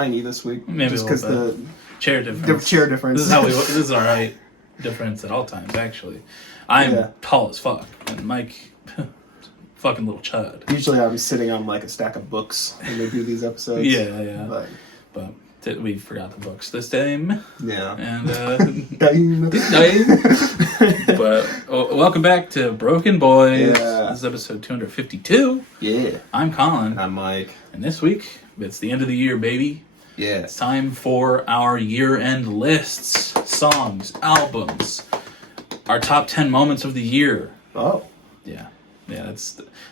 tiny this week. Maybe just because the chair difference. The chair difference. This is our height difference at all times, actually. I'm tall as fuck, and Mike, fucking little chud. Usually I'm sitting on like a stack of books when we do these episodes. Yeah. But we forgot the books this time. Yeah. And, but welcome back to BrokeN Boys. Yeah. This is episode 252. Yeah. I'm Colin. I'm Mike. And this week, it's the end of the year, baby. Yeah. It's time for our year-end lists, songs, albums, our top 10 moments of the year. Oh. Yeah,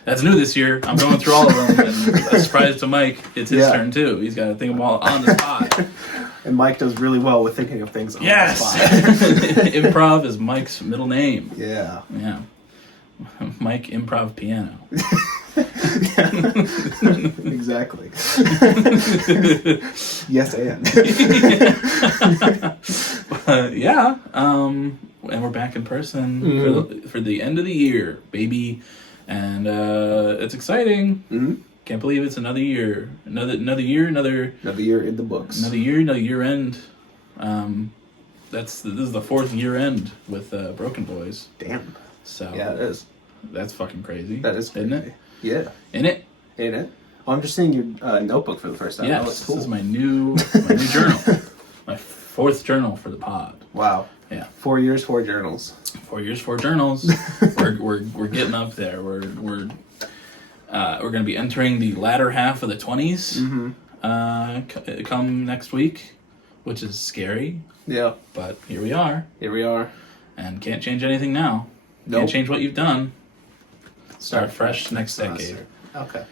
that's new this year. I'm going through all of them, and a surprise to Mike, it's his turn too. He's got to think of them all on the spot. And Mike does really well with thinking of things on the spot. Improv is Mike's middle name. Yeah. Yeah. Mike Improv Piano. Exactly. Yes, and. And we're back in person for the end of the year, baby. And it's exciting. Mm-hmm. Can't believe it's another year. Another year in the books. Another year end. This is the fourth year end with BrokeN Boys. Damn. So yeah, it is. That's fucking crazy. That is crazy. Isn't it? Yeah. In it. Oh, I'm just seeing your notebook for the first time. Yeah, That cool. This is my new journal. My fourth journal for the pod. Wow. Yeah. 4 years, 4 journals. 4 years, 4 journals. we're getting up there. We're gonna be entering the latter half of the 20s. Mm-hmm. Come next week, which is scary. Yeah. But here we are. And can't change anything now. Nope. Can't change what you've done. Start fresh next decade. Okay.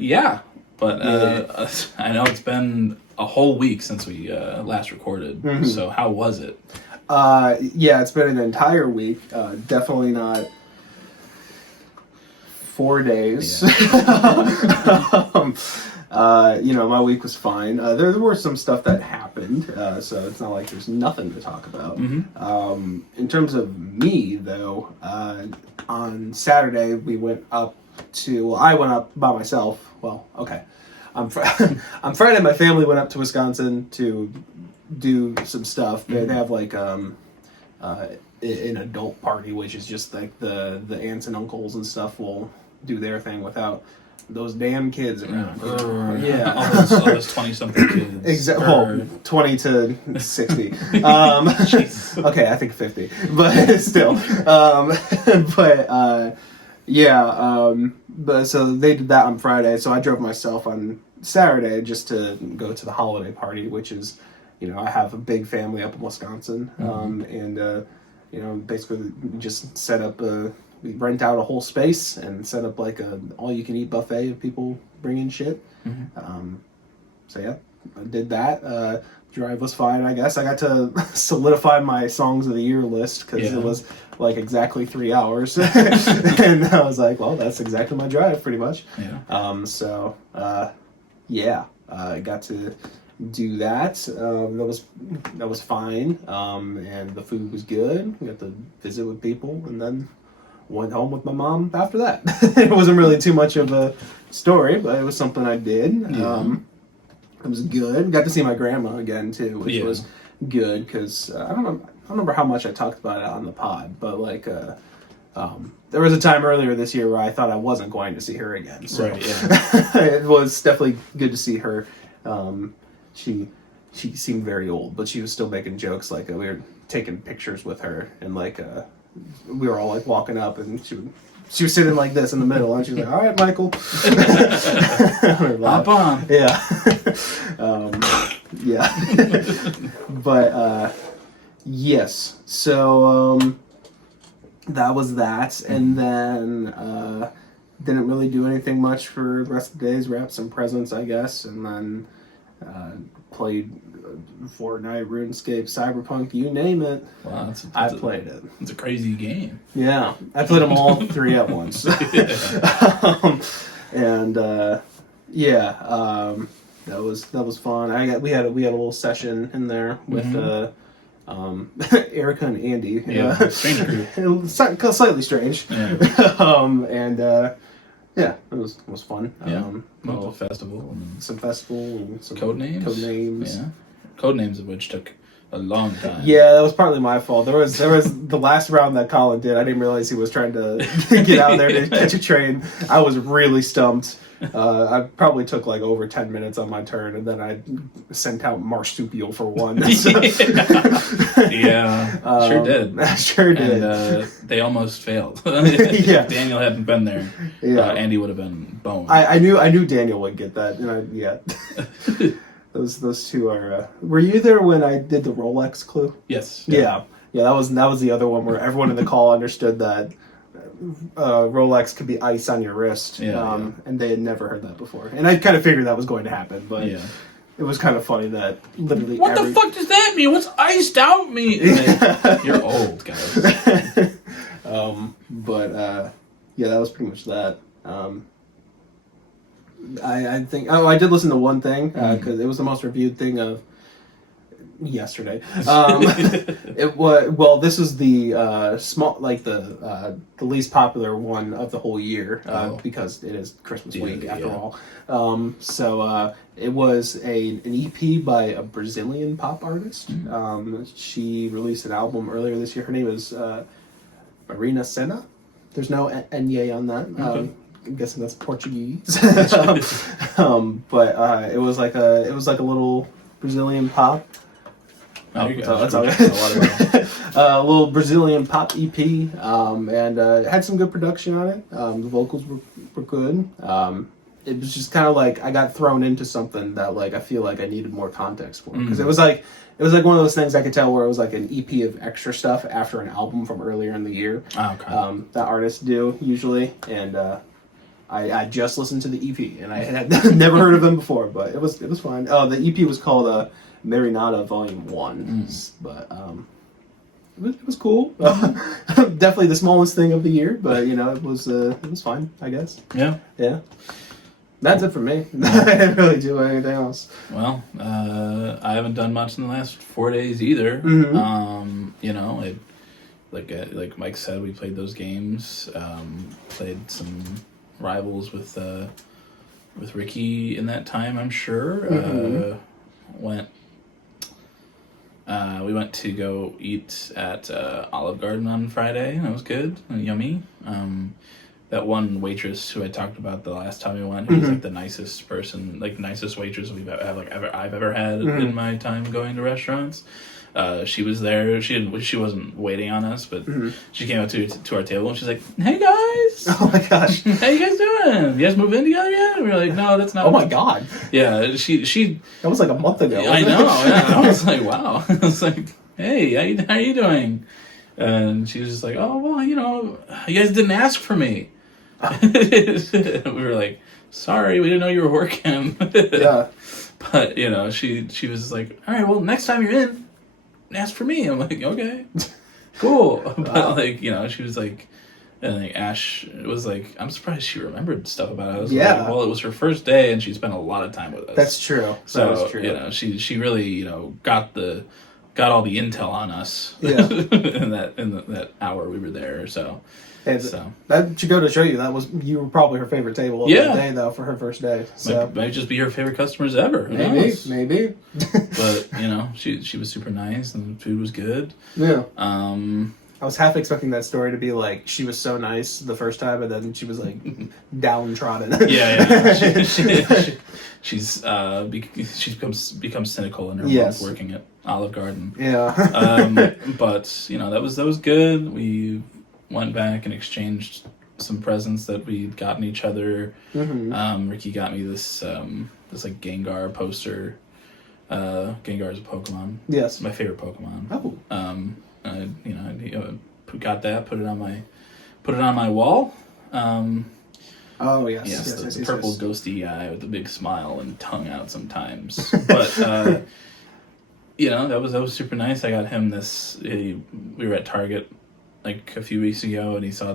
Yeah. But I know it's been a whole week since we last recorded. Mm-hmm. So how was it? Yeah, it's been an entire week. Definitely not 4 days. Yeah. My week was fine. There were some stuff that happened, so it's not like there's nothing to talk about. Mm-hmm. In terms of me, though, on Saturday we went up I went up by myself. Well, okay. On Friday, my family went up to Wisconsin to do some stuff. They have like an adult party, which is just like the aunts and uncles and stuff will do their thing without those damn kids around. Yeah. all those 20-something kids. Exactly. Well, 20 to 60. Okay, I think 50. But still. But so they did that on Friday. So I drove myself on Saturday just to go to the holiday party, which is, I have a big family up in Wisconsin. Mm-hmm. Basically we just set up we rent out a whole space and set up like a all-you-can-eat buffet of people bringing shit. Mm-hmm. So yeah, I did that. Drive was fine, I guess. I got to solidify my songs of the year list because it was like exactly 3 hours. And I was like, well, that's exactly my drive pretty much. Yeah. I got to do that. That was fine. And the food was good. We got to visit with people and then went home with my mom after that. It wasn't really too much of a story, but it was something I did. Yeah. It was good. Got to see my grandma again too, which was good because I don't remember how much I talked about it on the pod, but like there was a time earlier this year where I thought I wasn't going to see her again. So it was definitely good to see her. She seemed very old, but she was still making jokes. Like we were taking pictures with her, and like we were all like walking up, and she was sitting like this in the middle, and she was like, "All right, Michael, hop on." Yeah, but yes. So that was that, and then didn't really do anything much for the rest of the days. Wrapped some presents, I guess, and then played Fortnite, RuneScape, Cyberpunk, you name it. Wow, I played it. It's a crazy game. Yeah, I played them all 3 at once. That was fun. We had a little session in there with Erica and Andy. Yeah, strange group. Slightly strange. Yeah. Yeah, it was fun. Yeah, went to Well, a festival and some festival and some code names. Code names. Yeah, code names of which took a long time. Yeah, that was partly my fault. There was the last round that Colin did. I didn't realize he was trying to get out there to catch a train. I was really stumped. I probably took like over 10 minutes on my turn, and then I sent out marsupial for one. So. Yeah, sure did. Sure did. And they almost failed. Yeah. If Daniel hadn't been there, Yeah. Andy would have been boned. I knew Daniel would get that, and yeah. Those two are. Were you there when I did the Rolex clue? Yes. Yeah. That was the other one where everyone in the call understood that Rolex could be ice on your wrist. Yeah. And they had never heard that before, and I kind of figured that was going to happen, but it was kind of funny that literally. What the fuck does that mean? What's iced out mean? Like, you're old, guys. But that was pretty much that. I think. Oh, I did listen to one thing because it was the most reviewed thing of yesterday. It was this is the small, like the least popular one of the whole year because it is Christmas week after all. So it was an EP by a Brazilian pop artist. She released an album earlier this year. Her name is Marina Senna. There's no Enye on that. Okay. I'm guessing that's Portuguese. But it was like a little Brazilian pop. That's all good. A little Brazilian pop EP, and it had some good production on it. The vocals were good. It was just kind of like I got thrown into something that like I feel like I needed more context for, because it was like one of those things I could tell where it was like an EP of extra stuff after an album from earlier in the year. That artists do usually, and I just listened to the EP and I had never heard of them before, but it was fine. Oh, the EP was called Marinata Volume 1, but it was cool. Definitely the smallest thing of the year, but it was fine, I guess. Yeah. That's it for me. I didn't really do anything else. Well, I haven't done much in the last 4 days either. Like Mike said, we played those games. Played some rivals with Ricky in that time, I'm sure. We went to go eat at Olive Garden on Friday, and it was good and yummy. That one waitress who I talked about the last time we went, who was like the nicest person, like nicest waitress I've ever had in my time going to restaurants. She was there. She wasn't waiting on us, but she came up to our table and she's like, "Hey guys!" Oh my gosh! How you guys doing? You guys move in together yet? And we were like, "No, that's not." Oh my god! Yeah, she. That was like a month ago. I know. Yeah, I was like, wow. I was like, "Hey, how are you doing?" And she was just like, "Oh well, you guys didn't ask for me." We were like, "Sorry, we didn't know you were working." Yeah. But she was like, "All right, well, next time you're in, ask for me." I'm like, okay, cool. But she was like, and like Ash was like, I'm surprised she remembered stuff about it. I was like, well, it was her first day and she spent a lot of time with us. That's true. So that is true. She really got all the intel on us. Yeah. in that hour we were there. So. That should go to show you you were probably her favorite table of the day though for her first day. So might just be her favorite customers ever. Maybe. But she was super nice and the food was good. Yeah. I was half expecting that story to be like she was so nice the first time and then she was like downtrodden. Yeah. She's become cynical in her month working at Olive Garden. Yeah. But that was good. We went back and exchanged some presents that we'd gotten each other. Ricky got me this like Gengar poster. Gengar is a Pokemon. Yes, my favorite Pokemon. Oh. I got that. Put it on my wall. Oh yes. Yes, the purple ghosty eye with the big smile and tongue out sometimes. But that was super nice. I got him this. We were at Target like a few weeks ago, and he saw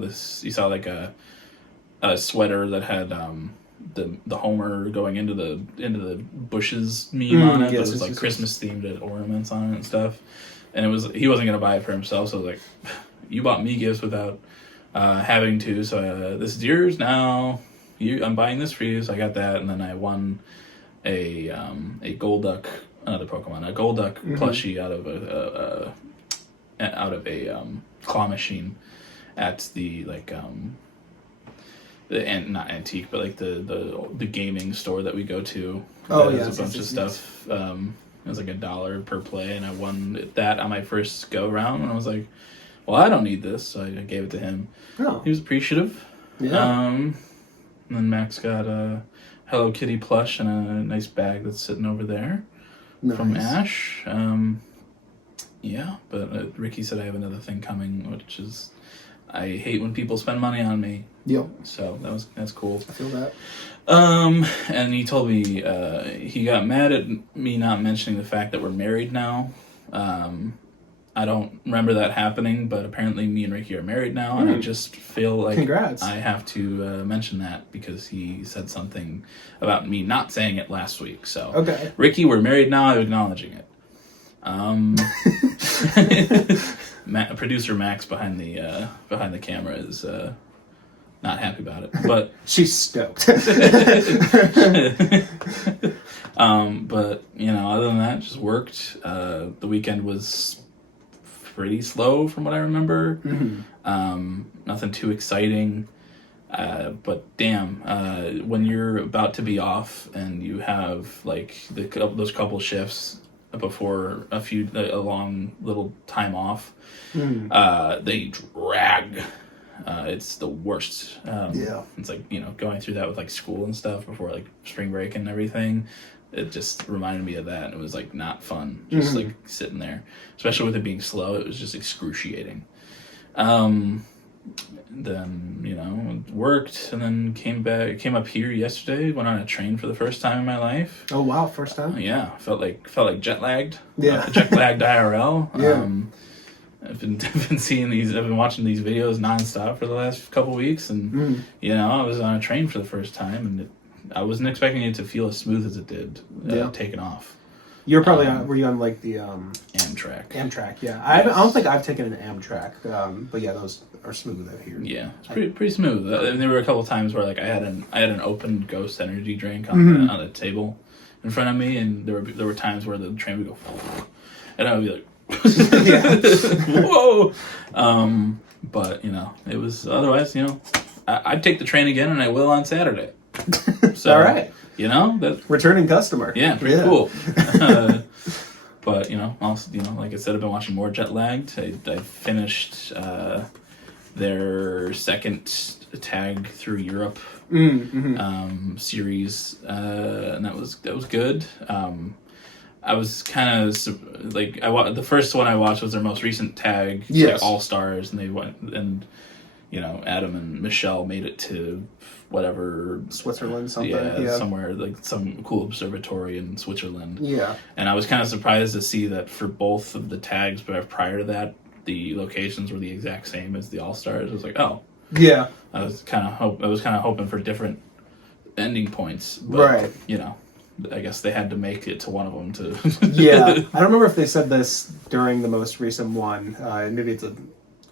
like a sweater that had the Homer going into the bushes meme on it. Yes, it was like Christmas themed ornaments on it and stuff. And he wasn't gonna buy it for himself, so I was like, "You bought me gifts without having to, so this is yours now. I'm buying this for you. So I got that, and then I won a Golduck, another Pokemon, a Golduck plushie out of a claw machine at the not antique, but like the gaming store that we go to. Oh yeah, there's a bunch of stuff. It was like $1 per play, and I won that on my first go round. And I was like, "Well, I don't need this," so I gave it to him. Oh. He was appreciative. Yeah. And then Max got a Hello Kitty plush and a nice bag that's sitting over there from Ash. Yeah, but Ricky said I have another thing coming, which is I hate when people spend money on me. Yep. So that's cool. I feel that. And he told me he got mad at me not mentioning the fact that we're married now. I don't remember that happening, but apparently me and Ricky are married now, and I just feel like Congrats. I have to mention that because he said something about me not saying it last week. So, okay, Ricky, we're married now. I'm acknowledging it. Producer Max behind the camera is not happy about it, but she's stoked. But other than that, just worked. The weekend was pretty slow from what I remember. Nothing too exciting. But damn, when you're about to be off and you have like those couple shifts before a long little time off, they drag. It's the worst. It's like going through that with like school and stuff before like spring break and everything. It just reminded me of that, and it was like not fun, just like sitting there, especially with it being slow. It was just excruciating. Then worked, and then came up here yesterday. Went on a train for the first time in my life. Oh wow, first time. Yeah, felt like jet lagged. Yeah, jet lagged IRL. Yeah. I've been watching these videos nonstop for the last couple weeks, and I was on a train for the first time, and I wasn't expecting it to feel as smooth as it did taking off. You're probably were you on like the Amtrak? Amtrak, yeah. I don't think I've taken an Amtrak, but yeah, those are smooth out here. Yeah, it's pretty smooth. And there were a couple times where like I had an open Ghost energy drink on the table in front of me, and there were times where the train would go, and I would be like, whoa. But it was otherwise. I'd take the train again, and I will on Saturday. So, all right. That returning customer. Yeah, pretty cool. But also like I said, I've been watching more Jet Lagged. I finished their second tag through Europe series, and that was good. I was kind of like the first one I watched was their most recent tag, like All Stars, and they went and Adam and Michelle made it to whatever Switzerland, something. Yeah, somewhere like some cool observatory in Switzerland. Yeah, and I was kind of surprised to see that for both of the tags, but prior to that, the locations were the exact same as the All Stars. I was like, oh, yeah. I was kind of hoping for different ending points, but, right? I guess they had to make it to one of them to. Yeah, I don't remember if they said this during the most recent one. Maybe it's a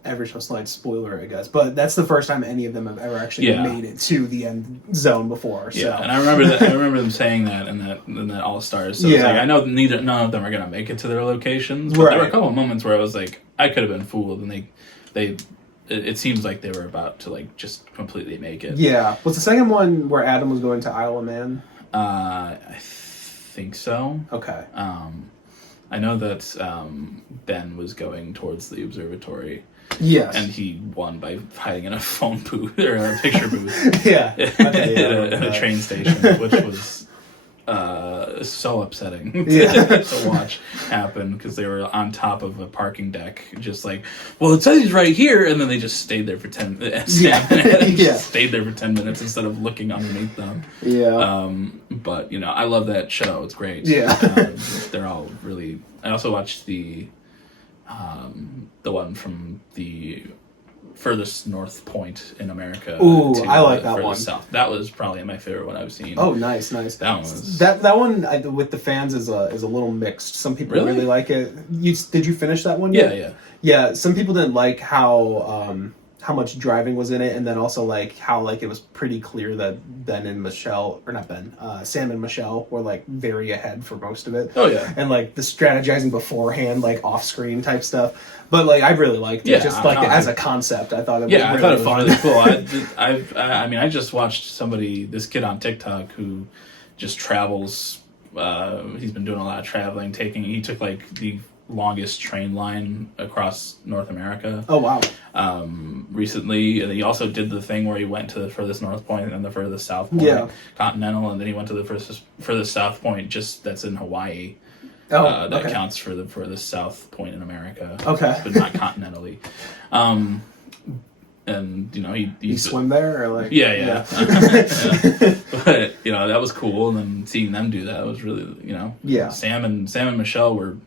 ever so slight spoiler, I guess, but that's the first time any of them have ever actually made it to the end zone before. So. Yeah, and I remember that. I remember them saying that in that All Stars. So it's like I know none of them are gonna make it to their locations, but there were a couple of moments where I was like, I could have been fooled, and it seems like they were about to like just completely make it. Yeah, was the second one where Adam was going to Isle of Man? I think so. Okay. I know that Ben was going towards the observatory. Yes. And he won by hiding in a phone booth or a picture booth. Yeah. At a train station, which was so upsetting to watch happen because they were on top of a parking deck, just like, well, it says he's right here, and then they just stayed there for 10 minutes. Stayed there for 10 minutes instead of looking underneath them. Yeah. But I love that show. It's great. Yeah. They're all really. I also watched the one from the furthest north point in America. Ooh, I like that one. South. That was probably my favorite one I've seen. Oh, nice. That one was... that one with the fans is a little mixed. Some people really like it. Did you finish that one yet? Yeah. Some people didn't like how how much driving was in it, and then also like how like it was pretty clear that Sam and Michelle were like very ahead for most of it. Oh yeah, and like the strategizing beforehand, like off screen type stuff. But like I really liked it, just like as a concept. I thought it was I thought it was really cool. I just watched this kid on TikTok who just travels. He's been doing a lot of traveling. He took like the longest train line across North America. Oh wow! Recently, and he also did the thing where he went to the furthest north point and the furthest south point, continental, and then he went to the furthest south point, just that's in Hawaii. That counts for the furthest south point in America. Okay, but not continentally. And you know he swim there or like yeah. But you know that was cool, and then seeing them do that was really Sam and Michelle were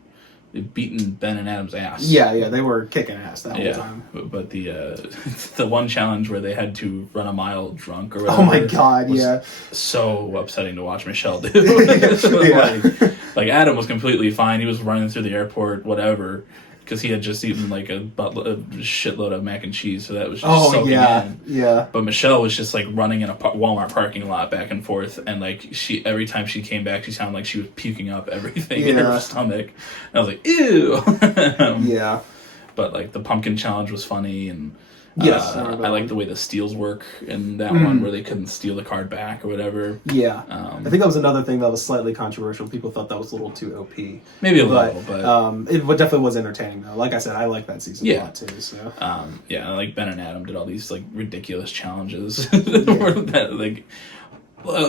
beating Ben and Adam's ass. Yeah, they were kicking ass that whole time. But the the one challenge where they had to run a mile drunk or whatever. Oh my god, was so upsetting to watch Michelle do. like Adam was completely fine. He was running through the airport, whatever, because he had just eaten like a shitload of mac and cheese, so that was just soaking in. Yeah. But Michelle was just like running in a Walmart parking lot back and forth, and like every time she came back, she sounded like she was puking up everything in her stomach. And I was like, ew. Yeah. But like the pumpkin challenge was funny, and I like the way the steals work in that one where they couldn't steal the card back or whatever. Yeah. I think that was another thing that was slightly controversial. People thought that was a little too OP. Maybe a little, but... it definitely was entertaining, though. Like I said, I like that season a lot, too. So. Like Ben and Adam did all these like ridiculous challenges. That, like,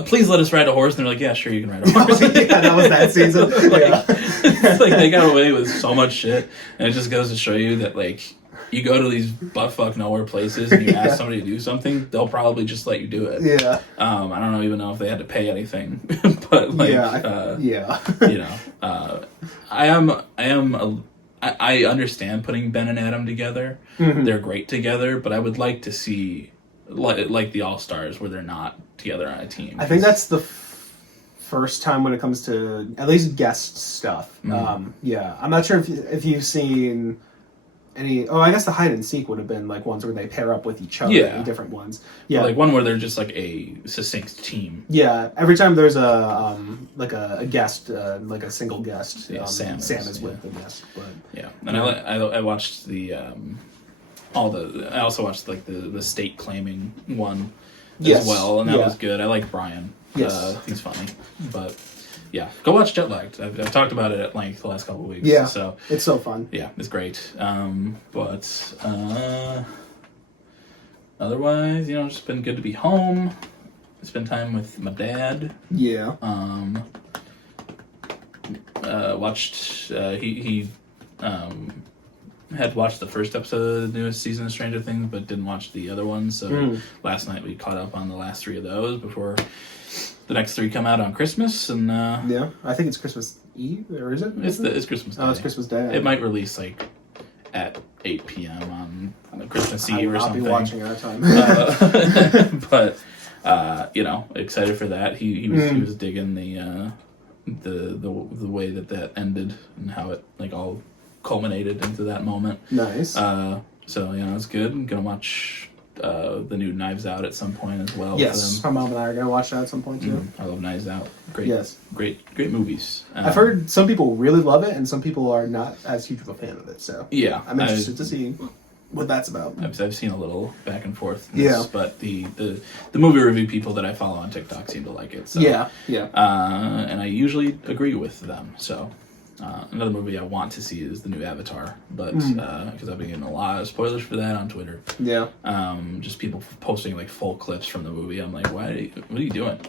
please let us ride a horse. And they're like, yeah, sure, you can ride a horse. That was that season. It's like they got away with so much shit. And it just goes to show you that, like, you go to these buttfuck nowhere places and you ask somebody to do something, they'll probably just let you do it. Yeah. I don't even know if they had to pay anything, but like, you know, I understand putting Ben and Adam together. Mm-hmm. They're great together, but I would like to see like the All-Stars where they're not together on a team. I think that's the first time when it comes to at least guest stuff. Mm-hmm. I'm not sure if you've seen I guess the hide and seek would have been like ones where they pair up with each other in different ones. Yeah, like one where they're just like a succinct team. Yeah, every time there's a guest, like a single guest. Sam is with the guest. But and I watched I also watched like the state claiming one as well, and that was good. I like Brian. Yes, he's funny, but. Yeah, go watch Jetlagged. I've talked about it at length the last couple of weeks. Yeah, so it's so fun. Yeah, it's great. But otherwise, it's been good to be home. Spend time with my dad. Yeah. Watched. He had watched the first episode of the newest season of Stranger Things, but didn't watch the other ones. So last night we caught up on the last 3 of those before. The next 3 come out on Christmas, and I think it's Christmas Eve, or is it? It's Christmas Day. Oh, it's Christmas Day. It might release like at 8 p.m. on Christmas Eve or something. I'll be watching at that time. But excited for that. He was digging the way that ended and how it like all culminated into that moment. Nice. So it's good. I'm gonna watch. The new Knives Out at some point as well. Yes, my mom and I are going to watch that at some point too. I love Knives Out. Great. Yes. Great movies. I've heard some people really love it and some people are not as huge of a fan of it. So I'm interested to see what that's about. I've seen a little back and forth. But the movie review people that I follow on TikTok seem to like it. So yeah. And I usually agree with them. So. Another movie I want to see is the new Avatar, but because I've been getting a lot of spoilers for that on Twitter. Yeah. Just people posting like full clips from the movie. I'm like, what are you doing?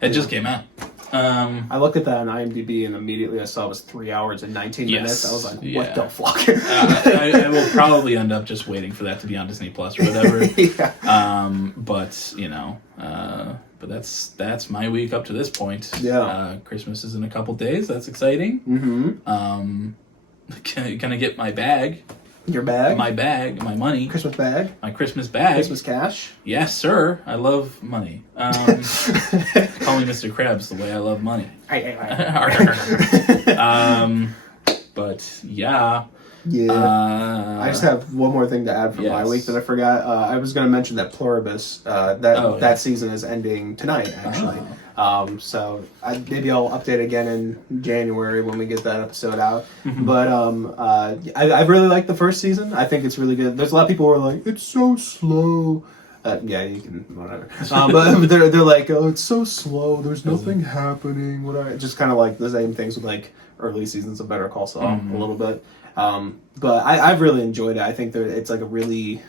It just came out. I looked at that on IMDb and immediately I saw it was 3 hours and 19 minutes. I was like, what the fuck? I will probably end up just waiting for that to be on Disney Plus or whatever. But that's my week up to this point. Yeah. Christmas is in a couple days. That's exciting. Mm-hmm. Gonna get my bag. Your bag? My bag. My money. Christmas bag? My Christmas bag. Christmas cash? Yes, sir. I love money. Call me Mr. Krabs the way I love money. But yeah. Yeah. I just have one more thing to add from my week that I forgot. I was going to mention that Pluribus, that season is ending tonight, actually. So maybe I'll update again in January when we get that episode out. But I really like the first season. I think it's really good. There's a lot of people who are like, it's so slow. Yeah, you can, whatever. But they're like, oh, it's so slow. There's nothing happening. Whatever. Just kind of like the same things with like early seasons of Better Call Saul a little bit. But I've really enjoyed it. I think that it's like a really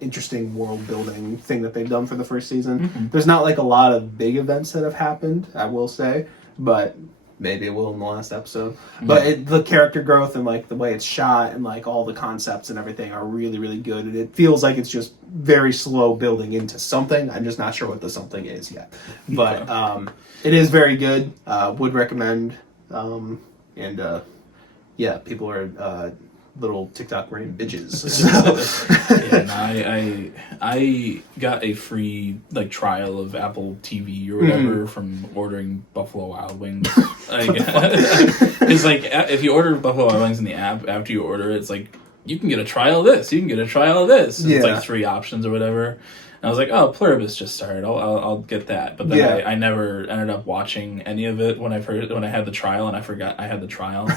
interesting world building thing that they've done for the first season. There's not like a lot of big events that have happened, I will say, but maybe it will in the last episode. But the character growth and like the way it's shot and like all the concepts and everything are really, really good. And it feels like it's just very slow building into something. I'm just not sure what the something is yet. But it is very good. Would recommend. Yeah, people are little TikTok brain bitches. So. I got a free like trial of Apple TV or whatever from ordering Buffalo Wild Wings. It's like if you order Buffalo Wild Wings in the app, after you order it, it's like you can get a trial of this, you can get a trial of this. And it's like 3 options or whatever. And I was like, oh, Pluribus just started. I'll get that. But then I never ended up watching any of it when I had the trial, and I forgot I had the trial,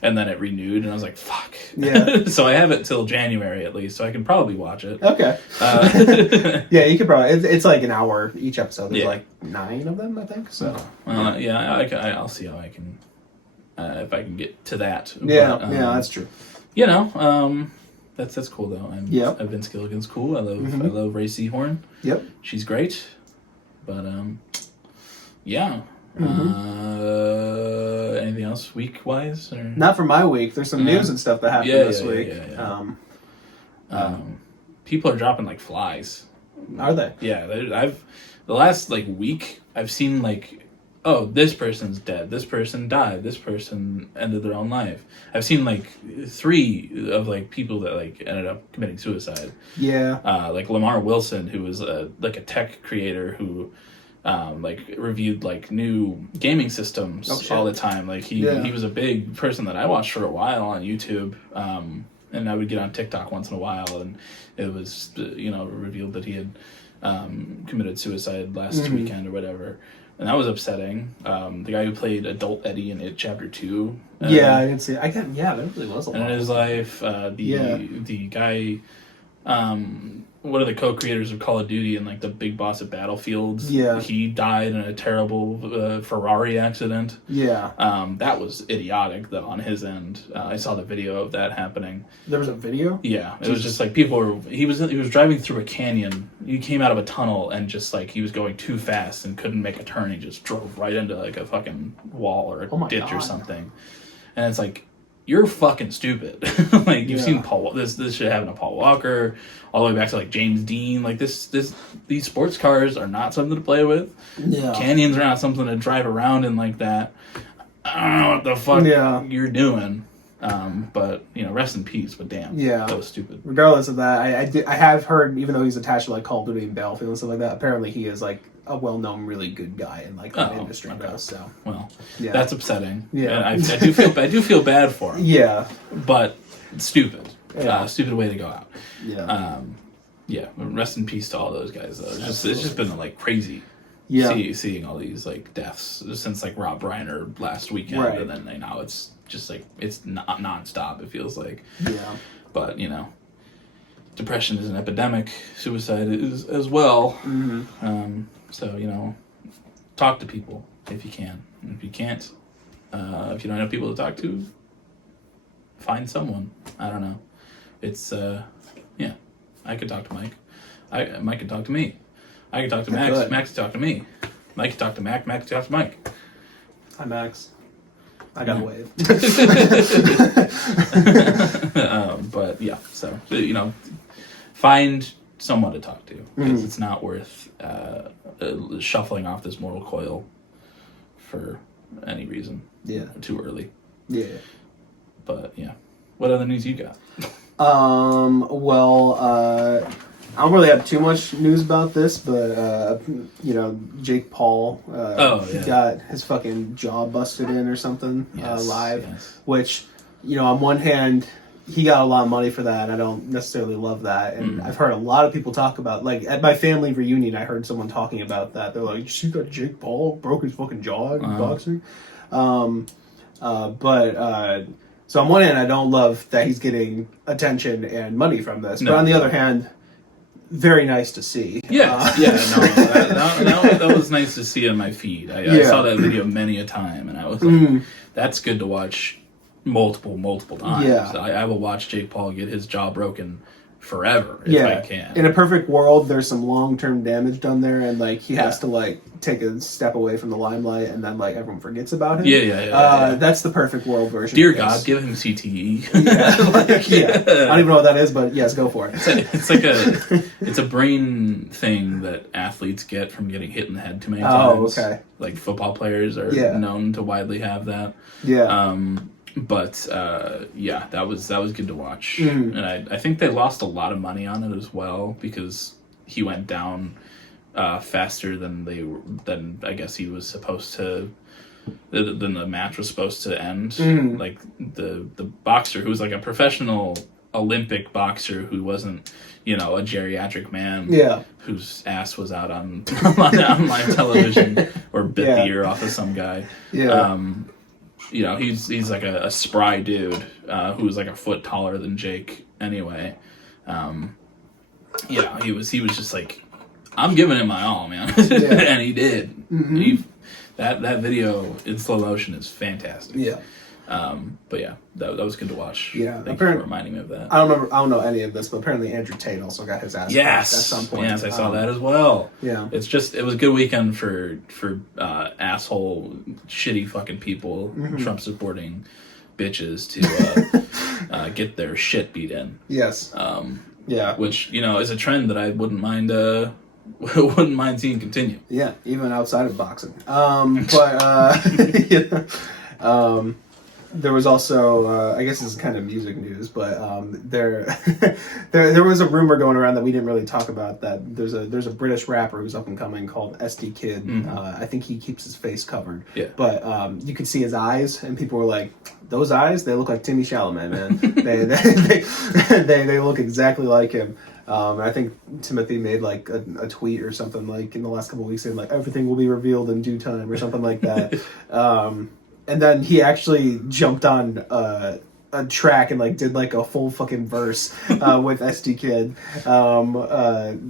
and then it renewed, and I was like, fuck. Yeah. So I have it till January at least, so I can probably watch it. Okay. Yeah, you could probably. It's like an hour each episode. There's like 9 of them, I think. So. I'll see how I can, if I can get to that. Yeah, but, that's true. You know, That's cool though. And Vince Gilligan's cool. I love Ray Seahorn. Yep. She's great. But yeah. Anything else week wise? Not for my week. There's some news and stuff that happened this week. People are dropping like flies. Are they? Yeah. The last like week I've seen like, oh, this person's dead, this person died, this person ended their own life. I've seen like 3 of like people that like ended up committing suicide. Yeah. Like Lamar Wilson, who was like a tech creator who like reviewed like new gaming systems all the time. Like he was a big person that I watched for a while on YouTube. And I would get on TikTok once in a while, and it was revealed that he had committed suicide last weekend or whatever. And that was upsetting. The guy who played Adult Eddie in It Chapter 2. I didn't see it. That really was a lot. And in his life, the guy, one of the co-creators of Call of Duty and like the big boss at Battlefields, he died in a terrible Ferrari accident. Yeah. That was idiotic though on his end. I saw the video of that happening. There was a video? Yeah. It was just like he was driving through a canyon. He came out of a tunnel and just like he was going too fast and couldn't make a turn. He just drove right into like a fucking wall or a ditch or something. And it's like, you're fucking stupid. Like you've seen this shit happen to Paul Walker, all the way back to like James Dean. Like these sports cars are not something to play with. Yeah. Canyons are not something to drive around in like that. I don't know what the fuck you're doing. But rest in peace. But damn, that was stupid. Regardless of that, I have heard, even though he's attached to like Call of Duty and Battlefield and stuff like that, apparently he is like a well-known, really good guy in like that industry. Okay. So that's upsetting. Yeah, and I do feel bad for him. Yeah, but stupid. Stupid way to go out. Yeah. Rest in peace to all those guys. Though it's just been like crazy. Yeah, seeing all these like deaths since like Rob Reiner last weekend, and then now it's just like it's not nonstop. It feels like. Yeah, but depression is an epidemic. Suicide is as well. So talk to people if you can. And if you can't, if you don't have people to talk to, find someone. I don't know. It's I could talk to Mike. Mike could talk to me. I could talk to Max. Max could talk to me. Mike could talk to Mac. Mac could talk to Mike. Hi, Max. I got a wave. But yeah, so find someone to talk to because it's not worth shuffling off this mortal coil for any reason. Yeah, too early. Yeah, but yeah, what other news you got? I don't really have too much news about this, but Jake Paul got his fucking jaw busted in or something live, which on one hand he got a lot of money for that, and I don't necessarily love that. And Mm. I've heard a lot of people talk about, like, at my family reunion, I heard someone talking about that. They're like, "You see that Jake Paul broke his fucking jaw in boxing?" So on one hand, I don't love that he's getting attention and money from this, but on the other hand, very nice to see. That was nice to see on my feed. I saw that video many a time, and I was like, that's good to watch multiple times. Yeah. I will watch Jake Paul get his jaw broken forever if I can. In a perfect world, there's some long-term damage done there, and like he has to like take a step away from the limelight, and then like everyone forgets about him. That's the perfect world version. Dear God, give him CTE. I don't even know what that is, but yes, go for it. It's a brain thing that athletes get from getting hit in the head too many times. Oh, okay. Like football players are known to widely have that. Yeah. But that was good to watch, and I think they lost a lot of money on it as well because he went down faster than I guess he was supposed to. Than the match was supposed to end. Like the boxer who was like a professional Olympic boxer who wasn't a geriatric man. Yeah. Whose ass was out on live television or bit the ear off of some guy. Yeah. He's like a spry dude who's like a foot taller than Jake anyway. He was just like, I'm giving it my all, man. And he did. That video in slow motion is fantastic. Yeah. But yeah, that was good to watch. Yeah. Thank you for reminding me of that. I don't know any of this, but apparently Andrew Tate also got his ass yes at some point. Yes, I saw that as well. Yeah. It was a good weekend for asshole shitty fucking people, Trump supporting bitches to get their shit beat in. Yes. Which is a trend that I wouldn't mind seeing continue. Yeah, even outside of boxing. There was also, I guess this is kind of music news, but there was a rumor going around that we didn't really talk about, that there's a British rapper who's up and coming called SD Kid. I think he keeps his face covered. Yeah. But you could see his eyes, and people were like, "Those eyes, they look like Timmy Chalamet, man. they look exactly like him." I think Timothy made like a tweet or something like in the last couple of weeks saying like everything will be revealed in due time or something like that. And then he actually jumped on a track and like did like a full fucking verse with SD Kid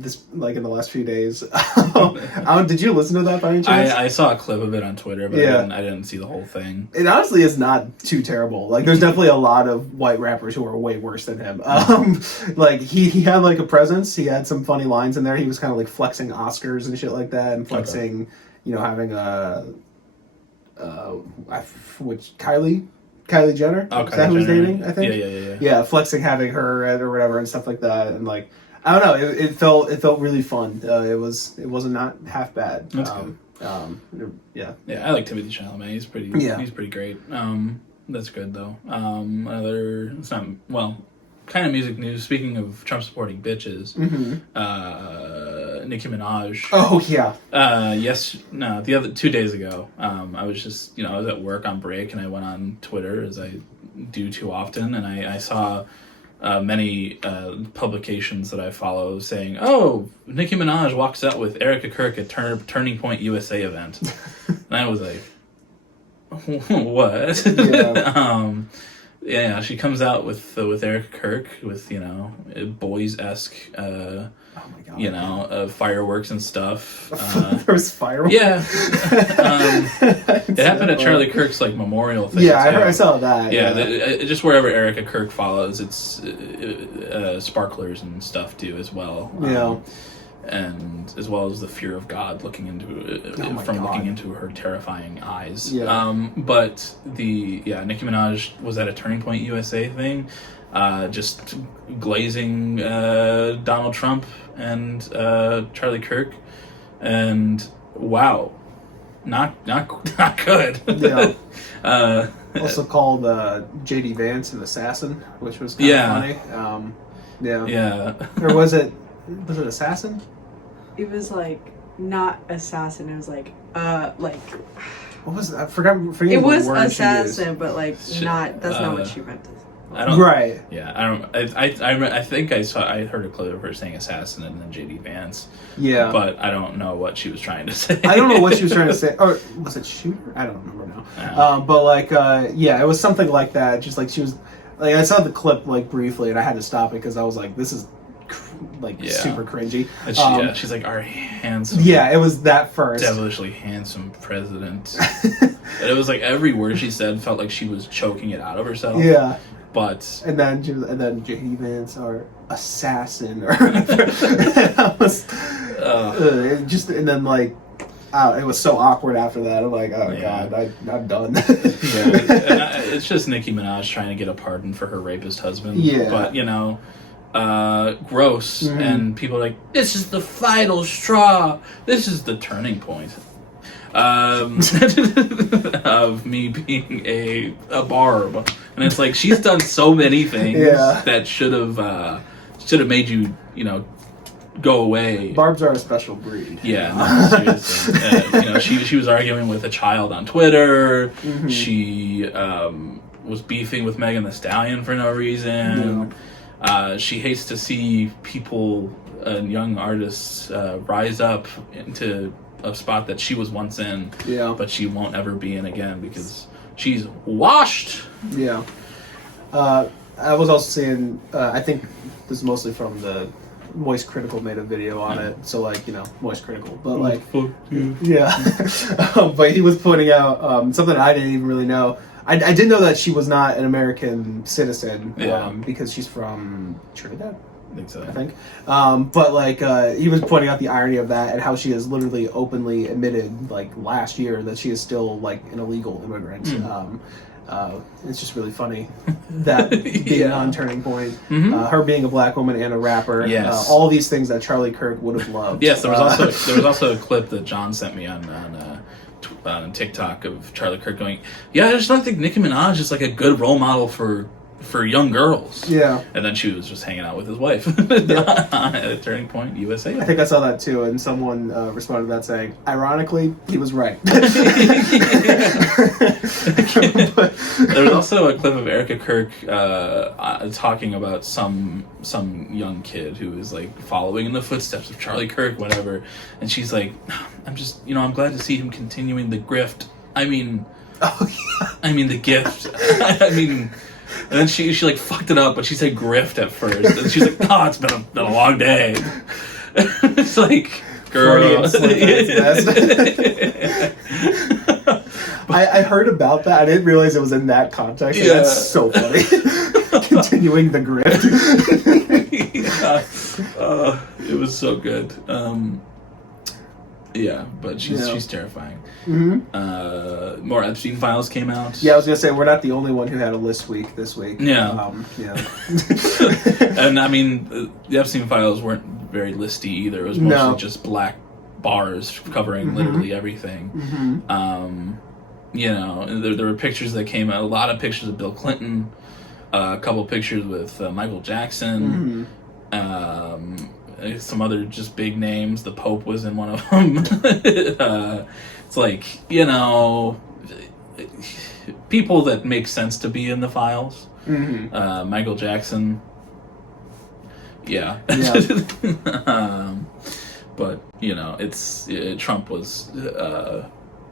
this like in the last few days. Did you listen to that by any chance? I saw a clip of it on Twitter, but I didn't see the whole thing. It honestly is not too terrible. Like there's definitely a lot of white rappers who are way worse than him. Like he had like a presence. He had some funny lines in there. He was kind of like flexing Oscars and shit like that, and flexing, having a which Kylie Jenner? Oh, is that who he's dating? I think. Yeah, flexing having her or whatever and stuff like that, and like I don't know, it felt really fun. It was not half bad. That's good. Yeah, I like Timothy Chalamet. He's pretty great. That's good though. It's not kind of music news. Speaking of Trump supporting bitches, Nicki Minaj. Oh yeah. The other 2 days ago, I was just I was at work on break, and I went on Twitter as I do too often, and I saw many publications that I follow saying, "Oh, Nicki Minaj walks out with Erica Kirk at Turning Point USA event," and I was like, "What?" Yeah. She comes out with Erica Kirk with Bois-esque. Fireworks and stuff. There was fireworks. Yeah. It happened at Charlie Kirk's memorial thing. Yeah, I saw that. Yeah, just wherever Erica Kirk follows, it's sparklers and stuff too as well. And as well as the fear of God looking into her terrifying eyes. Yeah. But Nicki Minaj was at a Turning Point USA thing. Just glazing Donald Trump and Charlie Kirk, and wow, not good. Yeah. Also called J.D. Vance an assassin, which was kind of funny. Yeah. Or was it assassin? It was like not assassin. It was like what was it? I forget it was assassin, but like not. That's not what she meant. I don't. Right. Yeah, I don't. I think I heard a clip of her saying assassin and then JD Vance. Yeah. But I don't know what she was trying to say. I don't know what she was trying to say. Or was it shooter? I don't remember now. But like, yeah, it was something like that. Just like she was, like I saw the clip like briefly, and I had to stop it because I was like, this is super cringy. And she's like our handsome. Yeah, it was that first devilishly handsome president. And it was like every word she said felt like she was choking it out of herself. Yeah. But and then JD Vance or assassin or it was and then like it was so awkward after that. I'm like, oh god, I'm done. It's just Nicki Minaj trying to get a pardon for her rapist husband. Yeah, but gross, and people are like, this is the final straw. This is the turning point. Of me being a barb, and it's like she's done so many things that should have made you go away. Barbs are a special breed. Yeah, no, seriously. She was arguing with a child on Twitter. Mm-hmm. She was beefing with Megan Thee Stallion for no reason. Yeah. She hates to see people and young artists rise up into a spot that she was once in, but she won't ever be in again because she's washed. Yeah. I was also seeing, I think this is mostly from the Moist Critical made a video on it, so like, Moist Critical, but like, but he was pointing out something I didn't even really know. I didn't know that she was not an American citizen because she's from Trinidad. I think. But like he was pointing out the irony of that and how she has literally openly admitted like last year that she is still like an illegal immigrant. It's just really funny that being on Turning Point, her being a black woman and a rapper, all these things that Charlie Kirk would have loved. Yes, there was also a clip that John sent me on TikTok of Charlie Kirk going, I just don't think Nicki Minaj is like a good role model for young girls. Yeah. And then she was just hanging out with his wife at Turning Point USA. I think I saw that too, and someone responded to that saying, ironically, he was right. There was also a clip of Erica Kirk talking about some young kid who is like following in the footsteps of Charlie Kirk, whatever, and she's like, I'm glad to see him continuing the grift. I mean the gift. And then she like fucked it up, but she said grift at first, and she's like, it's been a long day. It's like, girl. I heard about that. I didn't realize it was in that context. Yeah. That's so funny. Continuing the grift. It was so good. But she's terrifying. More Epstein files came out. Yeah, I was gonna say we're not the only one who had a list week this week. Yeah. And I mean, the Epstein files weren't very listy either. It was mostly just black bars covering literally everything. There were pictures that came out. A lot of pictures of Bill Clinton. A couple pictures with Michael Jackson. Some other just big names. The Pope was in one of them. It's like, people that make sense to be in the files. Michael Jackson. Yeah. But, Trump was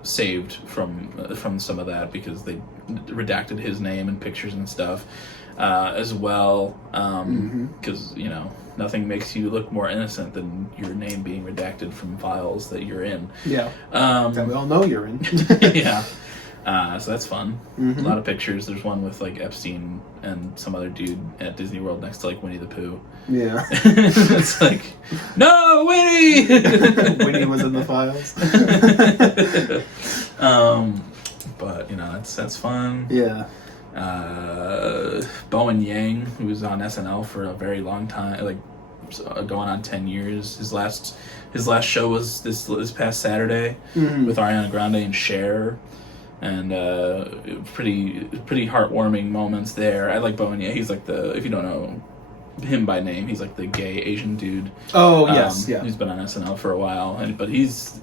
saved from some of that because they redacted his name and pictures and stuff as well. Because, nothing makes you look more innocent than your name being redacted from files that you're in. Yeah. That we all know you're in. Yeah. So that's fun. A lot of pictures. There's one with like Epstein and some other dude at Disney World next to like Winnie the Pooh. Yeah. It's like, no, Winnie! Winnie was in the files. But that's fun. Yeah. Bowen Yang, who was on SNL for a very long time, like going on 10 years. His last show was this past Saturday with Ariana Grande and Cher, and pretty heartwarming moments there. I like Bowen Yang. He's like if you don't know him by name, he's like the gay Asian dude. Oh yes, yeah. He's been on SNL for a while, but he's.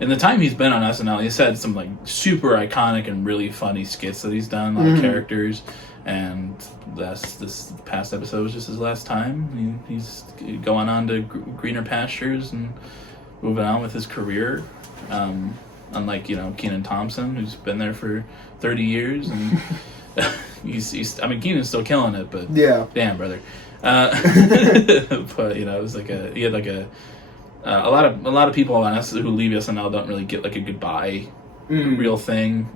In the time he's been on SNL, he's had some like super iconic and really funny skits that he's done, a lot of characters. And this past episode was just his last time. He's going on to greener pastures and moving on with his career. Unlike, Kenan Thompson, who's been there for 30 years, and Kenan's still killing it, but yeah, damn, brother. But it was he had a lot of people on us who leave SNL don't really get like a goodbye real thing.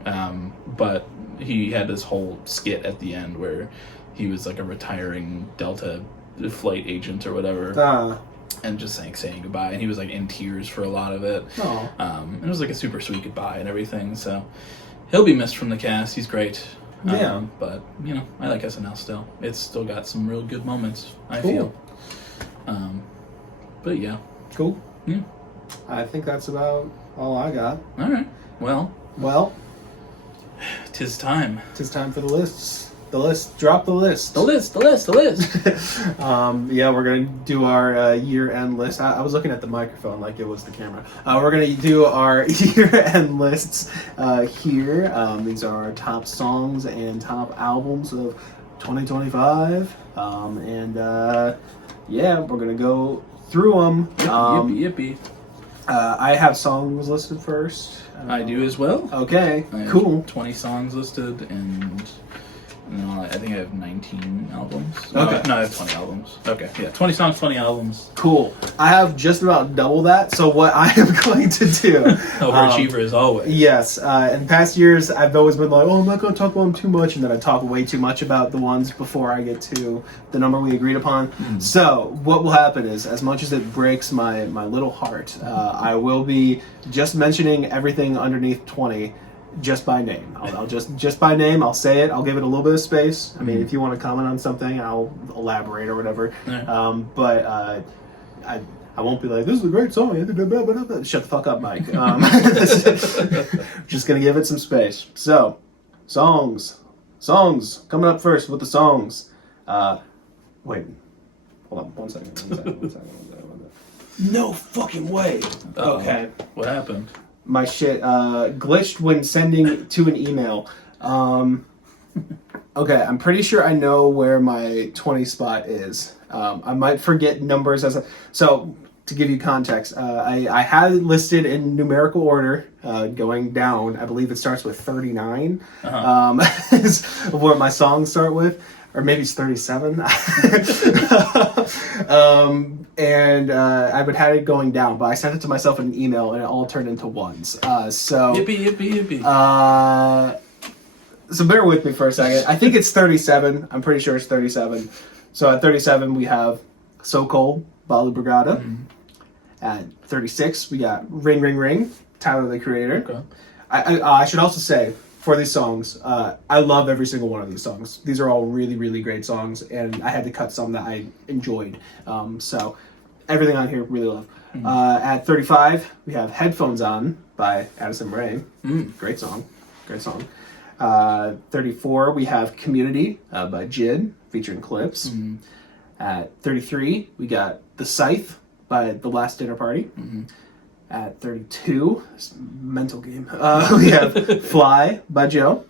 But he had this whole skit at the end where he was like a retiring Delta flight agent or whatever. And just saying goodbye, and he was like in tears for a lot of it. It was like a super sweet goodbye and everything. So he'll be missed from the cast. He's great. Yeah. But I like SNL still. It's still got some real good moments, I feel. But yeah. Cool. Yeah. I think that's about all I got. All right. Well, 'tis time. 'Tis time for the lists. The list. Drop the list. The list. Yeah, we're going to do our year-end list. I was looking at the microphone like it was the camera. We're going to do our year-end lists here. These are our top songs and top albums of 2025. Yeah, we're going to go through them. Yippee. I have songs listed first. I do as well. Okay, I have cool. 20 songs listed, and I think I have 19 albums. Okay. No, I have 20 albums. Okay, yeah, 20 songs, 20 albums. Cool. I have just about double that, so what I am going to do... Overachiever as always. Yes. In past years, I've always been like, I'm not going to talk about them too much, and then I talk way too much about the ones before I get to the number we agreed upon. So, what will happen is, as much as it breaks my little heart, I will be just mentioning everything underneath 20 just by name. I'll just by name, I'll say it, I'll give it a little bit of space. I mean, if you want to comment on something, I'll elaborate or whatever. Right. But I won't be like, this is a great song. Shut the fuck up, Mike. Just going to give it some space. So, songs. Coming up first with the songs. Wait. Hold on. One second. No fucking way. Uh-oh. Okay. What happened? My shit glitched when sending to an email. Okay, I'm pretty sure I know where my 20 spot is. I might forget numbers so to give you context, I had it listed in numerical order, going down. I believe it starts with 39. Is what my songs start with. Or maybe it's 37. And I would have it going down, but I sent it to myself in an email, and it all turned into ones. So Yippee. So bear with me for a second. I think it's 37. I'm pretty sure it's 37. So at 37, we have So Cold, Balu Brigada. At 36, we got Ring Ring Ring, Tyler the Creator. Okay. I should also say, for these songs, I love every single one of these songs. These are all really, really great songs, and I had to cut some that I enjoyed. So everything on here, really love. At 35, we have Headphones On by Addison Rae. Great song. 34, we have Community by Jid, featuring Clips. At 33, we got The Scythe by The Last Dinner Party. At 32, mental game, we have Fly by Joe.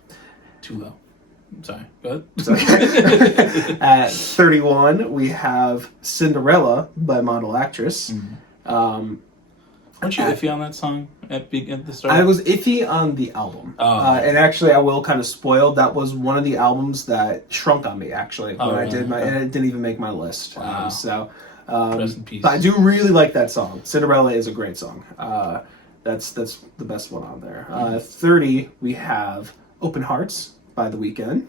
Too low. Sorry, go ahead. At 31, we have Cinderella by Model Actress. Weren't you iffy on that song at the start? I was iffy on the album. And actually, I will kind of spoil, that was one of the albums that shrunk on me, actually, when I did and it didn't even make my list. Wow. Rest in peace. But I do really like that song. Cinderella is a great song. That's the best one on there. 30, we have Open Hearts by The Weeknd.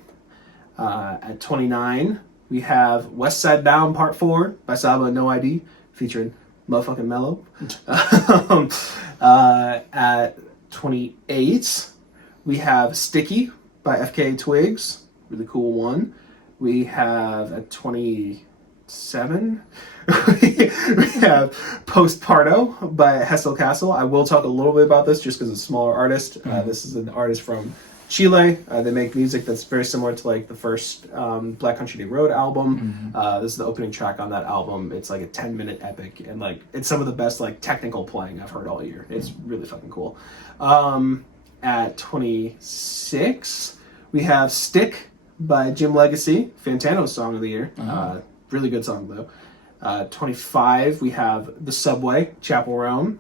At 29, we have West Side Down Part 4 by Saba No ID, featuring motherfucking Mello. At 28, we have Sticky by FKA Twigs. Really cool one. We have at 27, we have Postparto by Hessel Castle. I will talk a little bit about this just because it's a smaller artist. This is an artist from Chile. They make music that's very similar to like the first Black Country Day Road album. This is the opening track on that album. It's like a 10-minute epic, and like it's some of the best like technical playing I've heard all year. It's really fucking cool. At 26, we have Stick by Jim Legacy, Fantano's song of the year. Oh. Really good song, though. 25, we have The Subway, Chapel Roan.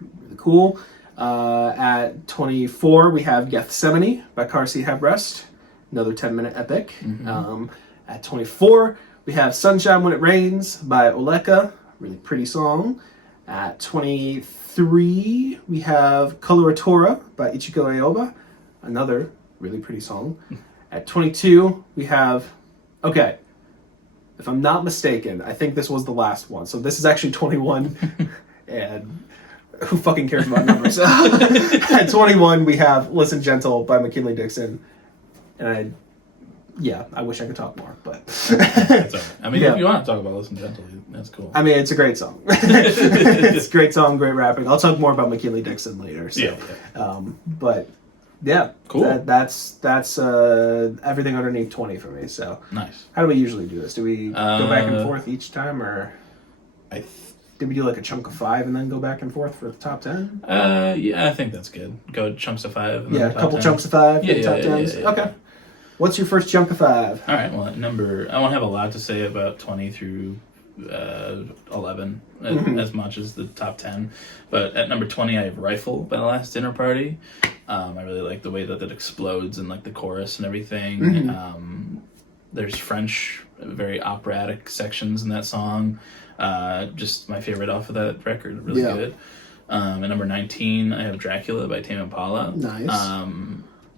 Really cool. At 24, we have Gethsemane by Car Seat Headrest. Another 10-minute epic. Mm-hmm. At 24, we have Sunshine When It Rains by Oleka. Really pretty song. At 23, we have Coloratura by Ichiko Aoba. Another really pretty song. At 22, we have... Okay. If I'm not mistaken, I think this was the last one. So this is actually 21. And who fucking cares about numbers? At 21, we have Listen Gentle by McKinley Dixon. And I wish I could talk more, but... That's all right. I mean, if you want to talk about Listen Gentle, that's cool. I mean, it's a great song. It's a great song, great rapping. I'll talk more about McKinley Dixon later. So. Yeah. But... Yeah, cool. That's everything underneath 20 for me. So nice. How do we usually do this? Do we go back and forth each time, or did we do like a chunk of 5 and then go back and forth for the top 10? Yeah, I think that's good. Go chunks of 5. And yeah, then a couple 10. chunks of 5. Yeah, top 10s. Yeah. Okay. What's your first chunk of 5? All right. Well, I won't have a lot to say about 20 through 11 as much as the top 10, but at number 20 I have Rifle by The Last Dinner Party. I really like the way that it explodes and like the chorus and everything. There's French, very operatic sections in that song. Just my favorite off of that record. Really good. At number 19 I have Dracula by Tame Impala. Nice.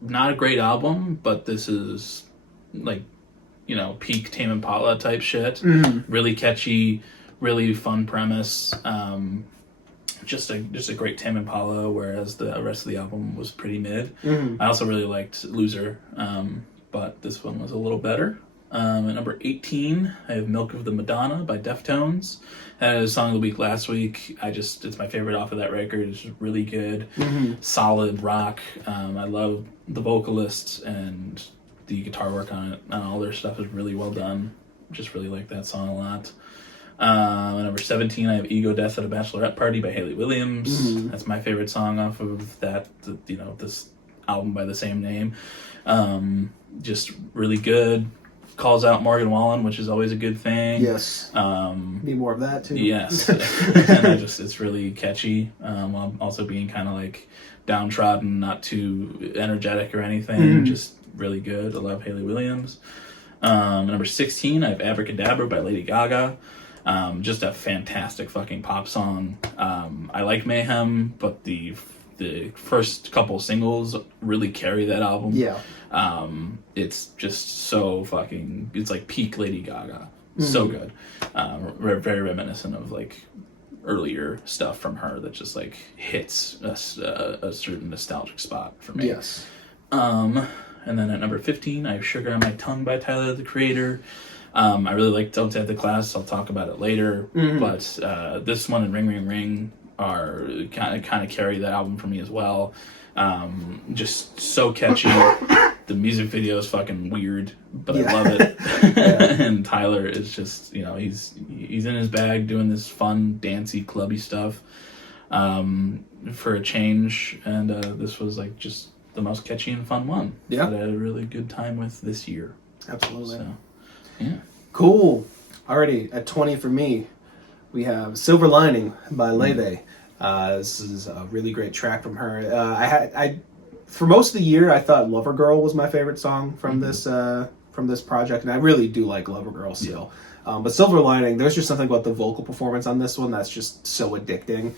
Not a great album, but this is like, peak Tame Impala type shit. Really catchy, really fun premise. Just a great Tame Impala, whereas the rest of the album was pretty mid. I also really liked Loser, but this one was a little better. At number 18, I have Milk of the Madonna by Deftones. That is Song of the Week last week. It's my favorite off of that record. It's really good, solid rock. I love the vocalists, and the guitar work on it, and all their stuff is really well done. Just really like that song a lot. At number 17, I have Ego Death at a Bachelorette Party by Hayley Williams. That's my favorite song off of that, this album by the same name. Just really good. Calls out Morgan Wallen, which is always a good thing. Yes. Need more of that too. Yes. And it's really catchy. While also being kind of like downtrodden, not too energetic or anything. Just really good. I love Hayley Williams. Number 16, I have Abracadabra by Lady Gaga. Just a fantastic fucking pop song. I like Mayhem, but the first couple singles really carry that album. Yeah. It's just so fucking... It's like peak Lady Gaga. So good. Very reminiscent of like earlier stuff from her that just like hits a certain nostalgic spot for me. Yes. And then at number 15, I have Sugar on My Tongue by Tyler, the Creator. I really like Don't Take the Class. I'll talk about it later. But this one and Ring Ring Ring are kind of carry that album for me as well. Just so catchy. The music video is fucking weird, but I love it. And Tyler is just, he's in his bag doing this fun, dancey, clubby stuff for a change. And this was like just the most catchy and fun one that I had a really good time with this year. Absolutely. So, yeah. Cool. Alrighty, at 20 for me, we have Silver Lining by Leve. This is a really great track from her. I for most of the year, I thought Lover Girl was my favorite song from this project, and I really do like Lover Girl still. But Silver Lining, there's just something about the vocal performance on this one that's just so addicting.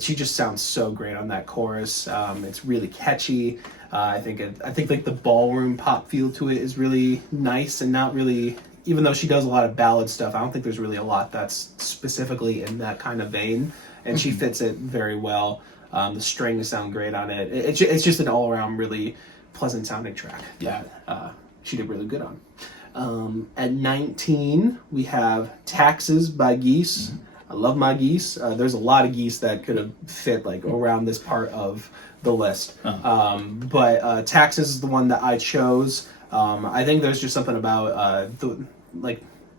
She just sounds so great on that chorus. It's really catchy. I think like the ballroom pop feel to it is really nice, and not really, even though she does a lot of ballad stuff, I don't think there's really a lot that's specifically in that kind of vein, and she fits it very well. The strings sound great on it. It's just an all-around really pleasant sounding track that she did really good on. At 19, we have Taxes by Geese. I love my Geese. There's a lot of Geese that could have fit like around this part of the list. But Taxes is the one that I chose. I think there's just something about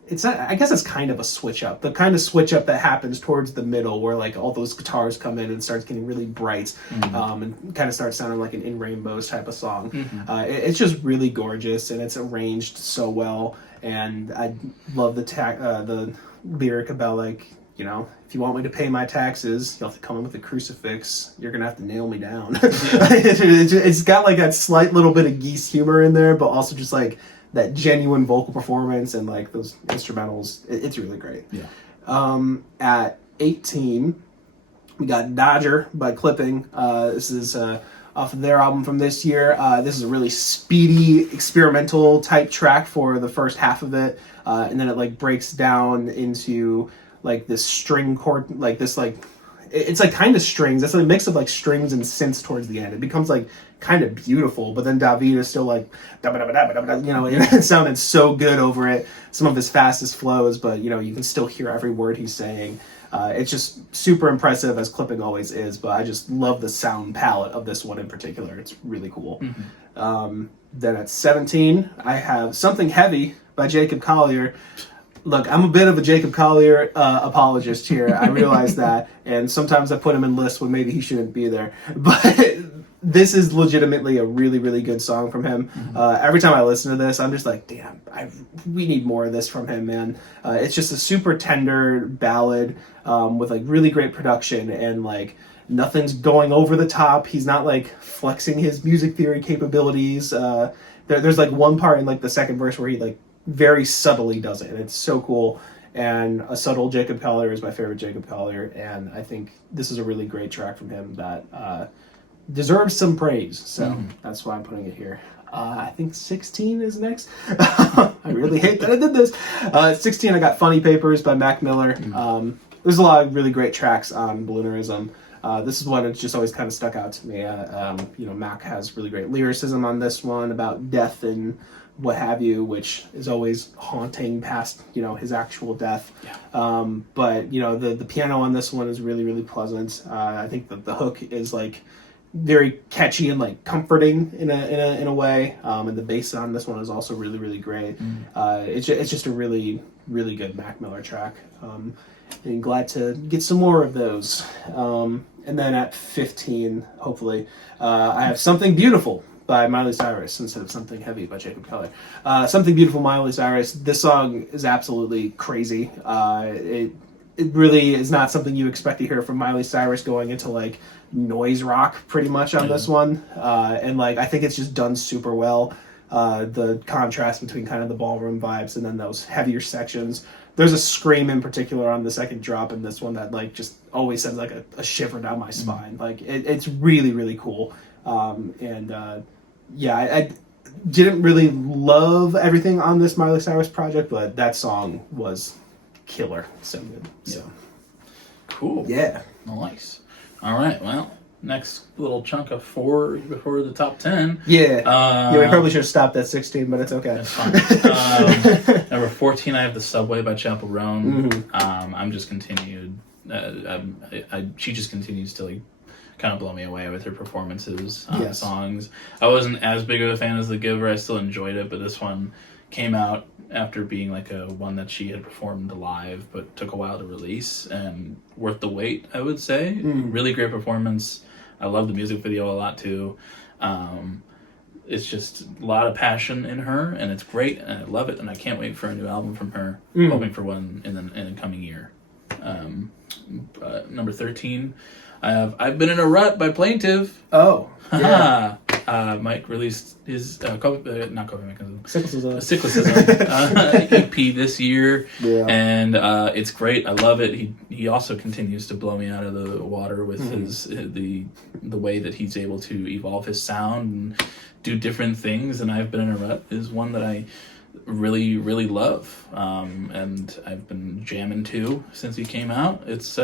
it's not, I guess it's kind of a switch up. The kind of switch up that happens towards the middle where like all those guitars come in and starts getting really bright and kind of starts sounding like an In Rainbows type of song. It's just really gorgeous and it's arranged so well. And I love the lyric about like, if you want me to pay my taxes, you'll have to come in with a crucifix. You're going to have to nail me down. It's got like that slight little bit of geese humor in there, but also just like that genuine vocal performance and like those instrumentals. It's really great. Yeah. At 18, we got Dodger by Clipping. This is off of their album from this year. This is a really speedy, experimental type track for the first half of it. And then it like breaks down into like this string chord, like this like, it's like kind of strings. It's like a mix of like strings and synths towards the end. It becomes like kind of beautiful, but then David is still like, it sounded so good over it. Some of his fastest flows, but you can still hear every word he's saying. It's just super impressive as Clipping always is, but I just love the sound palette of this one in particular. It's really cool. Then at 17, I have Something Heavy by Jacob Collier. Look, I'm a bit of a Jacob Collier apologist here. I realize that, and sometimes I put him in lists when maybe he shouldn't be there. But this is legitimately a really, really good song from him. Every time I listen to this, I'm just like, damn, we need more of this from him, man. It's just a super tender ballad with like really great production and like nothing's going over the top. He's not like flexing his music theory capabilities. There's like one part in like the second verse where he like very subtly does it, and it's so cool. And a subtle Jacob Collier is my favorite Jacob Collier, and I think this is a really great track from him that deserves some praise. So that's why I'm putting it here. I think 16 is next. I really hate that I did this. 16, I got Funny Papers by Mac Miller. There's a lot of really great tracks on Balloonerism. This is one that's just always kind of stuck out to me. Mac has really great lyricism on this one about death and what have you, which is always haunting past, his actual death. But, the piano on this one is really, really pleasant. I think that the hook is like very catchy and like comforting in a way. And the bass on this one is also really, really great. It's just a really, really good Mac Miller track. And glad to get some more of those. And then at 15, hopefully, I have Something Beautiful by Miley Cyrus instead of Something Heavy by Jacob Collier. Something Beautiful, Miley Cyrus. This song is absolutely crazy. It really is not something you expect to hear from Miley Cyrus going into like noise rock pretty much on this one. And like I think it's just done super well. The contrast between kind of the ballroom vibes and then those heavier sections. There's a scream in particular on the second drop in this one that like just always sends like a shiver down my spine. Like it's really, really cool. I didn't really love everything on this Miley Cyrus project, but that song was killer. So good. So cool. Yeah. Nice. All right. Well, next little chunk of 4 before the top 10. Yeah. We probably should have stopped at 16, but it's okay. That's fine. Number 14, I have The Subway by Chappell Roan. I'm just continued. She just continues to like kind of blow me away with her performances on songs. I wasn't as big of a fan as The Giver. I still enjoyed it, but this one came out after being like a one that she had performed live, but took a while to release, and worth the wait, I would say. Really great performance. I love the music video a lot too. It's just a lot of passion in her, and it's great, and I love it, and I can't wait for a new album from her. Hoping for one in the coming year. Number 13, I have I've Been in a Rut by Plaintive. Oh, yeah. Mike released his Cyclicism EP this year, and it's great. I love it. He also continues to blow me out of the water with his the way that he's able to evolve his sound and do different things. And I've Been in a Rut is one that I really, really love, and I've been jamming to since he came out. It's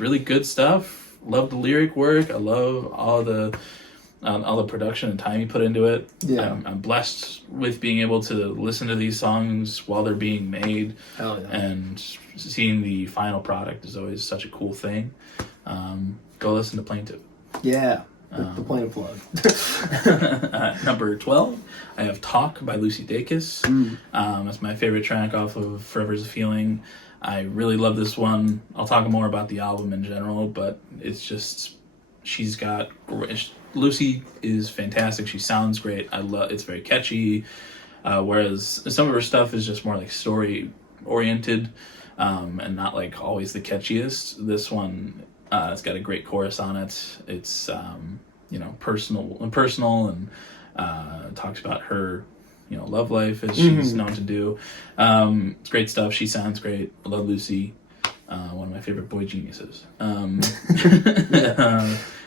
really good stuff. Love the lyric work. I love all the production and time he put into it. I'm blessed with being able to listen to these songs while they're being made. Hell yeah. And seeing the final product is always such a cool thing. Go listen to Plaintive. Yeah, The plain plug. Number 12, I have Talk by Lucy Dacus. It's my favorite track off of Forever's a Feeling. I really love this one. I'll talk more about the album in general, but it's just, Lucy is fantastic. She sounds great. It's very catchy. Whereas some of her stuff is just more like story oriented, and not like always the catchiest. This one, it's got a great chorus on it. It's personal and talks about her love life as she's known to do. It's great stuff. She sounds great. I love Lucy. One of my favorite boy geniuses.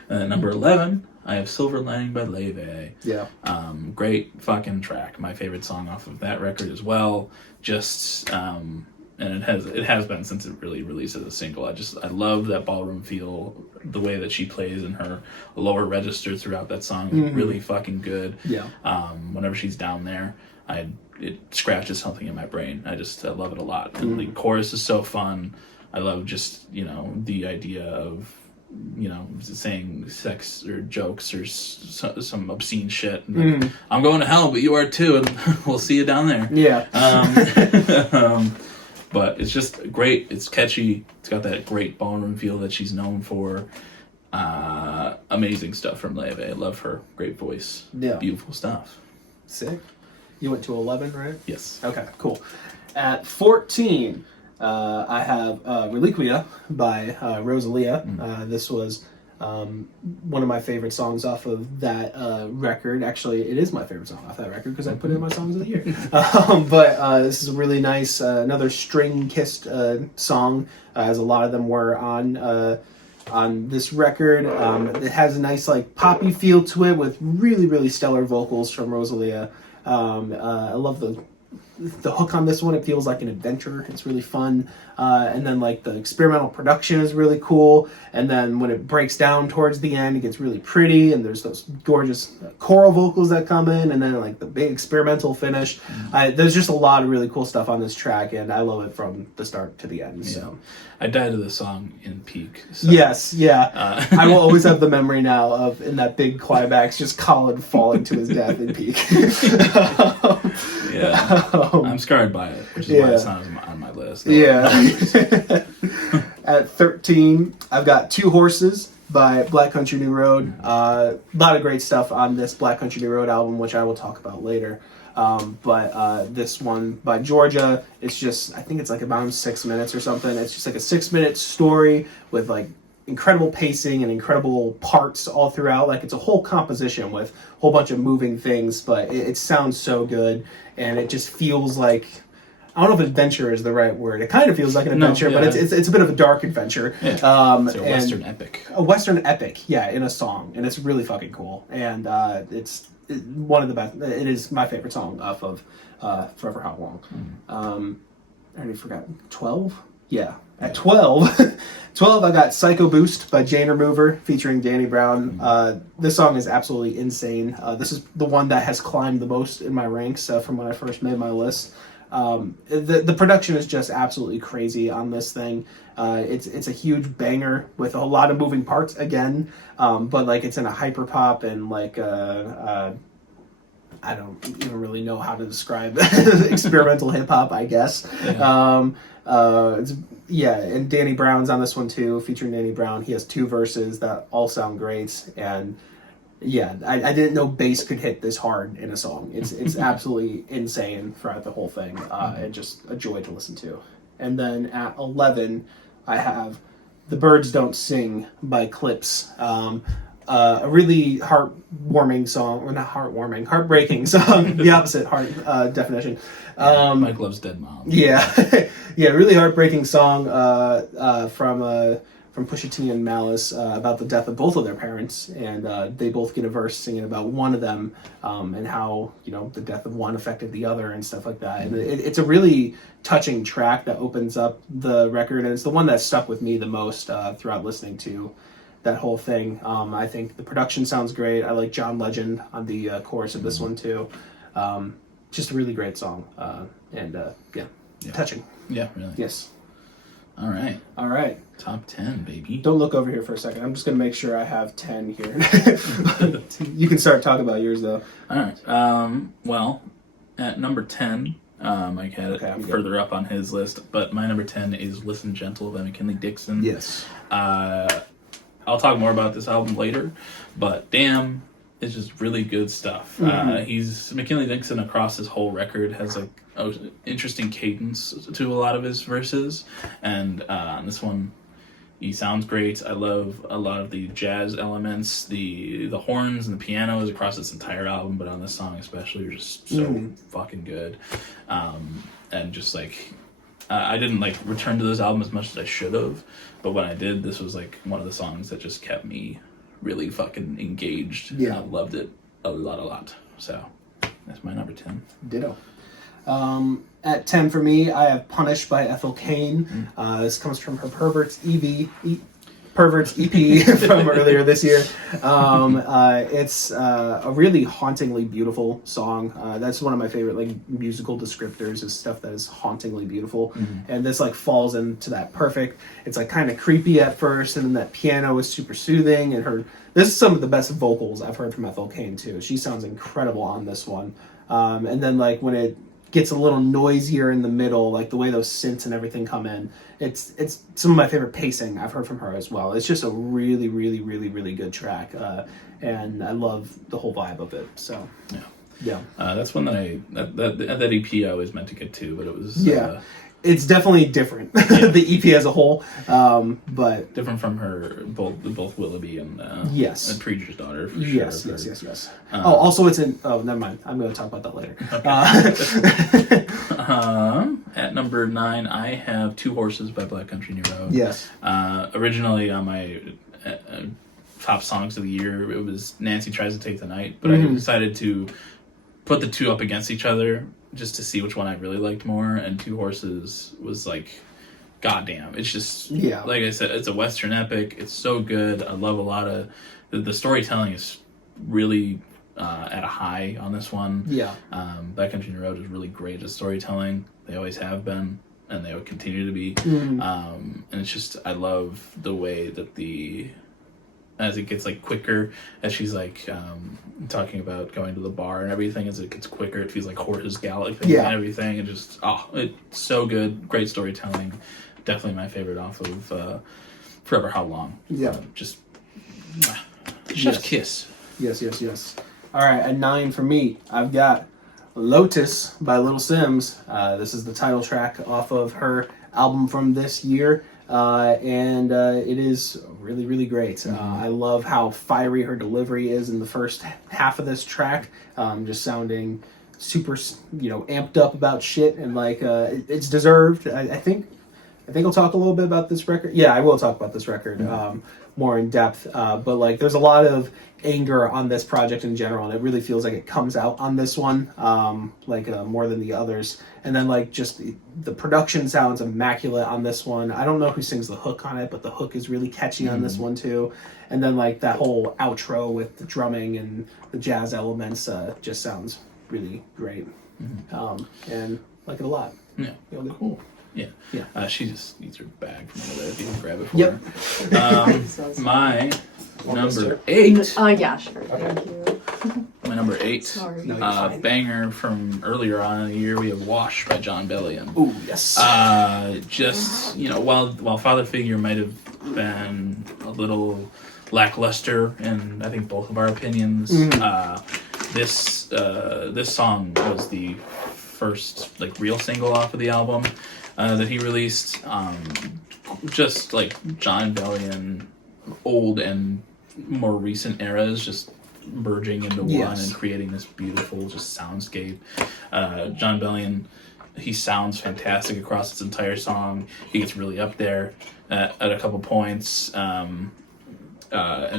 Number 11, I have Silver Lining by Leve. Yeah. Great fucking track. My favorite song off of that record as well. Just and it has been since it really released as a single. I love that ballroom feel. The way that she plays in her lower register throughout that song is really fucking good. Yeah. Whenever she's down there, it scratches something in my brain. I love it a lot. And the chorus is so fun. I love just the idea of saying sex or jokes or some obscene shit. Like, I'm going to hell, but you are too, and we'll see you down there. Yeah. But it's just great. It's catchy. It's got that great ballroom feel that she's known for. Amazing stuff from Leve. I love her. Great voice. Yeah. Beautiful stuff. Sick. You went to 11, right? Yes. Okay, cool. At 14, I have Reliquia by Rosalia. This was one of my favorite songs off of that record. Actually, it is my favorite song off that record because I put it in my songs of the year. But this is a really nice, another string-kissed song, as a lot of them were on this record. It has a nice like poppy feel to it with really, really stellar vocals from Rosalia. I love the hook on this one. It feels like an adventure. It's really fun. And then like the experimental production is really cool. And then when it breaks down towards the end, it gets really pretty. And there's those gorgeous choral vocals that come in. And then like the big experimental finish. There's just a lot of really cool stuff on this track. And I love it from the start to the end. Yeah. So I died to the song in peak. So. Yes, yeah. I will always have the memory now of in that big climax, just Colin falling to his death in peak. Yeah. I'm scarred by it, which is why it's not on my list. At 13, I've got Two Horses by Black Country New Road. A lot of great stuff on this Black Country New Road album, which I will talk about later. But this one by Georgia, it's just, I think it's like about 6 minutes or something. It's just like a 6-minute story with like incredible pacing and incredible parts all throughout. Like it's a whole composition with a whole bunch of moving things, but it sounds so good. And it just feels like, I don't know if adventure is the right word. It kind of feels like an adventure, but it's a bit of a dark adventure. Yeah. It's a Western epic. A Western epic, yeah, in a song. And it's really fucking cool. And it's one of the best. It is my favorite song off of Forever How Long. I already forgot. 12? Yeah. At 12, 12, I got Psycho Boost by Jane Remover featuring Danny Brown. This song is absolutely insane. This is the one that has climbed the most in my ranks from when I first made my list. The production is just absolutely crazy on this thing. It's a huge banger with a lot of moving parts again, but like it's in a hyper pop and like I don't even really know how to describe experimental hip hop, I guess. And Danny Brown's on this one too, featuring Danny Brown. He has 2 verses that all sound great, and I didn't know bass could hit this hard in a song. It's absolutely insane throughout the whole thing, and just a joy to listen to. And then at 11, I have The Birds Don't Sing by Clips. A really heartwarming song, or not heartwarming, heartbreaking song, the opposite definition. Mike loves Dead Mom. Yeah, really heartbreaking song from Pusha T and Malice about the death of both of their parents, and they both get a verse singing about one of them and how the death of one affected the other and stuff like that. And it's a really touching track that opens up the record, and it's the one that stuck with me the most throughout listening to that whole thing. I think the production sounds great. I like John Legend on the chorus of this one too. Just a really great song, and touching. Yeah, really. Yes. All right. All right. Top 10, baby. Don't look over here for a second. I'm just going to make sure I have 10 here. You can start talking about yours, though. All right. Well, at number 10, Mike had it further up on his list, but my number 10 is Listen Gentle by McKinley-Dixon. Yes. I'll talk more about this album later, but damn, it's just really good stuff. He's McKinley-Dixon across his whole record has like an interesting cadence to a lot of his verses, and on this one, he sounds great. I love a lot of the jazz elements, the horns and the pianos across this entire album, but on this song especially, are just so fucking good. And just like, I didn't like return to this album as much as I should have, but when I did, this was like one of the songs that just kept me really fucking engaged. Yeah. I loved it a lot. So that's my number 10. Ditto. At 10 for me, I have Punished by Ethel Cain. This comes from her Perverts EP from earlier this year. It's a really hauntingly beautiful song. That's one of my favorite like musical descriptors, is stuff that is hauntingly beautiful. And this like falls into that perfect. It's like kind of creepy at first, and then that piano is super soothing, and this is some of the best vocals I've heard from Ethel Cain too. She sounds incredible on this one. And then like when it gets a little noisier in the middle, like the way those synths and everything come in, it's some of my favorite pacing I've heard from her as well. It's just a really good track, and I love the whole vibe of it. So yeah. That's one that EP I was meant to get to, but it was it's definitely different. The EP as a whole, but different from her both Willoughby and yes, Preacher's Daughter. For yes, sure. yes. Also it's in. Oh, never mind. I'm going to talk about that later. Okay. At number 9, I have Two Horses by Black Country New Road. Yes. Originally on my top songs of the year, it was Nancy Tries to Take the Night, but I decided to put the two up against each other just to see which one I really liked more, and Two Horses was like, goddamn, it's just, like I said, it's a Western epic. It's so good. I love a lot of, the storytelling is really at a high on this one. Black Country New Road is really great at storytelling. They always have been, and they will continue to be. And it's just, I love the way that as it gets like quicker, as she's like talking about going to the bar and everything, as it gets quicker, it feels like horses galloping and everything, and just it's so good. Great storytelling. Definitely my favorite off of Forever How Long. Just chef's kiss. Yes. All right, at 9 for me, I've got Lotus by Little Sims. This is the title track off of her album from this year. And it is really great. I love how fiery her delivery is in the first half of this track, just sounding super, amped up about shit, and like it's deserved. I think I'll talk a little bit about this record. Yeah, I will talk about this record more in depth. But like, there's a lot of anger on this project in general, and it really feels like it comes out on this one, more than the others. And then like just the production sounds immaculate on this one. I don't know who sings the hook on it, but the hook is really catchy on this one too. And then like that whole outro with the drumming and the jazz elements just sounds really great. And like it a lot. Yeah. Cool. Yeah. She just needs her bag from over there. If you can grab it for her. My number 8. Yeah, sure. Thank you. My number 8. Sorry. No, banger from earlier on in the year, we have Wash by John Bellion. Ooh, yes. Just, while Father Figure might have been a little lackluster in, I think, both of our opinions, this song was the first like real single off of the album that he released. Just like John Bellion, old and more recent eras, just merging into one and creating this beautiful just soundscape. John Bellion, he sounds fantastic across its entire song. He gets really up there at a couple points, and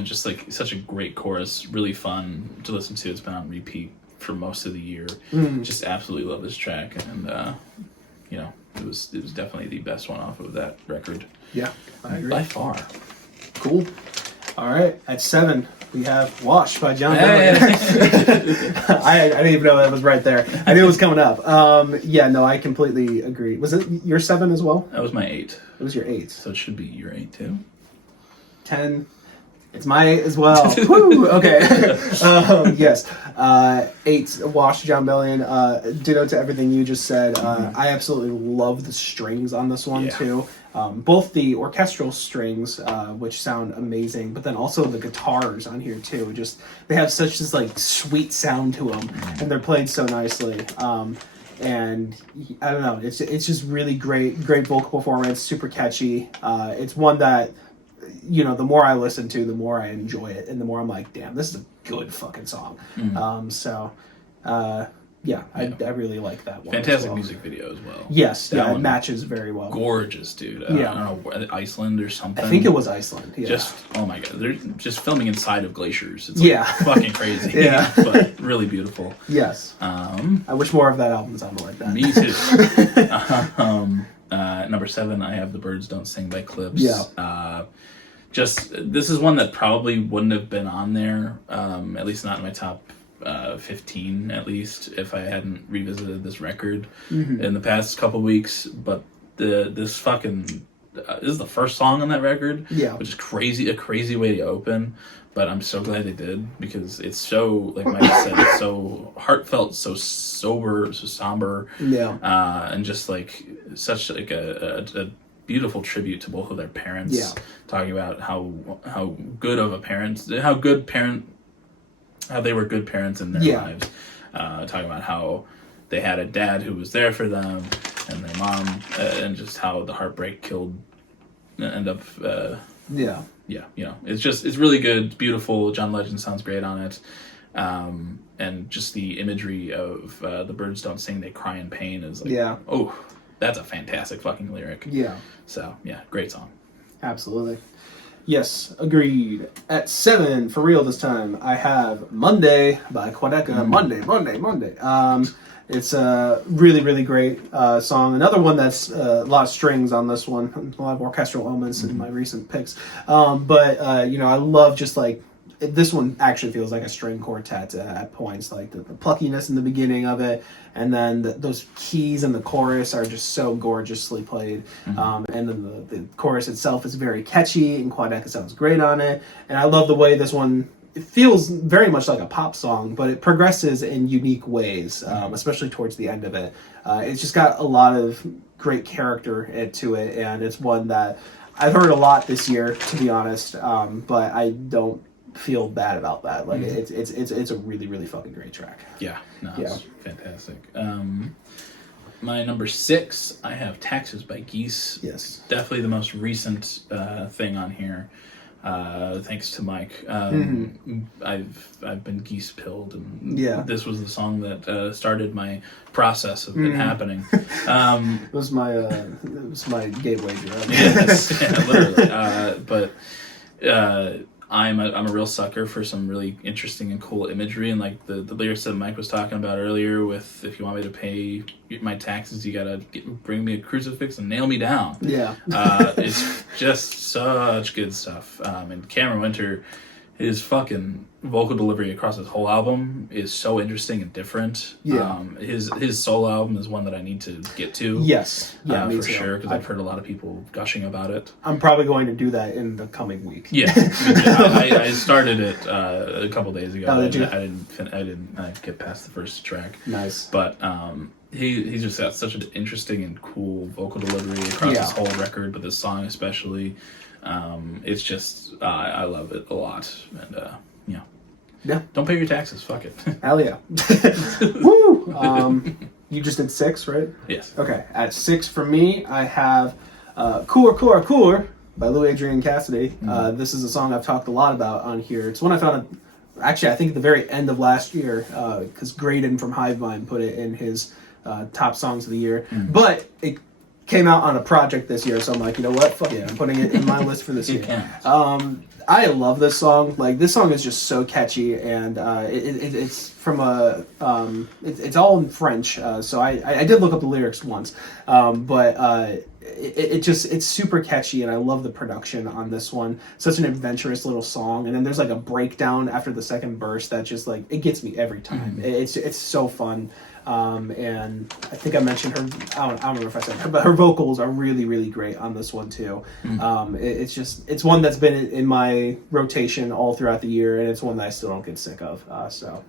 just like such a great chorus, really fun to listen to. It's been on repeat for most of the year. Just absolutely love this track, and it was definitely the best one off of that record. Yeah, I agree. By far. Cool. All right, at 7 we have "Wash" by John Hey. Bellion. I didn't even know that was right there. I knew it was coming up. Yeah, no, I completely agree. Was it your 7 as well? That was my 8. It was your 8. So it should be your 8 too. 10. It's my 8 as well. Woo! Okay. Yes. 8, "Wash," John Bellion. Ditto to everything you just said. I absolutely love the strings on this one, too. Both the orchestral strings, which sound amazing, but then also the guitars on here, too. Just, they have such this, like, sweet sound to them, and they're played so nicely. And I don't know, it's just really great vocal performance, super catchy. It's one that, you know, the more I listen to, the more I enjoy it, and the more I'm like, damn, this is a good fucking song. Yeah, I really like that one. Fantastic music video as well. Yes, That it one, matches very well. gorgeous, dude. I don't know, Iceland or something. I think it was Iceland. Yeah. Just, oh my god, they're just filming inside of glaciers. It's fucking crazy. Yeah. But really beautiful. Yes. I wish more of that album sounded like that. Me too. Number 7, I have "The Birds Don't Sing" by Clips. Yeah. This is one that probably wouldn't have been on there, at least not in my top 15, at least, if I hadn't revisited this record in the past couple weeks. But this is the first song on that record, which is a crazy way to open. But I'm so glad they did, because it's so, like Mike said, it's so heartfelt, so sober, so somber, and just like such like a beautiful tribute to both of their parents. Talking about how good of a parent, how they were good parents in their lives. Talking about how they had a dad who was there for them, and their mom, and just how the heartbreak end up. Yeah, you know, it's really good, it's beautiful. John Legend sounds great on it. And just the imagery of "The birds don't sing, they cry in pain" is like, oh, that's a fantastic fucking lyric. Yeah. So, yeah, great song. Absolutely. Yes, agreed. At 7, for real this time, I have "Monday" by Quadeca. Monday. It's a really, really great song. Another one that's a lot of strings on this one. A lot of orchestral elements in my recent picks. But, you know, I love just like, this one actually feels like a string quartet at points. Like the pluckiness in the beginning of it, and then those keys in the chorus are just so gorgeously played. And then the chorus itself is very catchy, and Quadeca sounds great on it. And I love the way this one, it feels very much like a pop song, but it progresses in unique ways, especially towards the end of it. It's just got a lot of great character to it, and it's one that I've heard a lot this year, to be honest, but I don't feel bad about that. Like it's a really, really fucking great track. It's fantastic. My number 6, I have "Taxes" by Geese. Yes, definitely the most recent thing on here. Thanks to Mike. I've been Geese pilled, and this was the song that started my process of it happening. It was my gateway drug. Literally. But I'm a real sucker for some really interesting and cool imagery, and like the lyrics that Mike was talking about earlier with, "If you want me to pay my taxes, you gotta bring me a crucifix and nail me down." It's just such good stuff. And Cameron Winter, his fucking vocal delivery across his whole album is so interesting and different. His solo album is one that I need to get to. Me for sure, because I've heard a lot of people gushing about it. I'm probably going to do that in the coming week. I started it a couple days ago. Oh, did you? I didn't get past the first track. Nice. But he just got such an interesting and cool vocal delivery across his whole record, but this song especially. It's just I love it a lot, and don't pay your taxes, fuck it. Hell yeah. Woo. You just did 6, right? Yes. Okay, at 6 for me, I have Cooler by Lou Adrian Cassidy. This is a song I've talked a lot about on here. It's one I found actually I think at the very end of last year, because Graydon from Hivemind put it in his top songs of the year. But it came out on a project this year, so I'm like, you know what? Fuck it. I'm putting it in my list for this You year. can. I love this song. Like, this song is just so catchy, and it's from a it's all in French. So I did look up the lyrics once, but it's super catchy, and I love the production on this one. Such an adventurous little song, and then there's like a breakdown after the second verse that just like it gets me every time. It's so fun. And I think I mentioned her. I don't remember if I said her, but her vocals are really, really great on this one too. It's one that's been in my rotation all throughout the year, and it's one that I still don't get sick of. So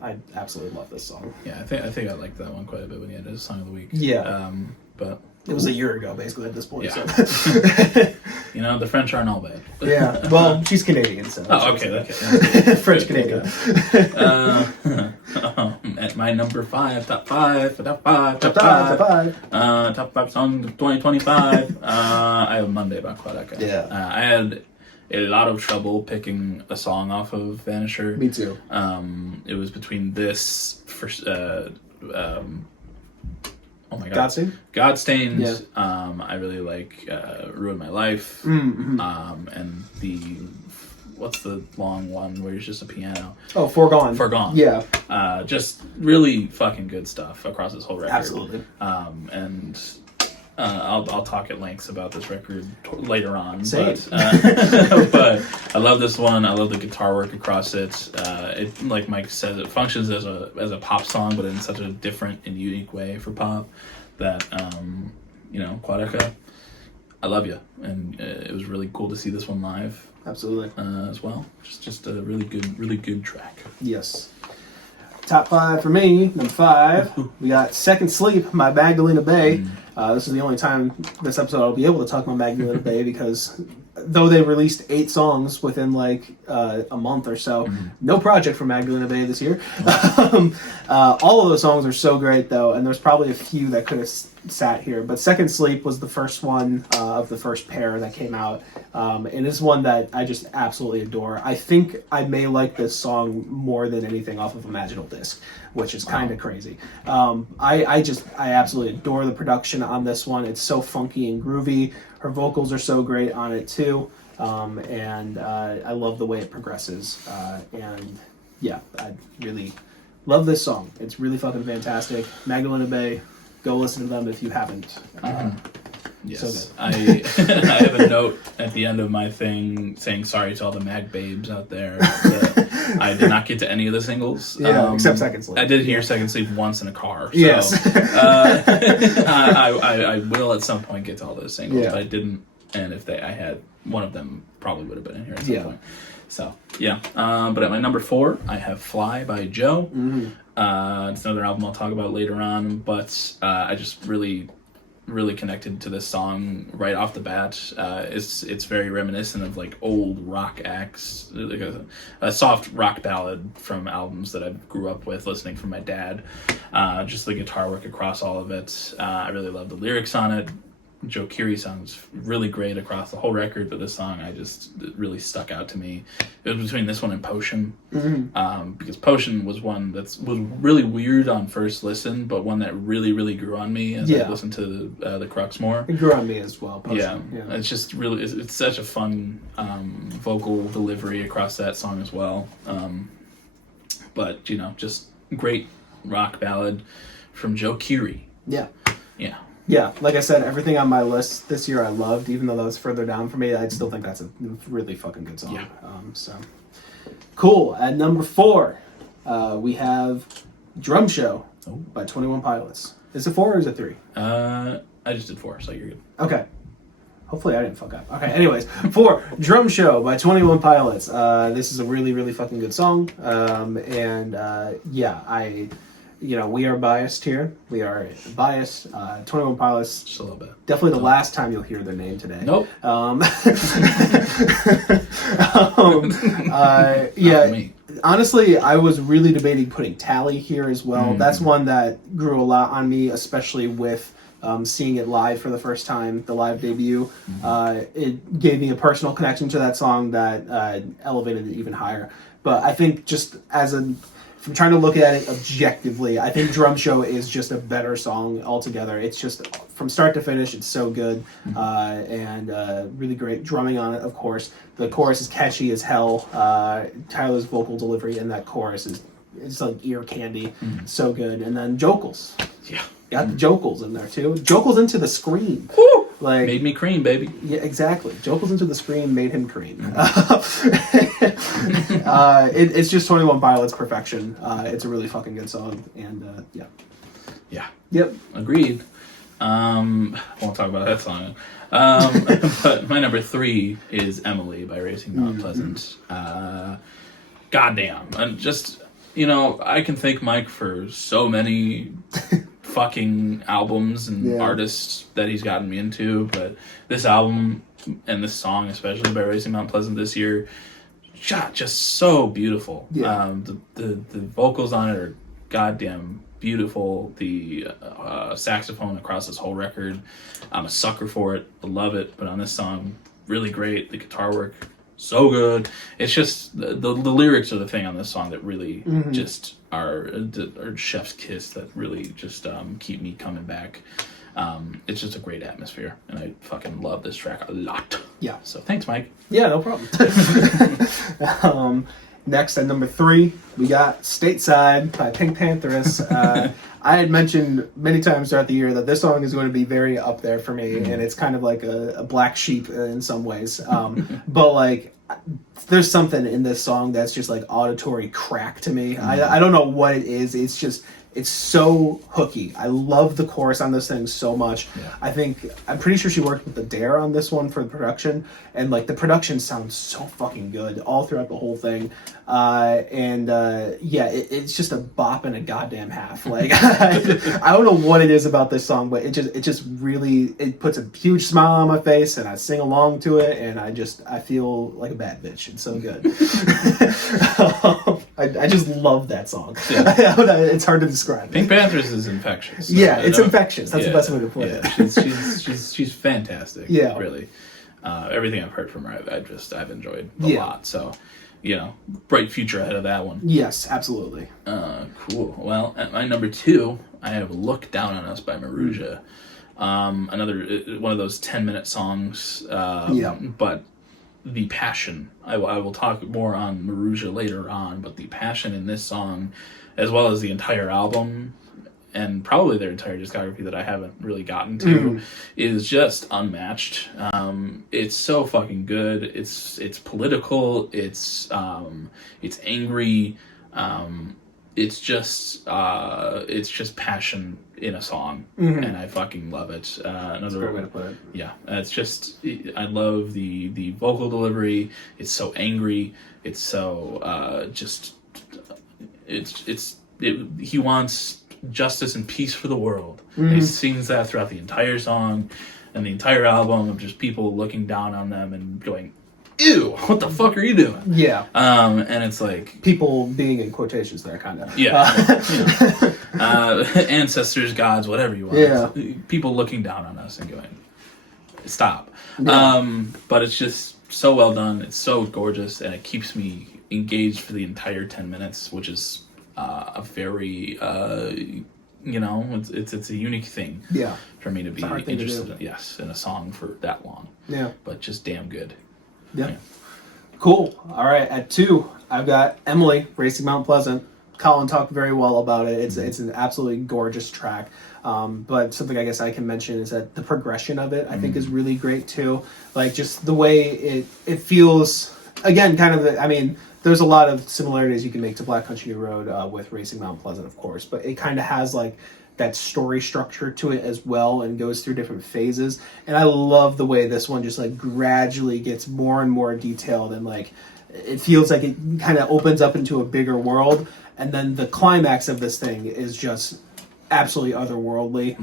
I absolutely love this song. Yeah, I think I liked that one quite a bit when you had it as Song of the Week. Yeah. But it was a year ago, basically, at this point. Yeah. So. You know, the French aren't all bad. Yeah. Well, she's Canadian, so. Oh, okay. French Canadian. At my number 5, top 5 songs of 2025. I have Monday by Quadaka. Yeah. I had a lot of trouble picking a song off of Vanisher. Me too. It was between this for oh my god, Godstained. Yeah. I really like Ruin My Life. Mm-hmm. And the what's the long one where it's just a piano? Oh, Foregone. Yeah. Just really fucking good stuff across this whole record. Absolutely. And I'll talk at lengths about this record later on. Same. But I love this one. I love the guitar work across it. It, like Mike says, it functions as a pop song, but in such a different and unique way for pop. That Quadaka, I love you, and it was really cool to see this one live. Absolutely. As well. Just a really good track. Yes. Top 5 for me. Number 5, we got Second Sleep by Magdalena Bay. This is the only time this episode I'll be able to talk about Magdalena Bay because though they released 8 songs within like a month or so, no project from Magdalena Bay this year. All of those songs are so great though, and there's probably a few that could have sat here, but Second Sleep was the first one of the first pair that came out, and it's one that I just absolutely adore. I think I may like this song more than anything off of Imaginal Disc, which is kind of crazy. I absolutely adore the production on this one. It's so funky and groovy. Her vocals are so great on it too, and I love the way it progresses. And yeah, I really love this song. It's really fucking fantastic. Magdalena Bay, go listen to them if you haven't. Yes, so I have a note at the end of my thing saying sorry to all the Mag babes out there. I did not get to any of the singles. Yeah, except Second Sleep. I did hear Second Sleep once in a car. So, Yes. I will at some point get to all those singles, but I didn't. And if I had, one of them probably would have been in here at some point. So, yeah. But at my number 4, I have Fly by Joe. It's another album I'll talk about later on, but I just really connected to this song right off the bat. It's very reminiscent of like old rock acts, like a soft rock ballad from albums that I grew up with listening from my dad. Just the guitar work across all of it. I really love the lyrics on it. Joe Keery sounds really great across the whole record, but this song it really stuck out to me. It was between this one and Potion, because Potion was one that was really weird on first listen, but one that really grew on me as I listened to the Crux more. It grew on me as well. Potion. Yeah, it's just really it's such a fun vocal delivery across that song as well. But just great rock ballad from Joe Keery. Yeah. Yeah, like I said, everything on my list this year I loved, even though that was further down for me. I still think that's a really fucking good song. Yeah. So cool. At number 4, we have Drum Show by 21 Pilots. Is it 4 or is it 3? I just did 4, so you're good. Okay. Hopefully I didn't fuck up. Okay, anyways, 4, Drum Show by 21 Pilots. This is a really fucking good song. We are biased here. We are biased. 21 Pilots. Just a little bit. Definitely the last time you'll hear their name today. Nope. Me. Honestly, I was really debating putting Tally here as well. That's one that grew a lot on me, especially with seeing it live for the first time, the live debut. It gave me a personal connection to that song that elevated it even higher. But I think just as if I'm trying to look at it objectively, I think Drum Show is just a better song altogether. It's just from start to finish, it's so good, and really great drumming on it. Of course, the chorus is catchy as hell. Tyler's vocal delivery in that chorus is it's like ear candy, so good. And then Jokels, got the Jokels in there too. Jokels into the scream. Woo! Like Made me cream, baby. Yeah, exactly. Jokels into the screen made him cream. It's just 21 Pilots perfection. It's a really fucking good song, and yeah. Yep. Agreed. Won't talk about that song. But my number 3 is Emily by Racing Mount Pleasant. Goddamn. And just, I can thank Mike for so many fucking albums and artists that he's gotten me into, but this album and this song especially by Racing Mount Pleasant this year, just so beautiful. The vocals on it are goddamn beautiful. The saxophone across this whole record, I'm a sucker for it. I love it. But on this song, really great. The guitar work, so good. It's just the lyrics are the thing on this song that really just are chef's kiss that really just keep me coming back. It's just a great atmosphere, and I fucking love this track a lot. Yeah. So thanks, Mike. Yeah, no problem. Next at number 3, we got Stateside by Pink Pantheress. I had mentioned many times throughout the year that this song is going to be very up there for me, and it's kind of like a black sheep in some ways. But like, there's something in this song that's just like auditory crack to me. I don't know what it is. It's so hooky. I love the chorus on this thing so much. I'm pretty sure she worked with the Dare on this one for the production, and like the production sounds so fucking good all throughout the whole thing. It's just a bop and a goddamn half. Like I don't know what it is about this song, but it just really puts a huge smile on my face, and I sing along to it, and I feel like a bad bitch. It's so good. I just love that song. It's hard to describe. Pink Pantheress is infectious. So it's infectious. That's the best way to put it. She's fantastic. Yeah, really. Everything I've heard from her, I've enjoyed a lot. So, bright future ahead of that one. Yes, absolutely. Cool. Well, at my number 2, I have "Look Down on Us" by Maruja. Another one of those 10-minute songs. But the passion. I will talk more on Maruja later on, but the passion in this song, as well as the entire album, and probably their entire discography that I haven't really gotten to, is just unmatched. It's so fucking good. It's political. It's angry. It's just passion in a song, and I fucking love it. That's a great way to put it. Yeah, it's just, I love the vocal delivery. It's so angry. It's so he wants justice and peace for the world. And he sings that throughout the entire song and the entire album, of just people looking down on them and going, ew, what the fuck are you doing? Yeah. And it's like, people being in quotations there, kind of. Ancestors, gods, whatever you want. Yeah. People looking down on us and going, stop. Yeah. But it's just so well done. It's so gorgeous, and it keeps me engaged for the entire 10 minutes, which is a very, it's a unique thing. Yeah. For me to be interested in a song for that long. Yeah. But just damn good. Yeah. Cool. All right. At 2, I've got Emily, Racing Mount Pleasant. Colin talked very well about it. It's an absolutely gorgeous track. But something I guess I can mention is that the progression of it, I think, is really great too. Like, just the way it feels, again, kind of, there's a lot of similarities you can make to Black Country New Road with Racing Mount Pleasant, of course, but it kind of has like that story structure to it as well, and goes through different phases. And I love the way this one just like gradually gets more and more detailed, and like it feels like it kind of opens up into a bigger world. And then the climax of this thing is just absolutely otherworldly.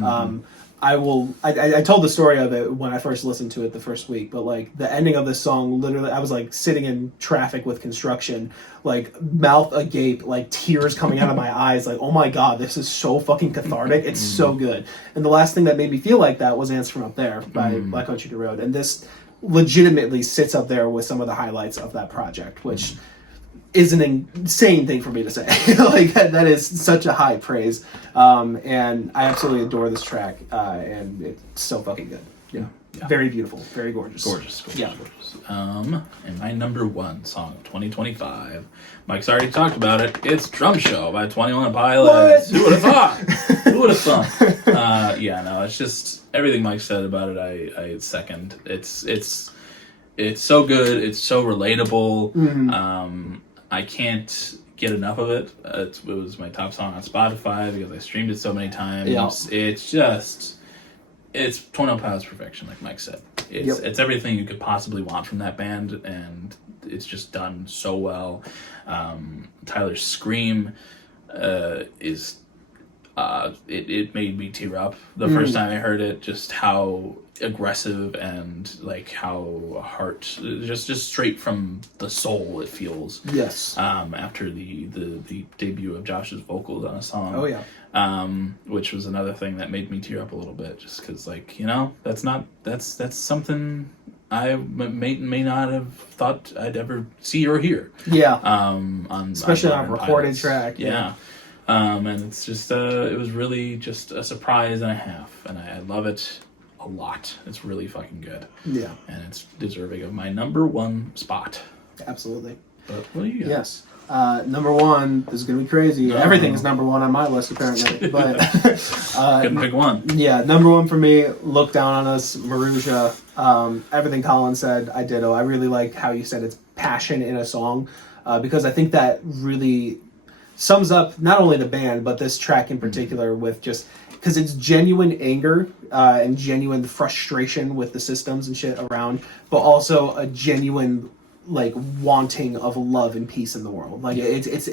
I told the story of it when I first listened to it the first week, but like the ending of this song, literally, I was like sitting in traffic with construction, like mouth agape, like tears coming out of my eyes, like, oh my god, this is so fucking cathartic. It's so good. And the last thing that made me feel like that was Ants From Up There by Black Country New Road. And this legitimately sits up there with some of the highlights of that project, which is an insane thing for me to say. Like that is such a high praise, and I absolutely adore this track, and it's so fucking good. Yeah. Very beautiful, very gorgeous. Gorgeous. Yeah. And my number one song of 2025, Mike's already talked about it. It's "Drum Show" by 21 Pilots. What? Who would have thought? Who would have thought? It's just everything Mike said about it. I second. It's so good. It's so relatable. Mm-hmm. I can't get enough of it. It was my top song on Spotify because I streamed it so many times. Yeah. It's 21 Pilots perfection, like Mike said. It's everything you could possibly want from that band, and it's just done so well. Tyler's scream is it made me tear up the first time I heard it. Just how aggressive and like how just straight from the soul it feels. Yes. After the debut of Josh's vocals on a song. Oh yeah. Which was another thing that made me tear up a little bit, just because, like, that's something I may not have thought I'd ever see or hear. Yeah. Especially on a recorded track. Yeah. And it's just it was really just a surprise and a half, and I love it a lot. It's really fucking good. Yeah. And it's deserving of my number one spot. Absolutely. But what do you got? Yes. Number one, this is going to be crazy. Everything is number one on my list, apparently. But couldn't pick one. Yeah, number one for me, Look Down on Us, Marusha. Everything Colin said, I ditto. I really like how you said it's passion in a song, because I think that really sums up not only the band, but this track in particular, with just... because it's genuine anger and genuine frustration with the systems and shit around, but also a genuine... like wanting of love and peace in the world. Like it's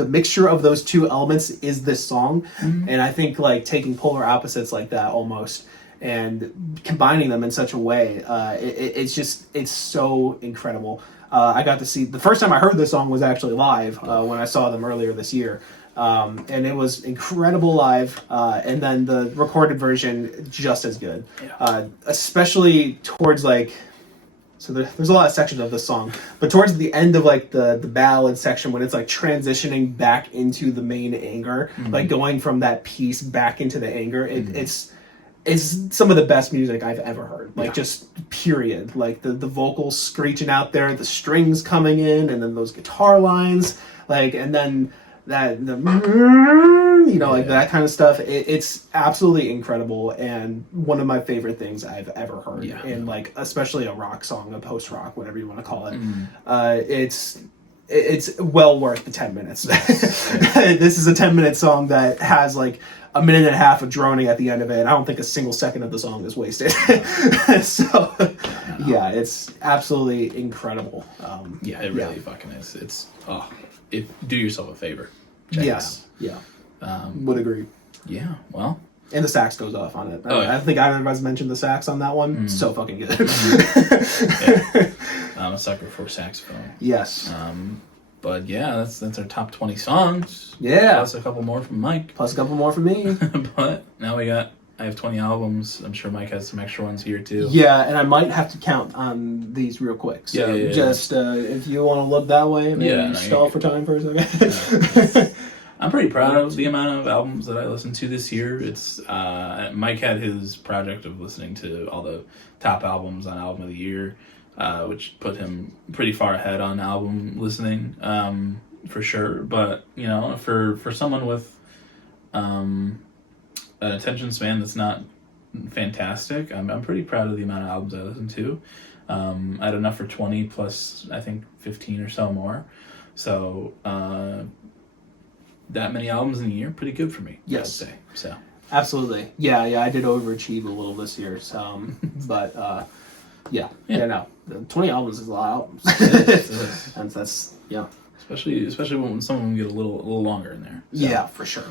the mixture of those two elements is this song. And I think like taking polar opposites like that almost and combining them in such a way, it's so incredible. I got to see, the first time I heard this song was actually live when I saw them earlier this year. And it was incredible live, and then the recorded version just as good, especially towards like... So there's a lot of sections of this song, but towards the end of like the ballad section, when it's like transitioning back into the main anger, like going from that peace back into the anger, it's some of the best music I've ever heard. Like just period. Like the vocals screeching out there, the strings coming in, and then those guitar lines, like, and then that that kind of stuff. It's absolutely incredible, and one of my favorite things I've ever heard. And like especially a rock song, a post rock, whatever you want to call it. It's well worth the 10 minutes. This is a 10-minute song that has like a minute and a half of droning at the end of it, and I don't think a single second of the song is wasted. So yeah, it's absolutely incredible. It really fucking is. Do yourself a favor. Check it out. Yeah. Would agree. Yeah, well. And the sax goes off on it. I think either of us mentioned the sax on that one. So fucking good. I'm a sucker for saxophone. Yes. But yeah, that's our top 20 songs. Yeah. Plus a couple more from Mike. Plus a couple more from me. But now I have 20 albums. I'm sure Mike has some extra ones here too. Yeah, and I might have to count on these real quick. So if you want to look that way, maybe stall for time for a second. I'm pretty proud of the amount of albums that I listened to this year. It's Mike had his project of listening to all the top albums on Album of the Year, which put him pretty far ahead on album listening, for sure. But for someone with an attention span that's not fantastic, I'm pretty proud of the amount of albums I listened to. I had enough for 20 plus I think 15 or so more. So that many albums in a year, pretty good for me. Yes, I'd say so. Absolutely. Yeah. I did overachieve a little this year. So, but 20 albums is a lot of albums. It is. And that's Especially when some of them get a little longer in there. So. Yeah, for sure.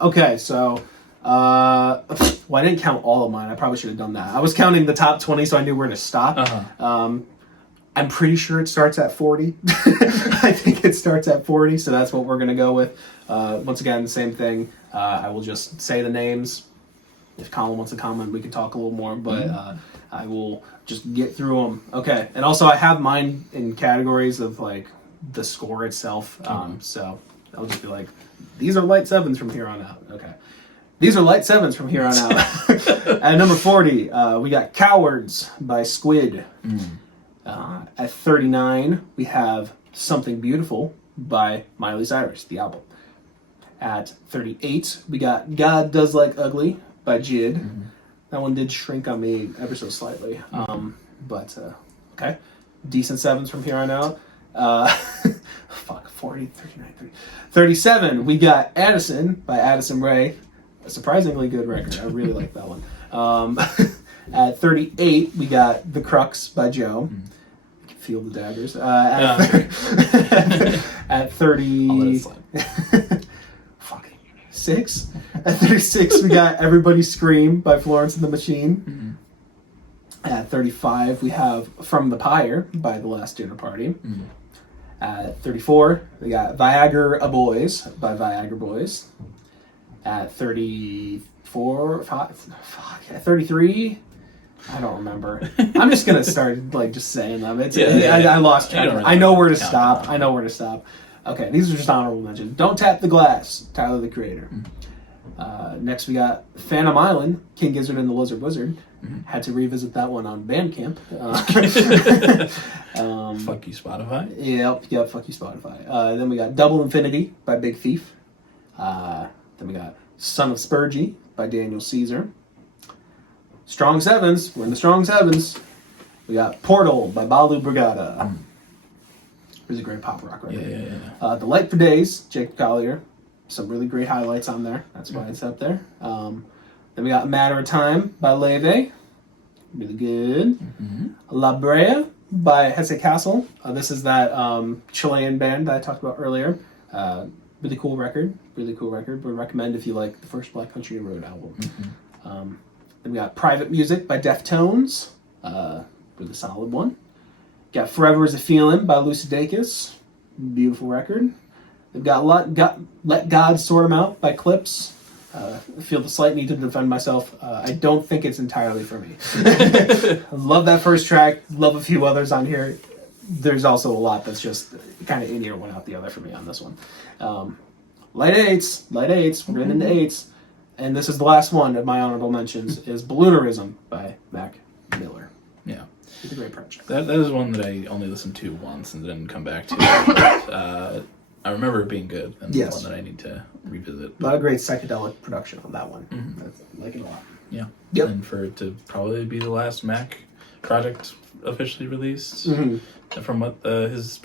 Okay, so I didn't count all of mine. I probably should have done that. I was counting the top 20, so I knew where to stop. I'm pretty sure it starts at 40. I think it starts at 40, so that's what we're going to go with. Once again, the same thing. I will just say the names. If Colin wants to comment, we can talk a little more, but I will just get through them. Okay, and also I have mine in categories of like the score itself. So I'll just be like, these are light 7s from here on out. Okay. These are light 7s from here on out. At number 40, we got Cowards by Squid. At 39, we have Something Beautiful by Miley Cyrus, the album. At 38, we got God Does Like Ugly by Jid. That one did shrink on me ever so slightly. But, okay. Decent 7s from here on out. 40, 39, 30. 37, we got Addison by Addison Rae. A surprisingly good record. I really like that one. At 38, we got The Crux by Joe. I can feel the daggers. At 30... I'll let it slide. Fucking 6. At 36, we got Everybody Scream by Florence and the Machine. At 35, we have From the Pyre by The Last Dinner Party. At 34, we got Viagra Boys by Viagra Boys. At 34, at 33, I don't remember. I'm just gonna start just saying them. I lost track. Really I know where to stop. Okay, these are just honorable mentions. Don't Tap the Glass, Tyler the Creator. Next we got Phantom Island, King Gizzard and the Lizard Wizard. Had to revisit that one on Bandcamp. Fuck you, Spotify. Yep, fuck you, Spotify. Then we got Double Infinity by Big Thief. Then we got Son of Spurgey by Daniel Caesar. Strong 7s. We're in the strong 7s. We got Portal by Balu Brigada. It was a great pop rock record. Yeah. The Light for Days, Jacob Collier. Some really great highlights on there. That's why it's up there. Then we got Matter of Time by Leve. Really good. La Brea by Hesse Castle. This is that Chilean band that I talked about earlier. Really cool record. Would recommend if you like the first Black Country Road album. Then we got Private Music by Deftones. Really solid one. Got Forever Is a Feeling by Lucidakis. Beautiful record. They've got Let God Sort 'Em Out by Clips. I feel the slight need to defend myself. I don't think it's entirely for me. I love that first track. Love a few others on here. There's also a lot that's just kind of in here, one out the other for me on this one. Light eights. We're getting into 8s. And this is the last one of my honorable mentions, is Balloonerism by Mac Miller. Yeah. It's a great project. That is one that I only listened to once and didn't come back to. I remember it being good, and Yes. one that I need to revisit. A lot of great psychedelic production on that one. I like it a lot. Yeah. Yep. And for it to probably be the last Mac project officially released, from what his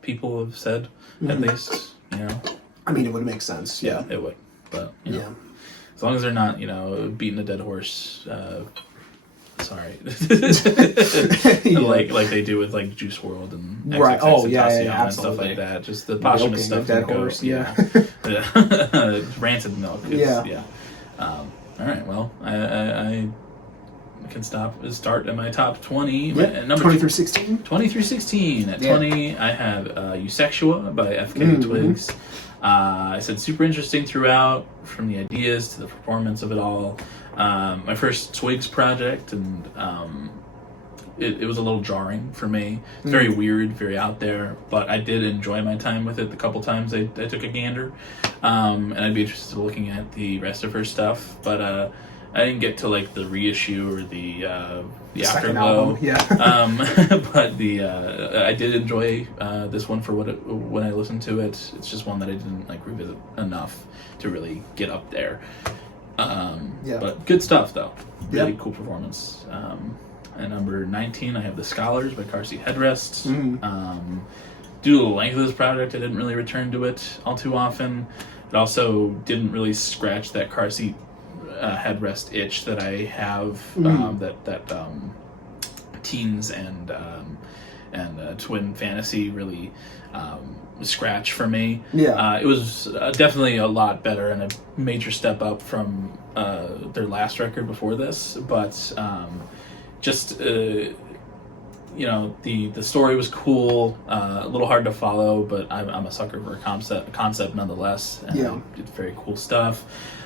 people have said, at least, I mean, it would make sense. Yeah, it would. But, as long as they're not, beating a dead horse, sorry. like they do with Juice WRLD and Right. XXXTentacion and absolutely. stuff like that. Just the posthumous stuff. Dead can go, horse. Rancid milk. All right. Well, I can start at my top 20. Number 20 through 16. 20 through 16. At 20, I have Eusexua by FK Twigs. I said super interesting throughout, from the ideas to the performance of it all. My first Twigs project, and it was a little jarring for me. It's very weird, very out there, but I did enjoy my time with it the couple times I took a gander. And I'd be interested in looking at the rest of her stuff, but I didn't get to the reissue or the afterglow. But I did enjoy this one for when I listened to it. It's just one that I didn't revisit enough to really get up there. But good stuff though. Really cool performance. At number 19, I have The Scholars by Car Seat Headrest. Due to the length of this project, I didn't really return to it all too often. It also didn't really scratch that car seat headrest itch that I have, that teens and twin fantasy really scratch for me. It was definitely a lot better and a major step up from their last record before this, but the story was cool, a little hard to follow, but I'm a sucker for a concept nonetheless, and did very cool stuff.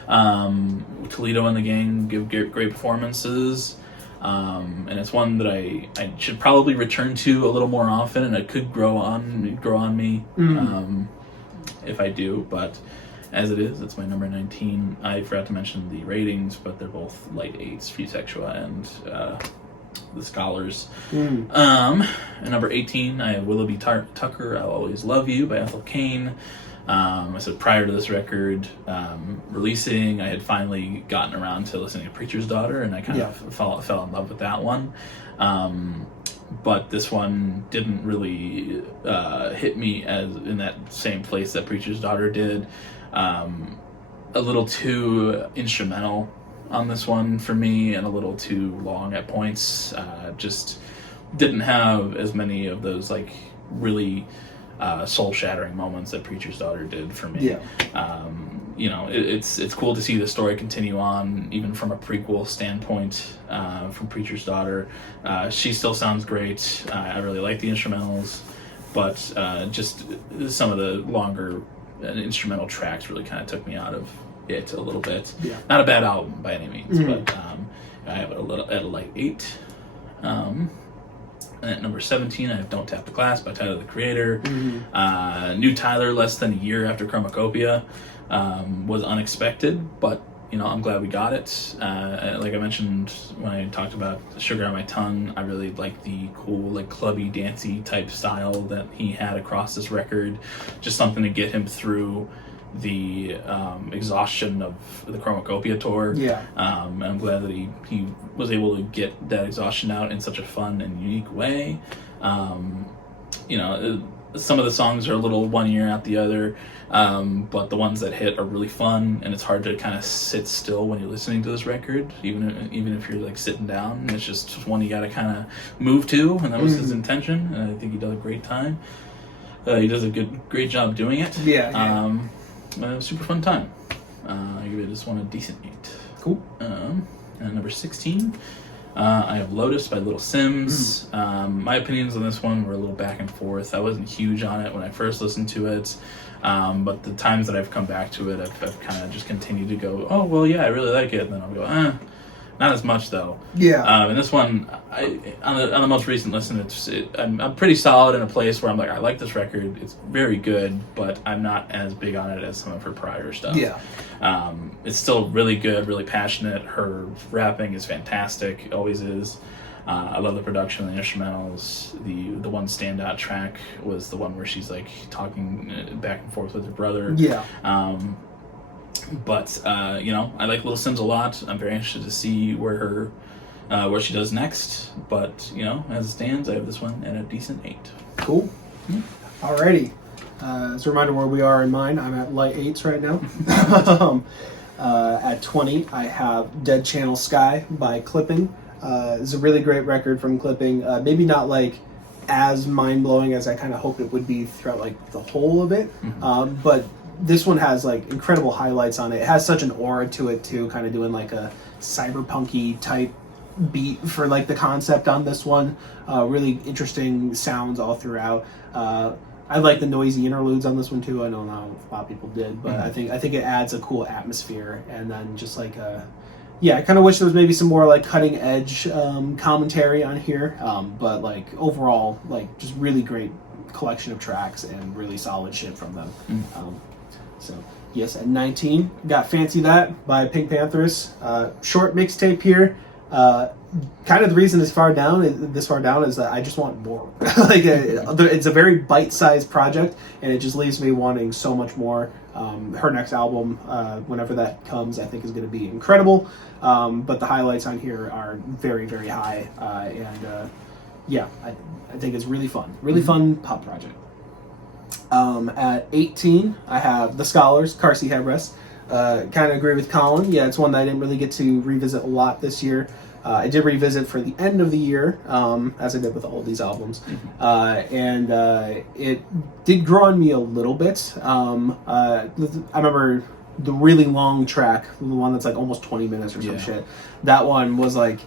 Toledo and the gang give great performances. And it's one that I should probably return to a little more often, and it could grow on me if I do. But as it is, it's my number 19. I forgot to mention the ratings, but they're both light 8s, Futextua and the Scholars. And number 18, I have Willoughby Tucker, I'll Always Love You by Ethel Cain. I said prior to this record releasing, I had finally gotten around to listening to Preacher's Daughter, and I kind of fell in love with that one. But this one didn't really hit me as in that same place that Preacher's Daughter did. A little too instrumental on this one for me, and a little too long at points. Just didn't have as many of those like really soul-shattering moments that Preacher's Daughter did for me. It's cool to see the story continue on, even from a prequel standpoint. From Preacher's Daughter, she still sounds great. I really like the instrumentals, but just some of the longer instrumental tracks really kind of took me out of it a little bit. Not a bad album by any means, but I have it at a light 8. At number 17, I have Don't Tap the Glass by Tyler, the Creator. New Tyler less than a year after Chromacopia was unexpected, but I'm glad we got it. Like I mentioned when I talked about Sugar on My Tongue, I really like the cool, like clubby, dancey type style that he had across this record. Just something to get him through the exhaustion of the Chromacopia tour. And I'm glad that he was able to get that exhaustion out in such a fun and unique way. Some of the songs are a little one ear out the other, but the ones that hit are really fun, and it's hard to kind of sit still when you're listening to this record, even if you're like sitting down. It's just one you got to kind of move to, and that was his intention, and I think he does a great time. He does a great job doing it. Super fun time. I give this one a decent 8. Cool. And number 16, I have Lotus by Little Sims. My opinions on this one were a little back and forth. I wasn't huge on it when I first listened to it, but the times that I've come back to it, I've kind of just continued to go, oh, well, yeah, I really like it. And then I'll go, not as much, though. And this one, on the most recent listen, I'm pretty solid in a place where I'm like, I like this record. It's very good, but I'm not as big on it as some of her prior stuff. It's still really good, really passionate. Her rapping is fantastic, always is. I love the production and the instrumentals. The one standout track was the one where she's like talking back and forth with her brother. But I like Little Sims a lot. I'm very interested to see where she does next. But as it stands, I have this one at a decent 8. Cool. Alrighty. As a reminder where we are in mine, I'm at light 8s right now. At 20, I have Dead Channel Sky by Clipping. It's a really great record from Clipping. Maybe not like as mind-blowing as I kind of hoped it would be throughout like the whole of it, but this one has like incredible highlights on it. It has such an aura to it too, kind of doing like a cyberpunky type beat for like the concept on this one. Really interesting sounds all throughout. I like the noisy interludes on this one too. I know not a lot of people did, but I think it adds a cool atmosphere. And then just like I kind of wish there was maybe some more like cutting edge commentary on here, but like overall, like just really great collection of tracks and really solid shit from them. So yes, at 19, got Fancy That by Pink Panthers. Short mixtape here. Kind of the reason this far down is that I just want more. Like it's a very bite-sized project, and it just leaves me wanting so much more. Her next album, whenever that comes, I think is going to be incredible. But the highlights on here are very, very high, and I think it's really fun. Really fun pop project. At 18, I have The Scholars, Car Seat Headrest. Kind of agree with Colin. Yeah, it's one that I didn't really get to revisit a lot this year. I did revisit for the end of the year, as I did with all these albums. And it did grow on me a little bit. I remember the really long track, the one that's like almost 20 minutes or some shit. That one was like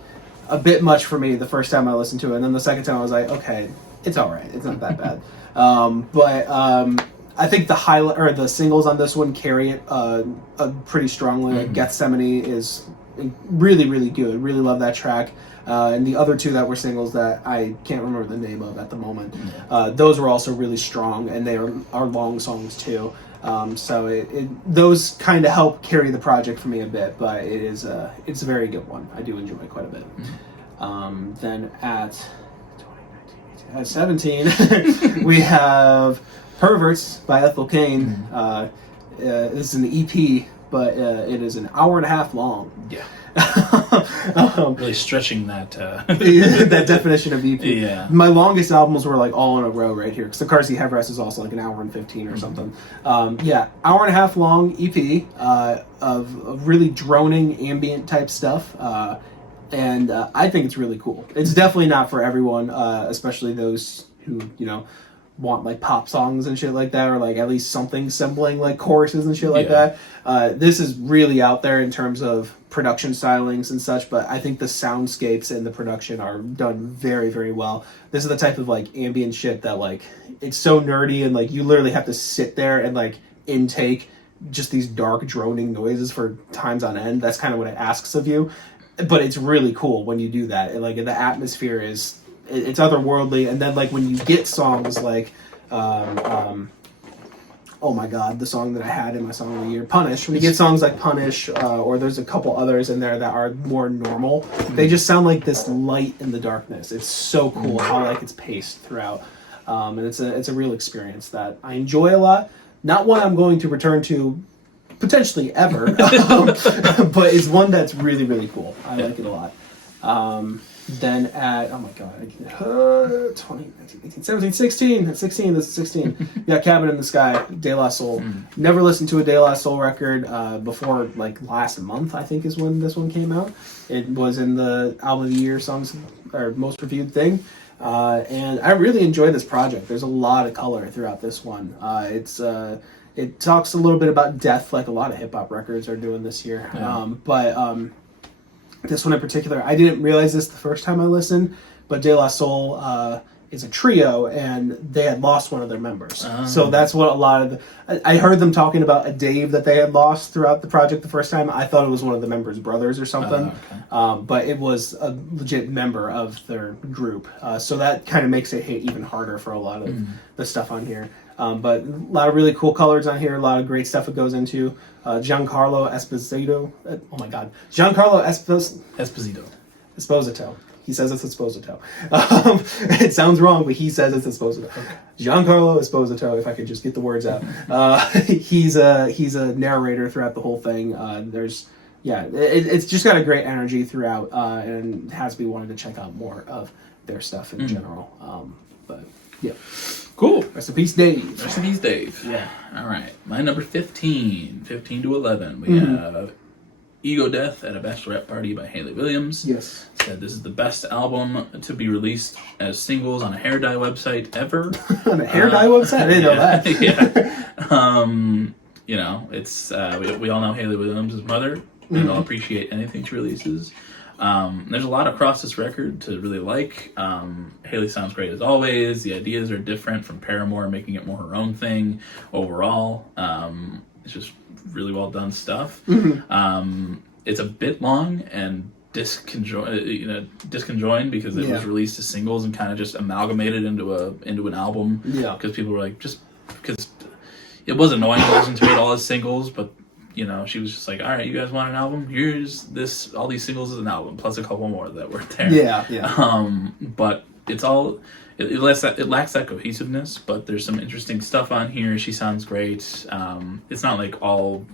a bit much for me the first time I listened to it. And then the second time I was like, okay, it's all right. It's not that bad. But I think the highlight or the singles on this one carry it pretty strongly. Like Gethsemane is really, really good. Really love that track. And the other two that were singles that I can't remember the name of at the moment, those were also really strong, and they are long songs too. So those kind of help carry the project for me a bit, but it's a very good one. I do enjoy it quite a bit. Then at 17, we have Perverts by Ethel Cain. This is an EP, but it is an hour and a half long. Yeah. Really stretching that that definition of EP. Yeah. My longest albums were like all in a row right here, because the Car Seat Headrest is also like an hour and 15 or something. Hour and a half long EP of really droning ambient type stuff. And I think it's really cool. It's definitely not for everyone, especially those who, want like pop songs and shit like that, or like at least something resembling like choruses and shit like that. This is really out there in terms of production stylings and such, but I think the soundscapes and the production are done very, very well. This is the type of like ambient shit that like, it's so nerdy and like you literally have to sit there and like intake just these dark droning noises for times on end. That's kind of what it asks of you. But it's really cool when you do that. And like the atmosphere is, it's otherworldly. And then like when you get songs like, oh my god, the song that I had in my song of the year, Punish. When you get songs like Punish, or there's a couple others in there that are more normal, they just sound like this light in the darkness. It's so cool how like it's paced throughout. And it's a real experience that I enjoy a lot. Not one I'm going to return to potentially ever, but it's one that's really, really cool. I like it a lot. Then at, oh my god, 20, 19, 18, 17, 16, at 16, this is 16. Yeah, Cabin in the Sky, De La Soul. Never listened to a De La Soul record before like last month, I think is when this one came out. It was in the Album of the Year songs, or most reviewed thing. And I really enjoy this project. There's a lot of color throughout this one. It talks a little bit about death, like a lot of hip-hop records are doing this year. But this one in particular, I didn't realize this the first time I listened, but De La Soul is a trio, and they had lost one of their members. So that's what a lot of I heard them talking about a Dave that they had lost throughout the project the first time. I thought it was one of the members' brothers or something. But it was a legit member of their group. So that kind of makes it hit even harder for a lot of the stuff on here. But a lot of really cool colors on here, a lot of great stuff it goes into. Giancarlo Esposito. Oh my god. Giancarlo Esposito. He says it's Esposito. It sounds wrong, but he says it's Esposito. Giancarlo Esposito, if I could just get the words out. He's a narrator throughout the whole thing. It's just got a great energy throughout, and has me wanting to check out more of their stuff in general. But yeah. Cool. Rest in peace, Dave. Rest in peace, Dave. Yeah. All right. My number 15 to 11. We have Ego Death at a Bachelorette Party by Hayley Williams. Yes. Said this is the best album to be released as singles on a hair dye website ever. On a hair dye website? I didn't know that. Yeah. It's we all know Hayley Williams' mother. We all appreciate anything she releases. There's a lot across this record to really like. Hayley sounds great as always. The ideas are different from Paramore, making it more her own thing overall. It's just really well done stuff. It's a bit long and disconjoined because it was released as singles and kind of just amalgamated into an album. Yeah, because people were like, just because it was annoying to listen to it all as singles, but she was just like, all right, you guys want an album? Here's all these singles as an album, plus a couple more that were there. Yeah. But it's all, it lacks that cohesiveness, but there's some interesting stuff on here. She sounds great. It's not like all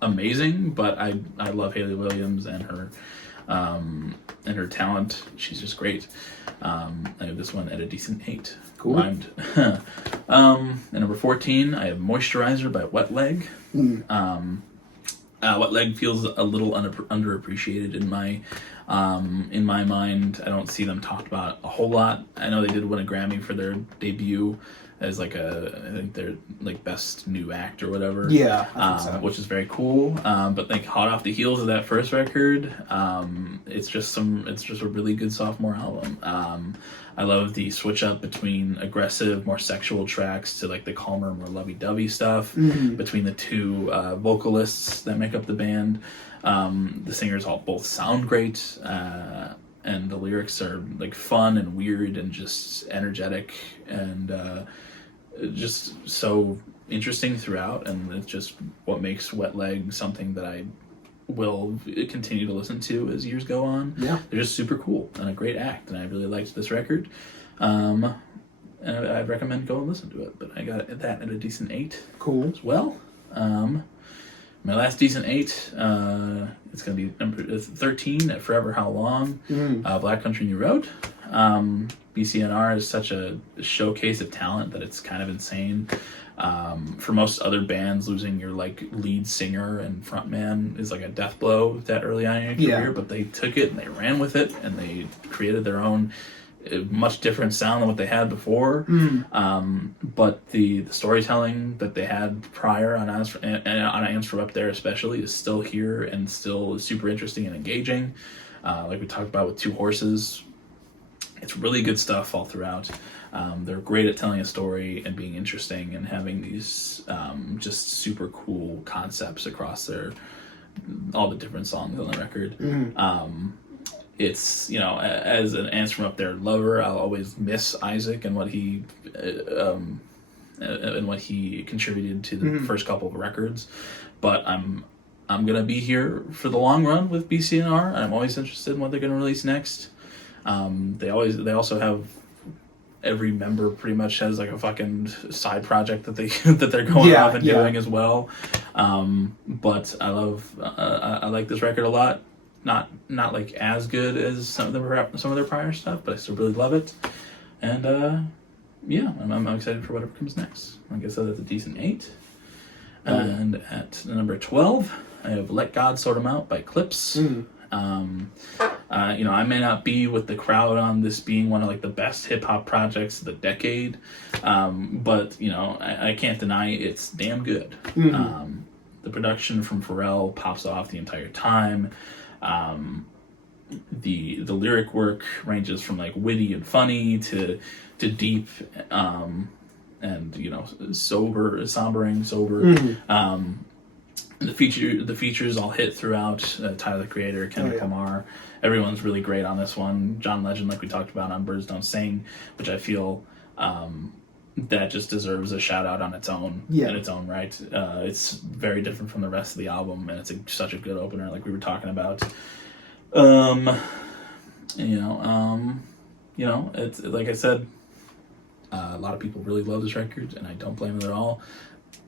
amazing, but I love Hayley Williams and her talent. She's just great. I have this one at a decent 8. Cool. And number 14, I have Moisturizer by Wet Leg. Wet Leg feels a little underappreciated in my mind. I don't see them talked about a whole lot. I know they did win a Grammy for their debut as like I think they're like best new act or whatever. Yeah, I think so. Which is very cool. But like hot off the heels of that first record, it's just a really good sophomore album. I love the switch up between aggressive, more sexual tracks to like the calmer, more lovey-dovey stuff between the two vocalists that make up the band. The singers all both sound great, and the lyrics are like fun and weird and just energetic and just so interesting throughout. And it's just what makes Wet Leg something that I will continue to listen to as years go on. Yeah, they're just super cool and a great act, and I really liked this record. And I'd recommend go and listen to it. But I got that at a decent 8. Cool. As well. My last decent 8, it's going to be number 13 at Forever How Long, Black Country New Road. BCNR is such a showcase of talent that it's kind of insane. For most other bands, losing your like lead singer and frontman is like a death blow that early on in your career, but they took it and they ran with it and they created their own much different sound than what they had before. But the storytelling that they had prior on Answer Up There especially is still here and still super interesting and engaging. Like we talked about with Two Horses, it's really good stuff all throughout. They're great at telling a story and being interesting and having these just super cool concepts across all the different songs on the record. It's, as an Answer From Up There lover, I'll always miss Isaac and what he contributed to the first couple of records. But I'm gonna be here for the long run with BCNR, and I'm always interested in what they're gonna release next. They also have every member pretty much has like a fucking side project that they're going off and doing as well. But I like this record a lot. Not like as good as some of their prior stuff, but I still really love it. And I'm excited for whatever comes next. Like I said, that's a decent 8. And at number 12, I have Let God Sort 'Em Out by Clips. I may not be with the crowd on this being one of like the best hip hop projects of the decade, but I can't deny it's damn good. The production from Pharrell pops off the entire time. The lyric work ranges from like witty and funny to deep, and sombering. The features all hit throughout. Tyler the Creator, Kendrick Lamar, everyone's really great on this one. John Legend, like we talked about on Birds Don't Sing, which I feel that just deserves a shout out on its own in its own right. It's very different from the rest of the album, and it's such a good opener, like we were talking about. It's like I said, a lot of people really love this record, and I don't blame them at all.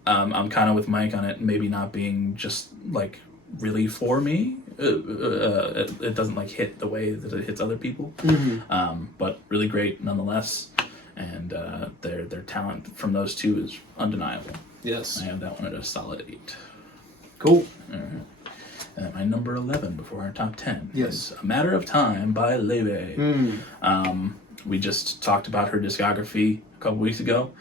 I'm kind of with Mike on it, maybe not being just like really for me. It doesn't like hit the way that it hits other people, but really great nonetheless. And their talent from those two is undeniable. Yes, I have that one at a solid 8. Cool. All right. And my number 11 before our top 10 is A Matter of Time by Leve. We just talked about her discography a couple weeks ago,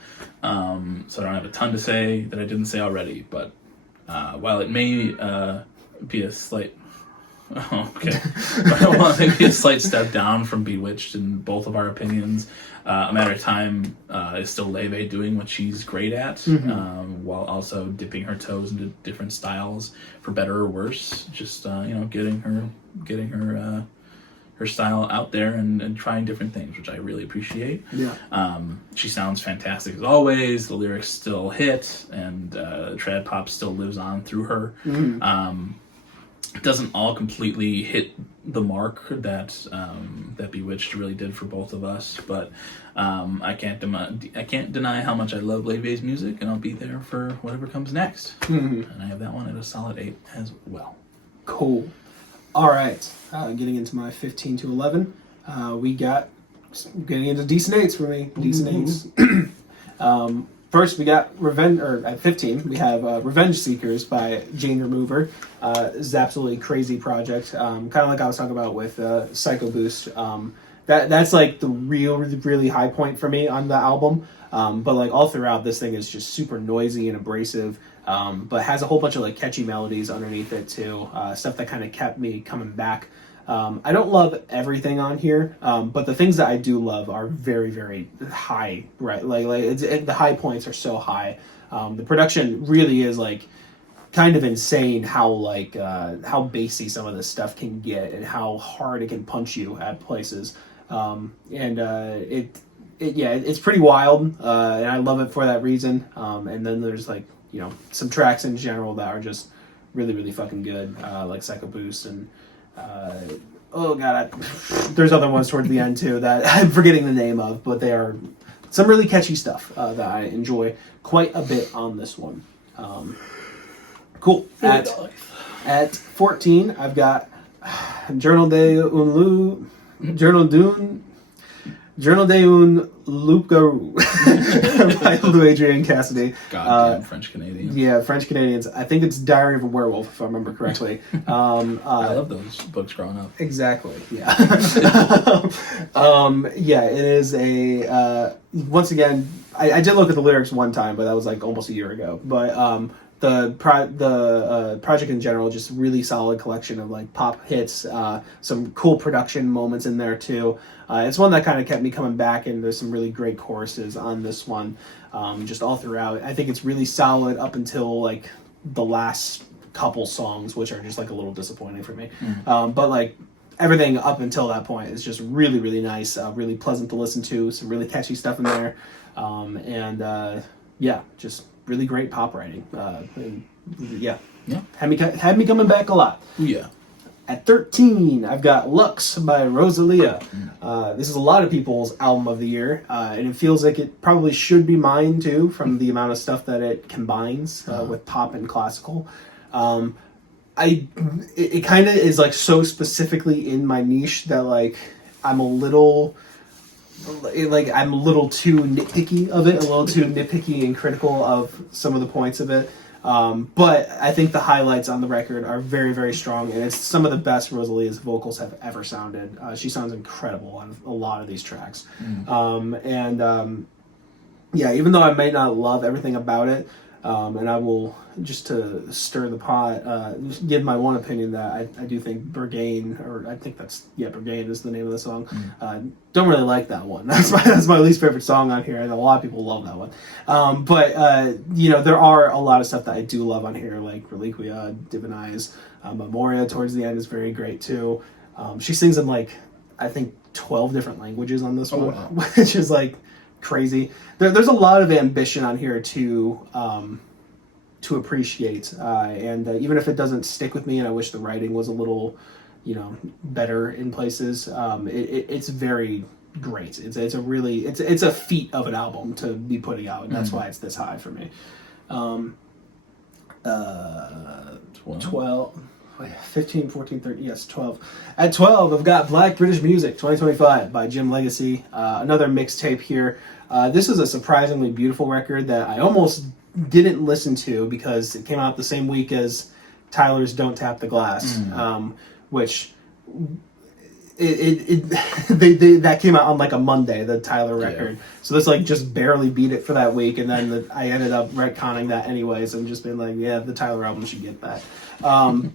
so I don't have a ton to say that I didn't say already, but while it may be a slight... Well, it may be a slight step down from Bewitched in both of our opinions, A Matter of Time is still Leve doing what she's great at, while also dipping her toes into different styles, for better or worse. Just getting her style out there and trying different things, which I really appreciate. She sounds fantastic as always. The lyrics still hit, and trad pop still lives on through her. It doesn't all completely hit the mark that Bewitched really did for both of us, but I can't deny how much I love Leve's music, and I'll be there for whatever comes next. And I have that one at a solid 8 as well. Cool. All right, getting into my 15 to 11, we got getting into decent 8s for me. Decent 8s. First, we got Revenge, or at 15, we have Revenge Seekers by Jane Remover. This is absolutely crazy project. Kind of like I was talking about with Psycho Boost. that's like the really high point for me on the album. But like all throughout, this thing is just super noisy and abrasive, but has a whole bunch of like catchy melodies underneath it too. Stuff that kind of kept me coming back. I don't love everything on here, but the things that I do love are very high. Right, the high points are so high. The production really is like kind of insane how bassy some of this stuff can get and how hard it can punch you at places. It's pretty wild, and I love it for that reason. And then there's like, you know, some tracks in general that are just really fucking good, like Psycho Boost and oh god, there's other ones towards the end too that I'm forgetting the name of, but they are some really catchy stuff that I enjoy quite a bit on this one. Cool. At 14, I've got Journal d'un Loup-Garou by Lou Adrian Cassidy. Goddamn French Canadians. Yeah, French Canadians. I think it's Diary of a Werewolf, if I remember correctly. I love those books growing up. Exactly, yeah. It is a... once again, I did look at the lyrics one time, but that was like almost a year ago. But the project in general, just really solid collection of like pop hits, some cool production moments in there too. It's one that kind of kept me coming back, and there's some really great choruses on this one, just all throughout. I think it's really solid up until like the last couple songs, which are just like a little disappointing for me. But like everything up until that point is just really nice, really pleasant to listen to, some really catchy stuff in there, just really great pop writing. Had me coming back a lot. Yeah. At 13, I've got Lux by Rosalia. This is a lot of people's album of the year, and it feels like it probably should be mine too, from the amount of stuff that it combines with pop and classical. It kind of is like so specifically in my niche that like I'm a little too nitpicky of it, a little too nitpicky and critical of some of the points of it. But I think the highlights on the record are very strong, and it's some of the best Rosalia's vocals have ever sounded. She sounds incredible on a lot of these tracks. Even though I may not love everything about it, and I will, just to stir the pot, just give my one opinion that I do think BrokeN, or I think BrokeN is the name of the song. Don't really like that one. That's my least favorite song on here, and a lot of people love that one. There are a lot of stuff that I do love on here, like Reliquia, Divinize, Memoria towards the end is very great too. She sings in like, I think 12 different languages on this one, wow. Which is like crazy. There's a lot of ambition on here to appreciate, and even if it doesn't stick with me, and I wish the writing was a little, better in places, it's very great. It's a feat of an album to be putting out, and that's why it's this high for me. 12. 15, 14, 13, yes, 12. At 12, I've got Black British Music 2025 by Jim Legacy. Another mixtape here. This is a surprisingly beautiful record that I almost didn't listen to because it came out the same week as Tyler's Don't Tap the Glass, which that came out on like a Monday, the Tyler record. Yeah. So this like just barely beat it for that week, and then I ended up retconning that anyways and just being like, yeah, the Tyler album should get that.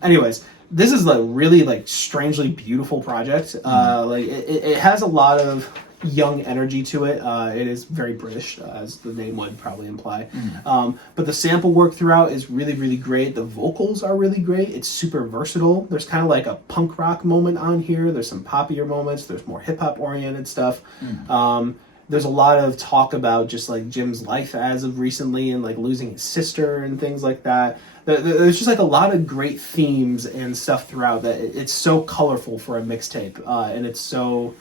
Anyways, this is a really like strangely beautiful project. It has a lot of young energy to it. It is very British, as the name would probably imply. But the sample work throughout is really great. The vocals are really great. It's super versatile. There's kind of like a punk rock moment on here. There's some poppier moments. There's more hip hop oriented stuff. There's a lot of talk about just like Jim's life as of recently and like losing his sister and things like that. There's just like a lot of great themes and stuff throughout that it's so colorful for a mixtape. And it's so,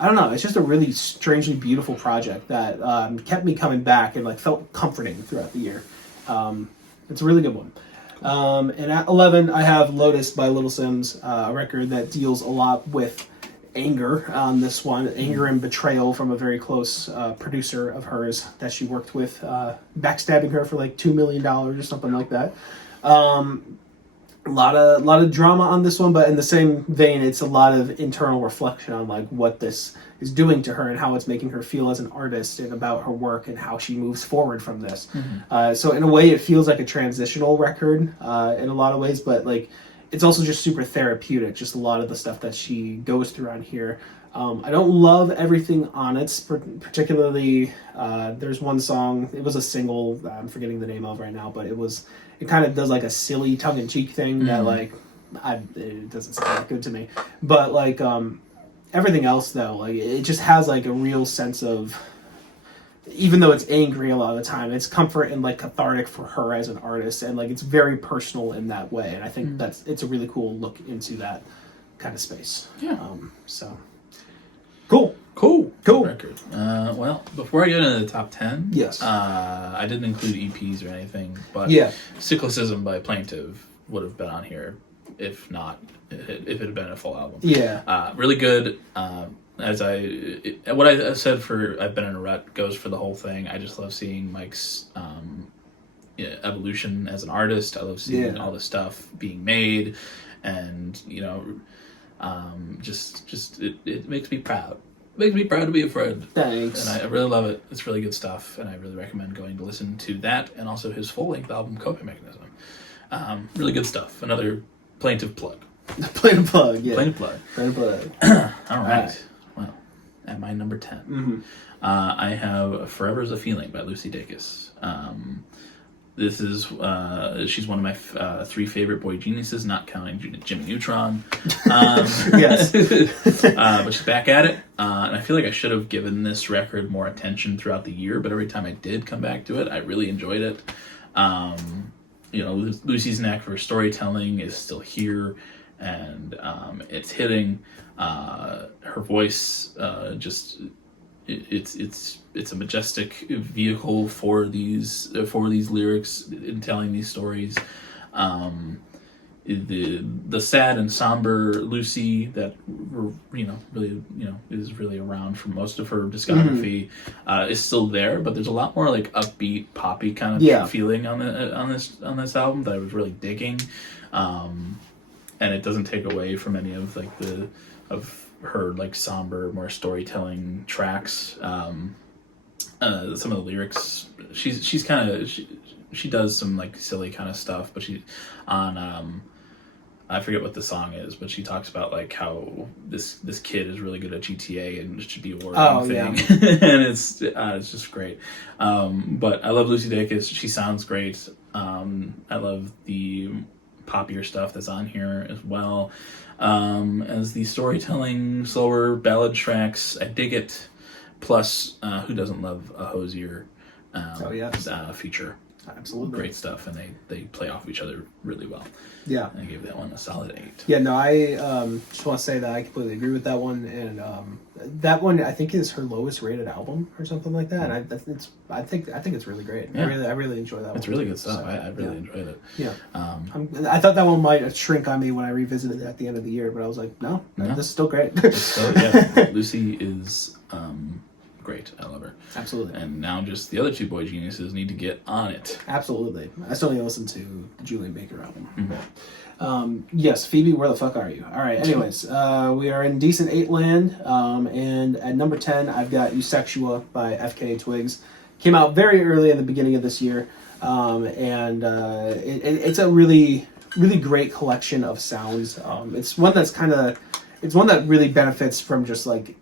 I don't know, it's just a really strangely beautiful project that kept me coming back and like felt comforting throughout the year. It's a really good one. And at 11, I have Lotus by Little Sims, a record that deals a lot with anger on this one, anger and betrayal from a very close producer of hers that she worked with, backstabbing her for like $2 million or something like that. A lot of drama on this one, but in the same vein, it's a lot of internal reflection on like what this is doing to her and how it's making her feel as an artist and about her work and how she moves forward from this. So in a way, it feels like a transitional record in a lot of ways, but like it's also just super therapeutic. Just a lot of the stuff that she goes through on here. I don't love everything on it, particularly there's one song, it was a single, I'm forgetting the name of right now, but it kind of does like a silly tongue-in-cheek thing that like, it doesn't sound that good to me. But like everything else though, like it just has like a real sense of, even though it's angry a lot of the time, it's comfort and like cathartic for her as an artist, and like it's very personal in that way. And I think it's a really cool look into that kind of space. Yeah. So cool record. Well, before I get into the top 10, yes, I didn't include EPs or anything, but Cyclicism by Plaintive would have been on here if it had been a full album. Yeah. Really good. What I said for I've Been in a Rut goes for the whole thing. I just love seeing Mike's evolution as an artist. I love seeing all this stuff being made, and it makes me proud. It makes me proud to be a friend. Thanks. And I really love it. It's really good stuff, and I really recommend going to listen to that and also his full-length album, Coping Mechanism. Really good stuff. Another Plaintive plug. Plaintive plug, yeah. Plaintive plug. All right. Well, at my number 10, I have Forever's a Feeling by Lucy Dacus. This is, she's one of my 3 favorite boy geniuses, not counting Jimmy Neutron. Yes. But she's back at it. And I feel like I should have given this record more attention throughout the year, but every time I did come back to it, I really enjoyed it. Lucy's knack for storytelling is still here, and it's hitting. Her voice it's a majestic vehicle for these lyrics in telling these stories. The sad and somber Lucy that is really around for most of her discography is still there, but there's a lot more like upbeat poppy kind of feeling on this album that I was really digging, and it doesn't take away from any of like of her like somber, more storytelling tracks. Some of the lyrics, she's kind of she does some like silly kind of stuff, but she on I forget what the song is, but she talks about like how this kid is really good at GTA and it should be a awarding thing. Yeah. And it's just great. But I love Lucy Dacus. She sounds great. I love the poppier stuff that's on here as well. As the storytelling, slower ballad tracks, I dig it. Plus, who doesn't love a Hozier feature? Absolutely. Great stuff, and they play off each other really well. Yeah. And I gave that one a solid 8. Yeah, no, I just want to say that I completely agree with that one, and that one I think is her lowest rated album or something like that. And I think it's really great. Yeah. I really enjoy that one. It's really good stuff. So, I really enjoyed it. Yeah. I thought that one might shrink on me when I revisited it at the end of the year, but I was like, no. This is still great. Lucy is great. I love her. Absolutely. And now just the other 2 boy geniuses need to get on it. Absolutely. I still need to listen to the Julian Baker album. Mm-hmm. Yes, Phoebe, where the fuck are you? All right, anyways, we are in Decent 8 land, and at number 10, I've got Eusexua by FKA Twigs. Came out very early in the beginning of this year, and it's a really, really great collection of sounds. It's one that really benefits from just like,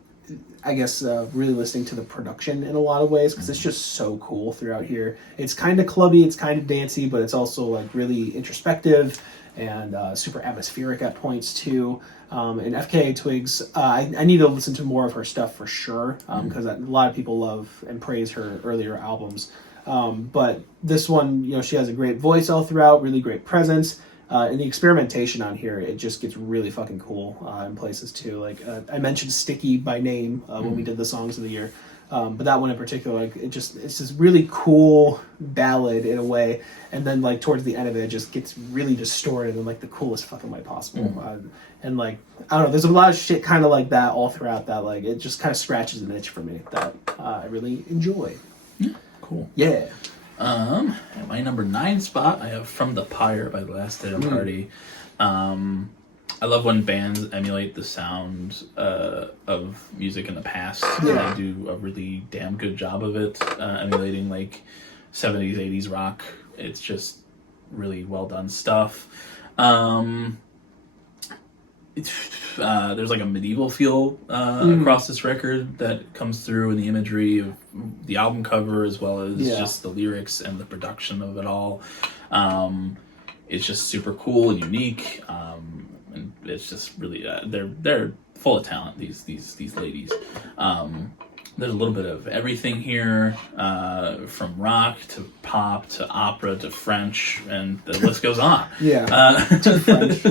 I guess, really listening to the production in a lot of ways, because it's just so cool throughout here. It's kind of clubby, it's kind of dancey, but it's also like really introspective and super atmospheric at points too. And FKA Twigs, I need to listen to more of her stuff for sure, because a lot of people love and praise her earlier albums. But this one, she has a great voice all throughout, really great presence. And the experimentation on here, it just gets really fucking cool in places too. Like I mentioned Sticky by name when we did the songs of the year, but that one in particular, like it's this really cool ballad in a way, and then like towards the end of it, it just gets really distorted in like the coolest fucking way possible. And like I don't know, there's a lot of shit kind of like that all throughout that. Like it just kind of scratches an itch for me that I really enjoy. Yeah, cool. Yeah. At my number 9 spot, I have From the Pyre by The Last Dinner Party. I love when bands emulate the sound of music in the past. Yeah. They do a really damn good job of it, emulating like 70s, 80s rock. It's just really well done stuff. There's like a medieval feel across this record that comes through in the imagery of the album cover, as well as just the lyrics and the production of it all. It's just super cool and unique, and it's just really they're full of talent. These ladies. There's a little bit of everything here, from rock to pop to opera to French, and the list goes on. To French.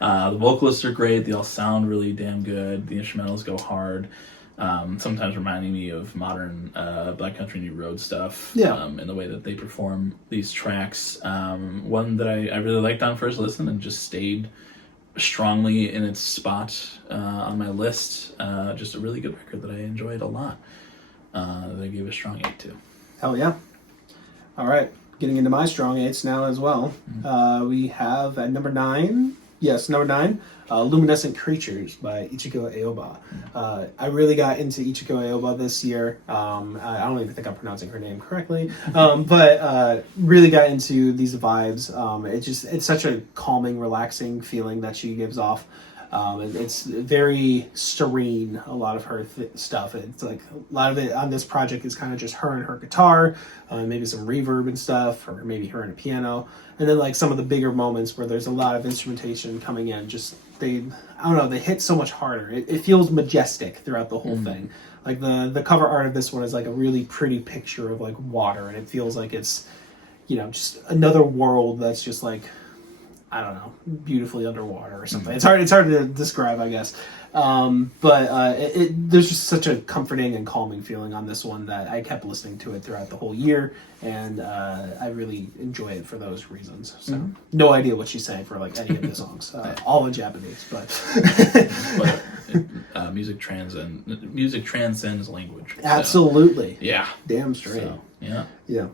The vocalists are great. They all sound really damn good. The instrumentals go hard. Sometimes reminding me of modern Black Country New Road stuff. In the way that they perform these tracks. One that I really liked on first listen and just stayed strongly in its spot on my list. Just a really good record that I enjoyed a lot. That I gave a strong 8 to. Hell yeah. All right. Getting into my strong 8s now as well. We have at number 9... Yes, number 9, Luminescent Creatures by Ichiko Aoba. I really got into Ichiko Aoba this year. I don't even think I'm pronouncing her name correctly, but really got into these vibes. It's such a calming, relaxing feeling that she gives off. It's very serene, a lot of her stuff. It's like a lot of it on this project is kind of just her and her guitar, maybe some reverb and stuff, or maybe her and a piano. And then like some of the bigger moments where there's a lot of instrumentation coming in, they hit so much harder. It feels majestic throughout the whole thing. Like the cover art of this one is like a really pretty picture of like water, and it feels like it's, just another world that's just like, I don't know, beautifully underwater or something. It's hard to describe, I guess. But there's just such a comforting and calming feeling on this one that I kept listening to it throughout the whole year, and I really enjoy it for those reasons. So no idea what she's saying for like any of the songs, all in Japanese, but music transcends language. Absolutely. So, yeah. Damn straight. So, yeah. Yeah.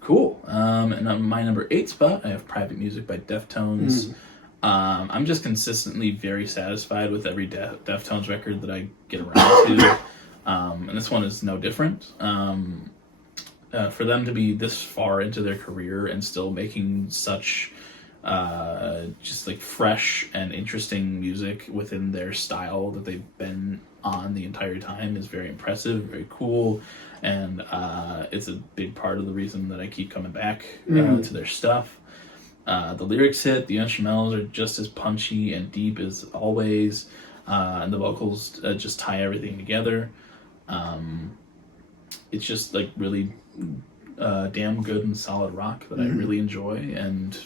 Cool. And on my number 8 spot, I have Private Music by Deftones. I'm just consistently very satisfied with every Deftones record that I get around to. And this one is no different. For them to be this far into their career and still making such just like fresh and interesting music within their style that they've been on the entire time is very impressive, very cool. And it's a big part of the reason that I keep coming back to their stuff. The lyrics hit, the instrumentals are just as punchy and deep as always, and the vocals just tie everything together. It's just like really damn good and solid rock that I really enjoy, and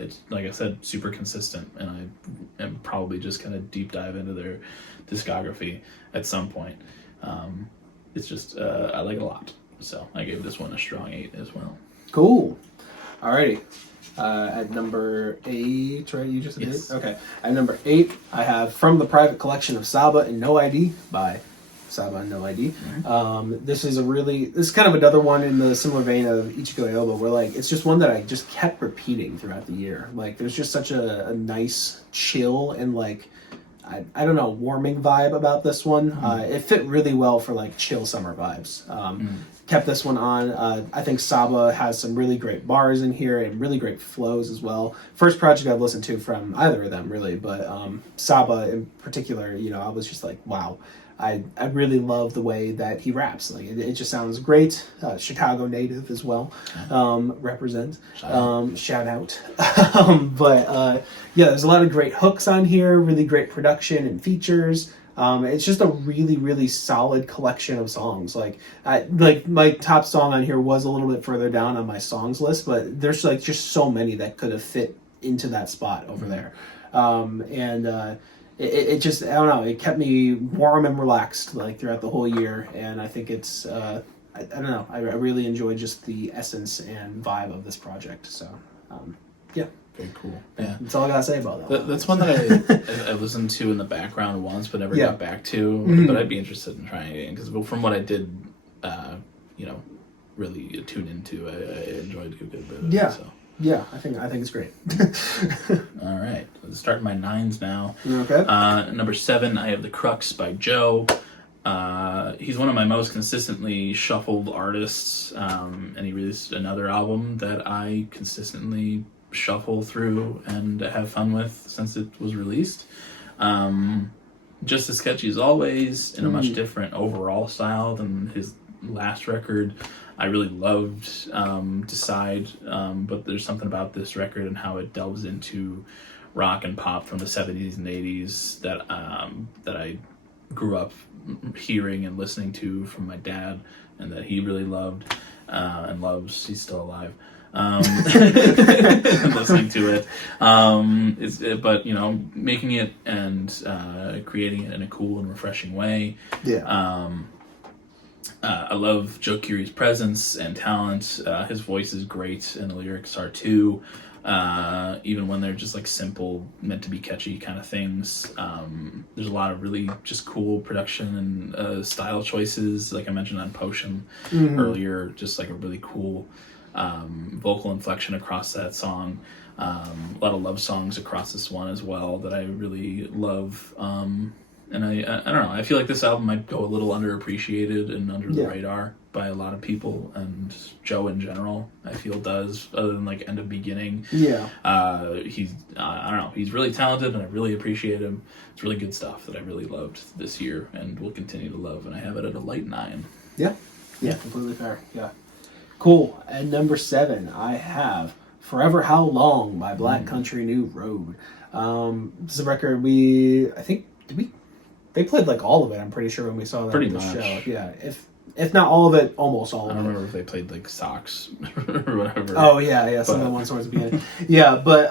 it's, like I said, super consistent, and I am probably just going to deep dive into their discography at some point. It's just, I like it a lot. So I gave this one a strong 8 as well. Cool. Alrighty. At number 8, right? You just did? Yes. Okay. At number 8, I have From the Private Collection of Saba and No ID by Saba and No ID. This is kind of another one in the similar vein of Ichiko Aoba, where like it's just one that I just kept repeating throughout the year. Like there's just such a nice chill and like I don't know, warming vibe about this one. It fit really well for like chill summer vibes. Kept this one on. I think Saba has some really great bars in here and really great flows as well. First project I've listened to from either of them really, but Saba in particular, I was just like, wow. I really love the way that he raps. Like it just sounds great. Chicago native as well. Represent. Shout out. But there's a lot of great hooks on here. Really great production and features. It's just a really, really solid collection of songs. Like my top song on here was a little bit further down on my songs list, but there's like just so many that could have fit into that spot over there. It just, I don't know, it kept me warm and relaxed like throughout the whole year, and I think it's I don't know, I really enjoyed just the essence and vibe of this project. So Very cool. Yeah, that's all I gotta say about that. That's one that I listened to in the background once, but never got back to. But I'd be interested in trying it again because from what I did, really tune into. I enjoyed a good bit of Yeah. it. So. Yeah, I think it's great. All right, let's start my 9s now. Okay. Number 7, I have The Crux by Joe. He's one of my most consistently shuffled artists, and he released another album that I consistently shuffle through and have fun with since it was released. Just as sketchy as always, in a much different overall style than his last record. I really loved Decide, but there's something about this record and how it delves into rock and pop from the 70s and 80s that I grew up hearing and listening to from my dad, and that he really loved and loves. He's still alive. Listening to it, but making it and creating it in a cool and refreshing way. Yeah. I love Joe Curie's presence and talent. His voice is great, and the lyrics are too. Even when they're just like simple, meant to be catchy kind of things. There's a lot of really just cool production and style choices, like I mentioned on Potion earlier. Just like a really cool vocal inflection across that song. A lot of love songs across this one as well that I really love. And I don't know, I feel like this album might go a little underappreciated and under the radar by a lot of people, and Joe in general, I feel does, other than like End of Beginning. Yeah. He's, I don't know, he's really talented and I really appreciate him. It's really good stuff that I really loved this year and will continue to love, and I have it at a light 9. Yeah. Yeah, completely fair. Yeah. Cool. At number 7, I have Forever How Long by Black Country New Road. This is a record they played like all of it, I'm pretty sure, when we saw that Pretty on the much. show. Yeah. If not all of it, almost all I of don't it. remember if they played like Socks or whatever. Oh, yeah, some of the ones towards the beginning. Yeah, but,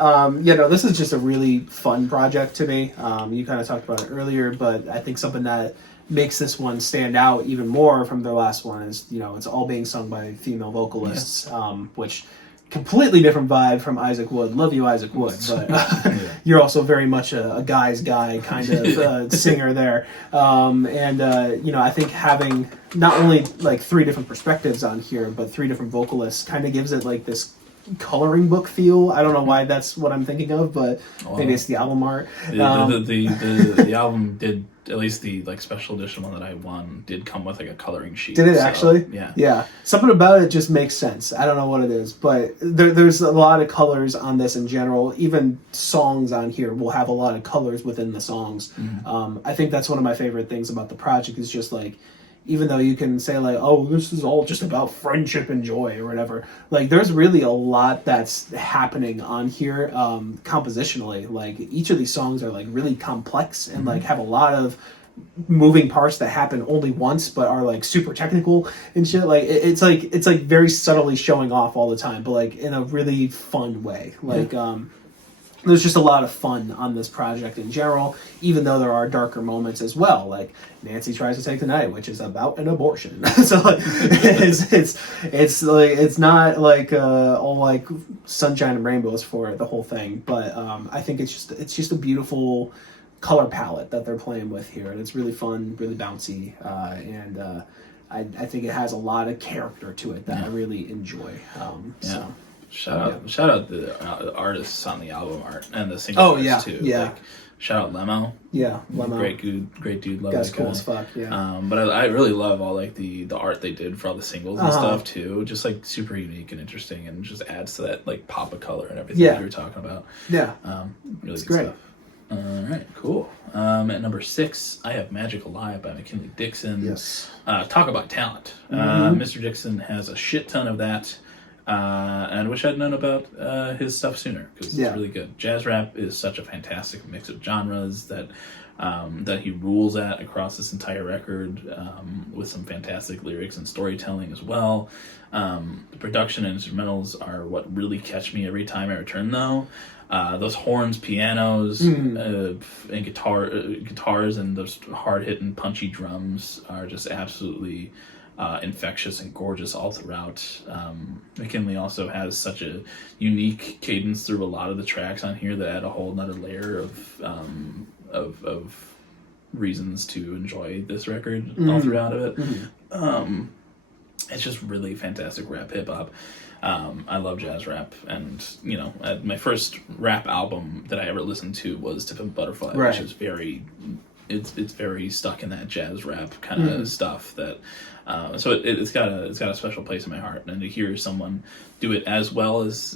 this is just a really fun project to me. You kind of talked about it earlier, but I think something that makes this one stand out even more from their last one is, it's all being sung by female vocalists, which completely different vibe from Isaac Wood. Love you, Isaac Wood, but you're also very much a guy's guy kind of singer there. I think having not only like 3 different perspectives on here, but 3 different vocalists kind of gives it like this coloring book feel. I don't know why that's what I'm thinking of, but maybe it's the album art. The album did, at least the like special edition one that I won, did come with like a coloring sheet. Did it actually? Yeah. Yeah. Something about it just makes sense. I don't know what it is, but there's a lot of colors on this in general. Even songs on here will have a lot of colors within the songs. I think that's one of my favorite things about the project is just like, even though you can say like, oh, this is all just about friendship and joy or whatever, like there's really a lot that's happening on here compositionally. Like each of these songs are like really complex and like have a lot of moving parts that happen only once but are like super technical and shit. Like it's like very subtly showing off all the time, but like in a really fun way. Like there's just a lot of fun on this project in general, even though there are darker moments as well. Like Nancy Tries to Take the Night, which is about an abortion. So like, it's like it's not like all like sunshine and rainbows for the whole thing. But I think it's just a beautiful color palette that they're playing with here, and it's really fun, really bouncy, and I think it has a lot of character to it that I really enjoy. So. Shout out the artists on the album art and the single artists too. Yeah. Like, shout out Lemo. Yeah, Lemo. Great dude. Love Guy's that cool guy. as fuck. Yeah. But I really love all like the art they did for all the singles and stuff too. Just like super unique and interesting, and just adds to that like pop of color and everything that you were talking about. Yeah. Really it's good great. stuff. All right, cool. At number 6, I have Magic Alive by McKinley Dixon. Yes. Talk about talent. Mr. Dixon has a shit ton of that. And I wish I'd known about his stuff sooner, because it's really good. Jazz rap is such a fantastic mix of genres that he rules at across this entire record, with some fantastic lyrics and storytelling as well. The production and instrumentals are what really catch me every time I return, though. Those horns, pianos, and guitars, and those hard-hitting, punchy drums are just absolutely infectious and gorgeous all throughout. McKinley also has such a unique cadence through a lot of the tracks on here that add a whole nother layer of reasons to enjoy this record all throughout of it. it's just really fantastic rap hip hop. I love jazz rap, and my first rap album that I ever listened to was To Pimp a Butterfly, Right. which is it's very stuck in that jazz rap kind of stuff. That so it's got a special place in my heart, and to hear someone do it as well as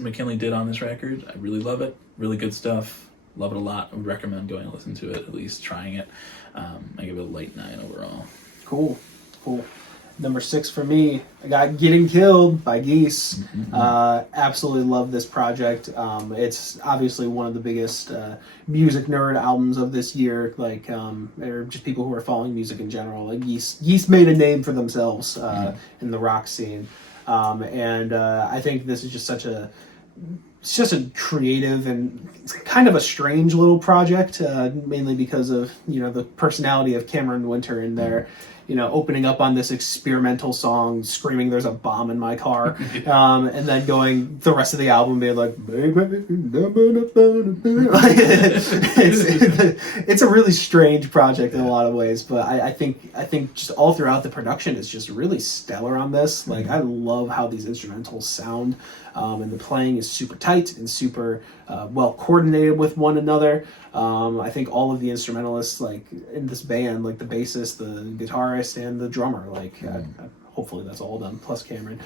McKinley did on this record, I really love it. Really good stuff. Love it a lot. I would recommend going and listen to it, at least trying it. I give it a light 9 overall. Cool. Number 6 for me, I got Getting Killed by Geese. Absolutely love this project. It's obviously one of the biggest music nerd albums of this year. Like, or just people who are following music in general. Like Geese made a name for themselves in the rock scene. And I think this is just it's just a creative and kind of a strange little project, mainly because of, the personality of Cameron Winter in there. Opening up on this experimental song, screaming "There's a bomb in my car," and then going the rest of the album being like, it's a really strange project in a lot of ways, but I think just all throughout the production is just really stellar on this. Like, I love how these instrumentals sound, and the playing is super tight and super well coordinated with one another. I think all of the instrumentalists, like, in this band, like the bassist, the guitarist, and the drummer, like, hopefully that's all of them, plus Cameron,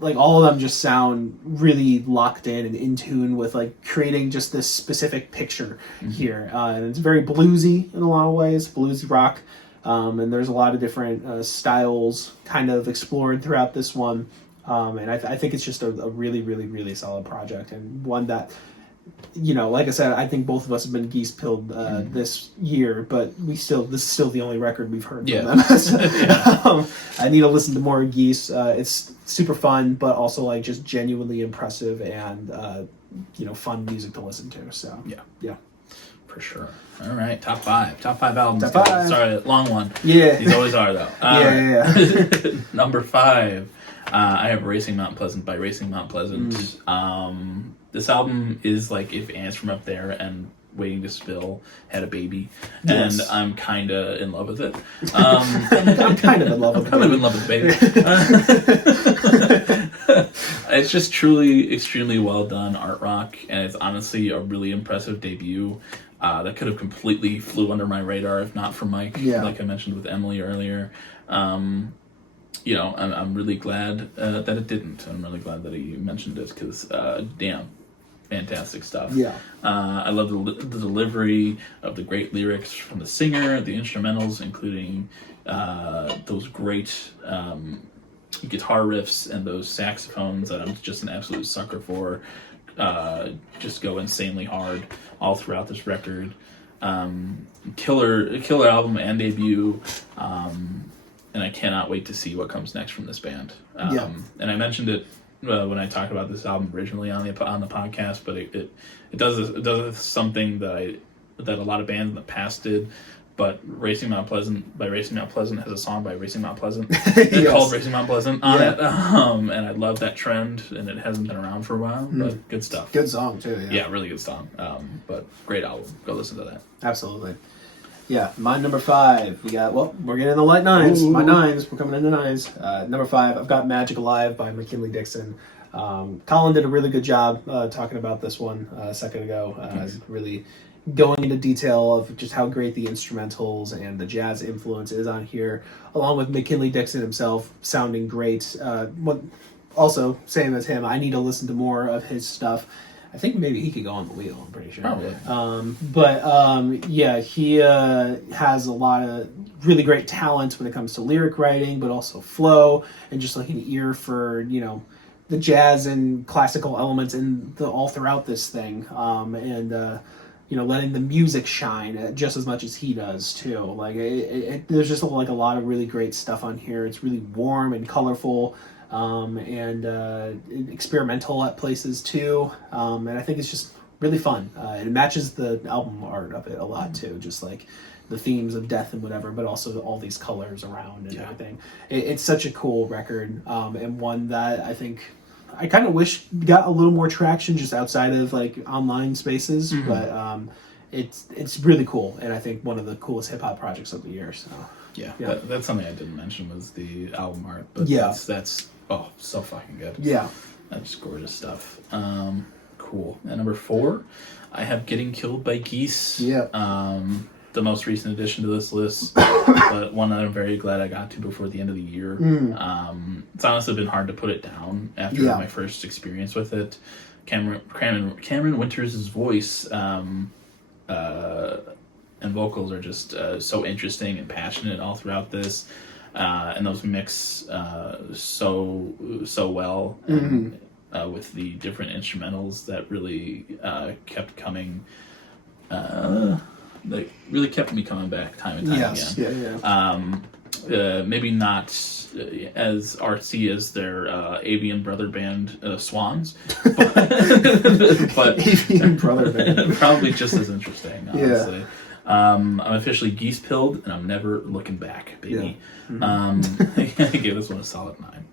like, all of them just sound really locked in and in tune with, like, creating just this specific picture here. And it's very bluesy in a lot of ways, bluesy rock. And there's a lot of different styles kind of explored throughout this one. And I think it's just a really, really, really solid project, and one that, like I said, I think both of us have been Geese pilled this year, but this is still the only record we've heard from them. So, I need to listen to more Geese. It's super fun, but also, like, just genuinely impressive and fun music to listen to. So yeah, for sure. All right, top five albums. Top 5. Sorry, long one. Yeah, These always are though. yeah. Number 5, I have Racing Mount Pleasant by Racing Mount Pleasant. This album is like if Ants from Up There and Waiting to Spill had a baby, and I'm kind of in love with it. I'm kind of in love with the baby. It's just truly extremely well done art rock, and it's honestly a really impressive debut. That could have completely flew under my radar if not for Mike, like I mentioned with Emily earlier. I'm really glad that it didn't. I'm really glad that he mentioned it because, fantastic stuff. I love the delivery of the great lyrics from the singer, the instrumentals, including those great guitar riffs and those saxophones that I'm just an absolute sucker for. Just go insanely hard all throughout this record. Killer album and debut. And I cannot wait to see what comes next from this band. And I mentioned it when I talked about this album originally on the podcast, but it does something that a lot of bands in the past did. But Racing Mount Pleasant has a song by Racing Mount Pleasant called Racing Mount Pleasant on it. And I love that trend, and it hasn't been around for a while, but good stuff. Good song too. Yeah, really good song. But great album. Go listen to that. Absolutely. Yeah, my number 5. We're getting the light 9s. Ooh. My 9s. We're coming into 9s. Number 5, I've got Magic Alive by McKinley Dixon. Colin did a really good job talking about this one a second ago. Really going into detail of just how great the instrumentals and the jazz influence is on here, along with McKinley Dixon himself sounding great. Also, same as him, I need to listen to more of his stuff. I think maybe he could go on the wheel, I'm pretty sure. Probably. He has a lot of really great talent when it comes to lyric writing, but also flow, and just like an ear for, the jazz and classical elements all throughout this thing. Letting the music shine just as much as he does too. Like there's just a lot of really great stuff on here. It's really warm and colorful. And experimental at places too, and I think it's just really fun. It matches the album art of it a lot too, just like the themes of death and whatever, but also all these colors around and everything. It's such a cool record, and one that I think I kind of wish got a little more traction just outside of like online spaces, but it's really cool, and I think one of the coolest hip hop projects of the year. So Yeah, Yeah. that's something I didn't mention was the album art, but Yeah. that's so fucking good. Yeah. That's gorgeous stuff. Cool. At number 4, I have Getting Killed by Geese. Yeah. The most recent addition to this list, but one that I'm very glad I got to before the end of the year. It's honestly been hard to put it down after my first experience with it. Cameron Winters' voice and vocals are just so interesting and passionate all throughout this, and those mix so well. And, with the different instrumentals that really kept coming. They really kept me coming back time and time again. Yeah. Maybe not as artsy as their Avian brother band Swans, but Avian brother band. probably just as interesting, honestly. I'm officially geese-pilled, and I'm never looking back, baby. I gave this one a solid 9.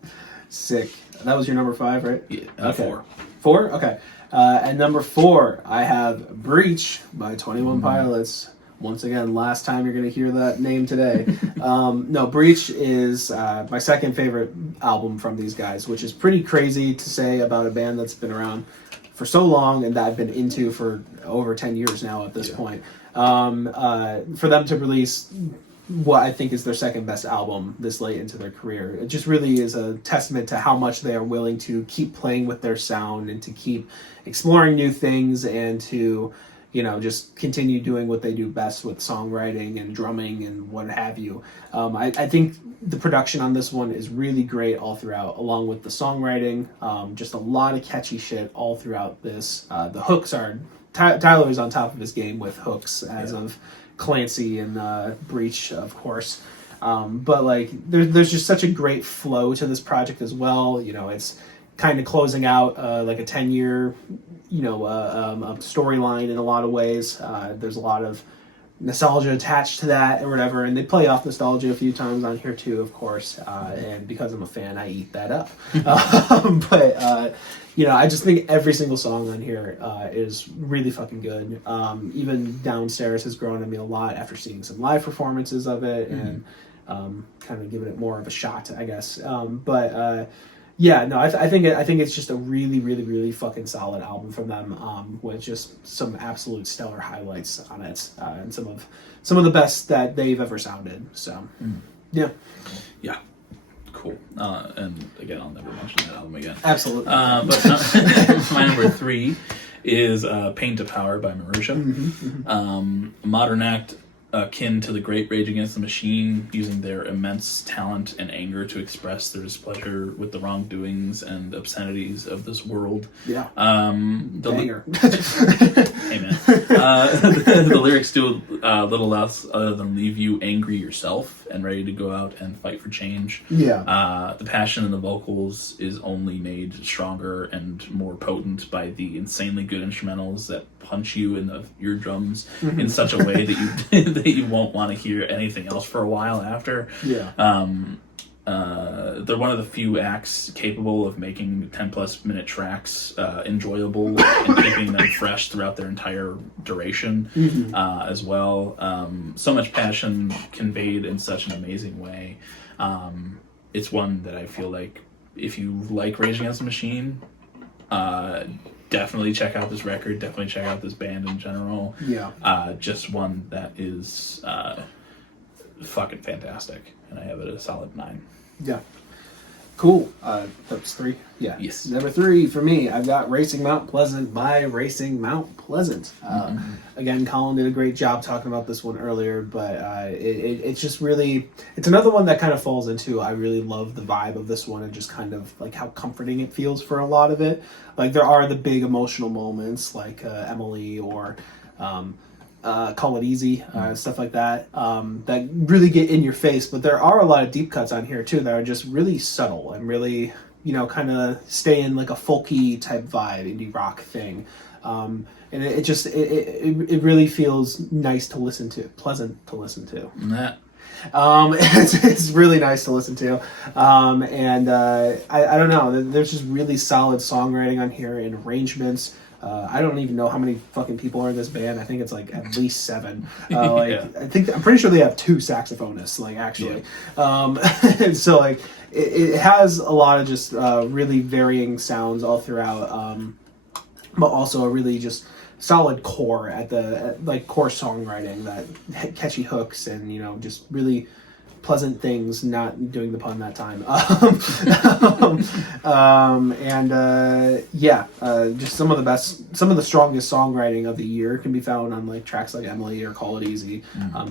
Sick. That was your number 5, right? Yeah, okay. 4. 4? Okay. At number 4, I have Breach by 21 Pilots. Once again, last time you're going to hear that name today. No, Breach is my second favorite album from these guys, which is pretty crazy to say about a band that's been around for so long and that I've been into for over 10 years now at this point. For them to release what I think is their second best album this late into their career. It just really is a testament to how much they are willing to keep playing with their sound and to keep exploring new things and to, just continue doing what they do best with songwriting and drumming and what have you. I think the production on this one is really great all throughout, along with the songwriting. Just a lot of catchy shit all throughout this. The hooks are... Tyler is on top of his game with hooks as of Clancy and Breach, of course. But there's just such a great flow to this project as well. It's kind of closing out like a 10-year, storyline in a lot of ways. There's a lot of nostalgia attached to that or whatever, and they play off nostalgia a few times on here too, of course. And because I'm a fan, I eat that up. I just think every single song on here is really fucking good. Even Downstairs has grown on me a lot after seeing some live performances of it and kind of giving it more of a shot, I guess. I think it's just a really, really, really fucking solid album from them, with just some absolute stellar highlights on it, and some of the best that they've ever sounded. So, yeah. Cool. And again, I'll never mention that album again. Absolutely. But my number 3 is Pain to Power by Marusha. A modern act akin to the great Rage Against the Machine, using their immense talent and anger to express their displeasure with the wrongdoings and obscenities of this world. Yeah. Banger. Hey, man. The lyrics do little less other than leave you angry yourself and ready to go out and fight for change. Yeah. The passion in the vocals is only made stronger and more potent by the insanely good instrumentals that punch you in the eardrums in such a way that you won't want to hear anything else for a while after. Yeah. They're one of the few acts capable of making 10-plus minute tracks enjoyable and keeping them fresh throughout their entire duration as well. So much passion conveyed in such an amazing way. It's one that I feel like if you like Rage Against the Machine, definitely check out this record, definitely check out this band in general. Yeah. Just one that is fucking fantastic, and I have it a solid 9. Yeah. Cool. That's 3. Yeah. Yes. Number 3 for me, I've got Racing Mount Pleasant by Racing Mount Pleasant. Again, Colin did a great job talking about this one earlier, but it's just really, it's another one that kind of falls into, I really love the vibe of this one and just kind of like how comforting it feels for a lot of it. Like there are the big emotional moments like Emily or Call It Easy, stuff like that, that really get in your face. But there are a lot of deep cuts on here too that are just really subtle and really, kind of stay in like a folky type vibe, indie rock thing. And it really feels nice to listen to, pleasant to listen to. Yeah. It's really nice to listen to. I don't know, there's just really solid songwriting on here and arrangements. I don't even know how many fucking people are in this band. I think it's like at least 7. Yeah. I'm pretty sure they have 2 saxophonists, like actually. And so like it has a lot of just really varying sounds all throughout, but also a really just solid core core songwriting, that catchy hooks and just really pleasant things, not doing the pun that time. Just some of the strongest songwriting of the year can be found on like tracks like Emily or Call It Easy.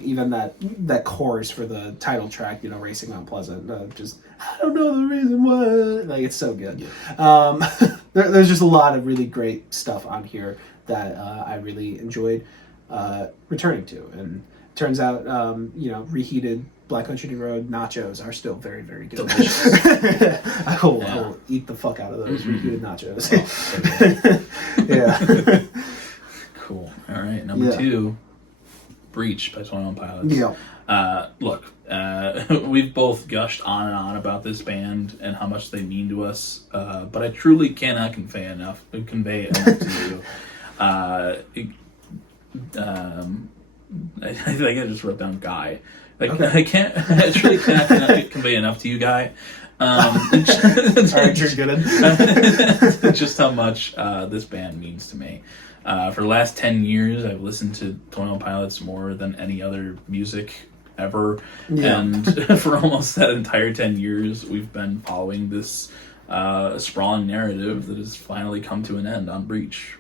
Even that chorus for the title track, Racing on Pleasant, just I don't know the reason why, like it's so good. There's just a lot of really great stuff on here that I really enjoyed returning to, and turns out reheated Black Country Road nachos are still very, very good. I will eat the fuck out of those reheated nachos. Yeah. Cool. All right, number 2, Breach by 21 Pilots. Yeah. Look, we've both gushed on and on about this band and how much they mean to us, but I truly cannot convey enough to you. I think I just wrote down Guy. Like okay. I truly cannot convey enough to you, Guy. Alright, you're good. Just how much this band means to me. For the last 10 years, I've listened to 21 Pilots more than any other music ever. Yeah. And for almost that entire 10 years, we've been following this sprawling narrative that has finally come to an end on Breach.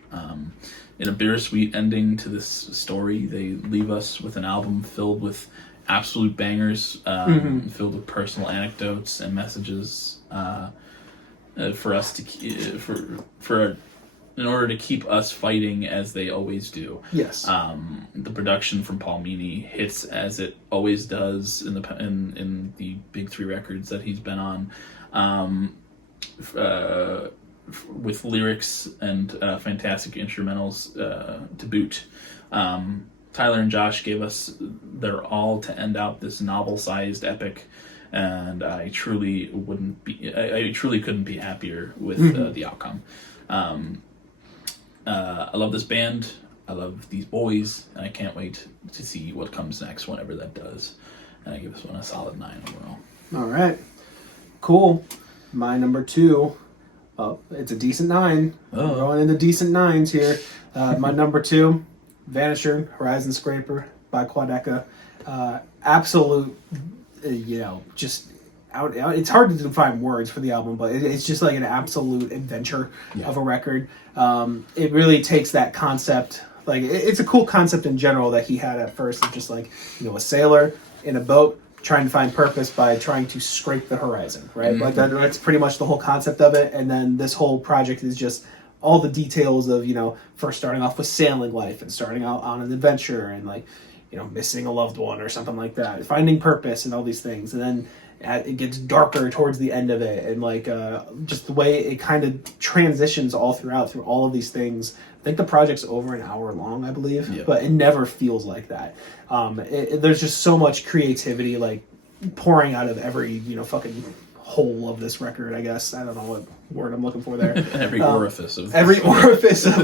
In a bittersweet ending to this story, they leave us with an album filled with absolute bangers, filled with personal anecdotes and messages for us to in order to keep us fighting as they always do. Yes. The production from Paul Meany hits as it always does in the big 3 records that he's been on. With lyrics and fantastic instrumentals to boot. Tyler and Josh gave us their all to end out this novel-sized epic, and I truly couldn't be happier with the outcome. I love this band. I love these boys, and I can't wait to see what comes next whenever that does. And I give this one a solid 9 overall. All right, cool. My number 2. Oh, it's a decent 9. Oh. We're going into decent 9s here. My number 2, Vanisher, Horizon Scraper by Quadeca. Absolute, just out. It's hard to define words for the album, but it's just like an absolute adventure of a record. It really takes that concept. Like it's a cool concept in general that he had at first of just like a sailor in a boat trying to find purpose by trying to scrape the horizon, right? Like that's pretty much the whole concept of it. And then this whole project is just all the details of, first starting off with sailing life and starting out on an adventure and like, missing a loved one or something like that, finding purpose and all these things. And then it gets darker towards the end of it. And like, just the way it kind of transitions all through all of these things. I think the project's over an hour long, I believe, but it never feels like that. There's just so much creativity, like pouring out of every, fucking hole of this record, I guess. I don't know what word I'm looking for there. Every orifice of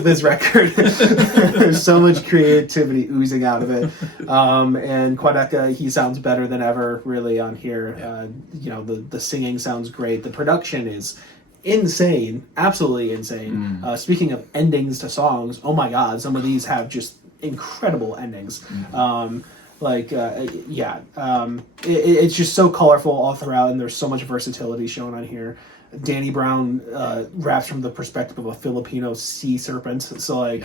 this record. There's so much creativity oozing out of it. And Quadeca, he sounds better than ever, really, on here. The singing sounds great. The production is insane, absolutely insane. Speaking of endings to songs, oh my god, some of these have just incredible endings. It's just so colorful all throughout, and there's so much versatility shown on here. Danny Brown raps from the perspective of a Filipino sea serpent, so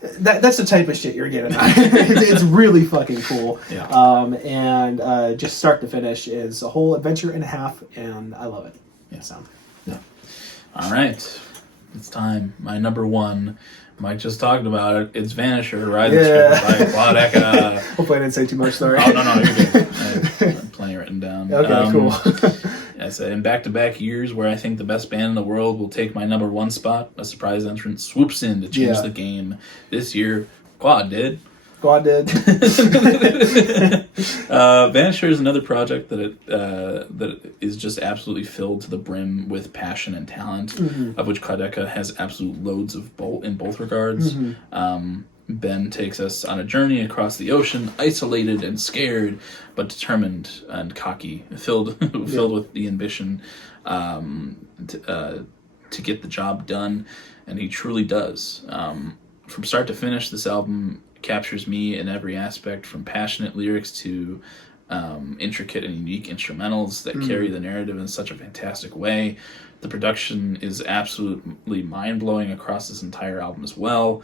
that's the type of shit you're getting. It's really fucking cool. And just start to finish is a whole adventure and a half, and I love it. All right, it's time. My number 1. Mike just talked about it. It's Vanisher, Horizon Scraper by Quadeca. Hopefully I didn't say too much, sorry. Oh, no, you're good. I have plenty written down. Okay, cool. Yes, in back-to-back years where I think the best band in the world will take my number 1 spot, a surprise entrant swoops in to change the game. This year, Quad did. God did. Vanisher is another project that is just absolutely filled to the brim with passion and talent, of which Quadeca has absolute loads of in both regards. Ben takes us on a journey across the ocean, isolated and scared, but determined and cocky, filled with the ambition to get the job done, and he truly does. From start to finish, this album captures me in every aspect, from passionate lyrics to intricate and unique instrumentals that carry the narrative in such a fantastic way. The production is absolutely mind-blowing across this entire album as well.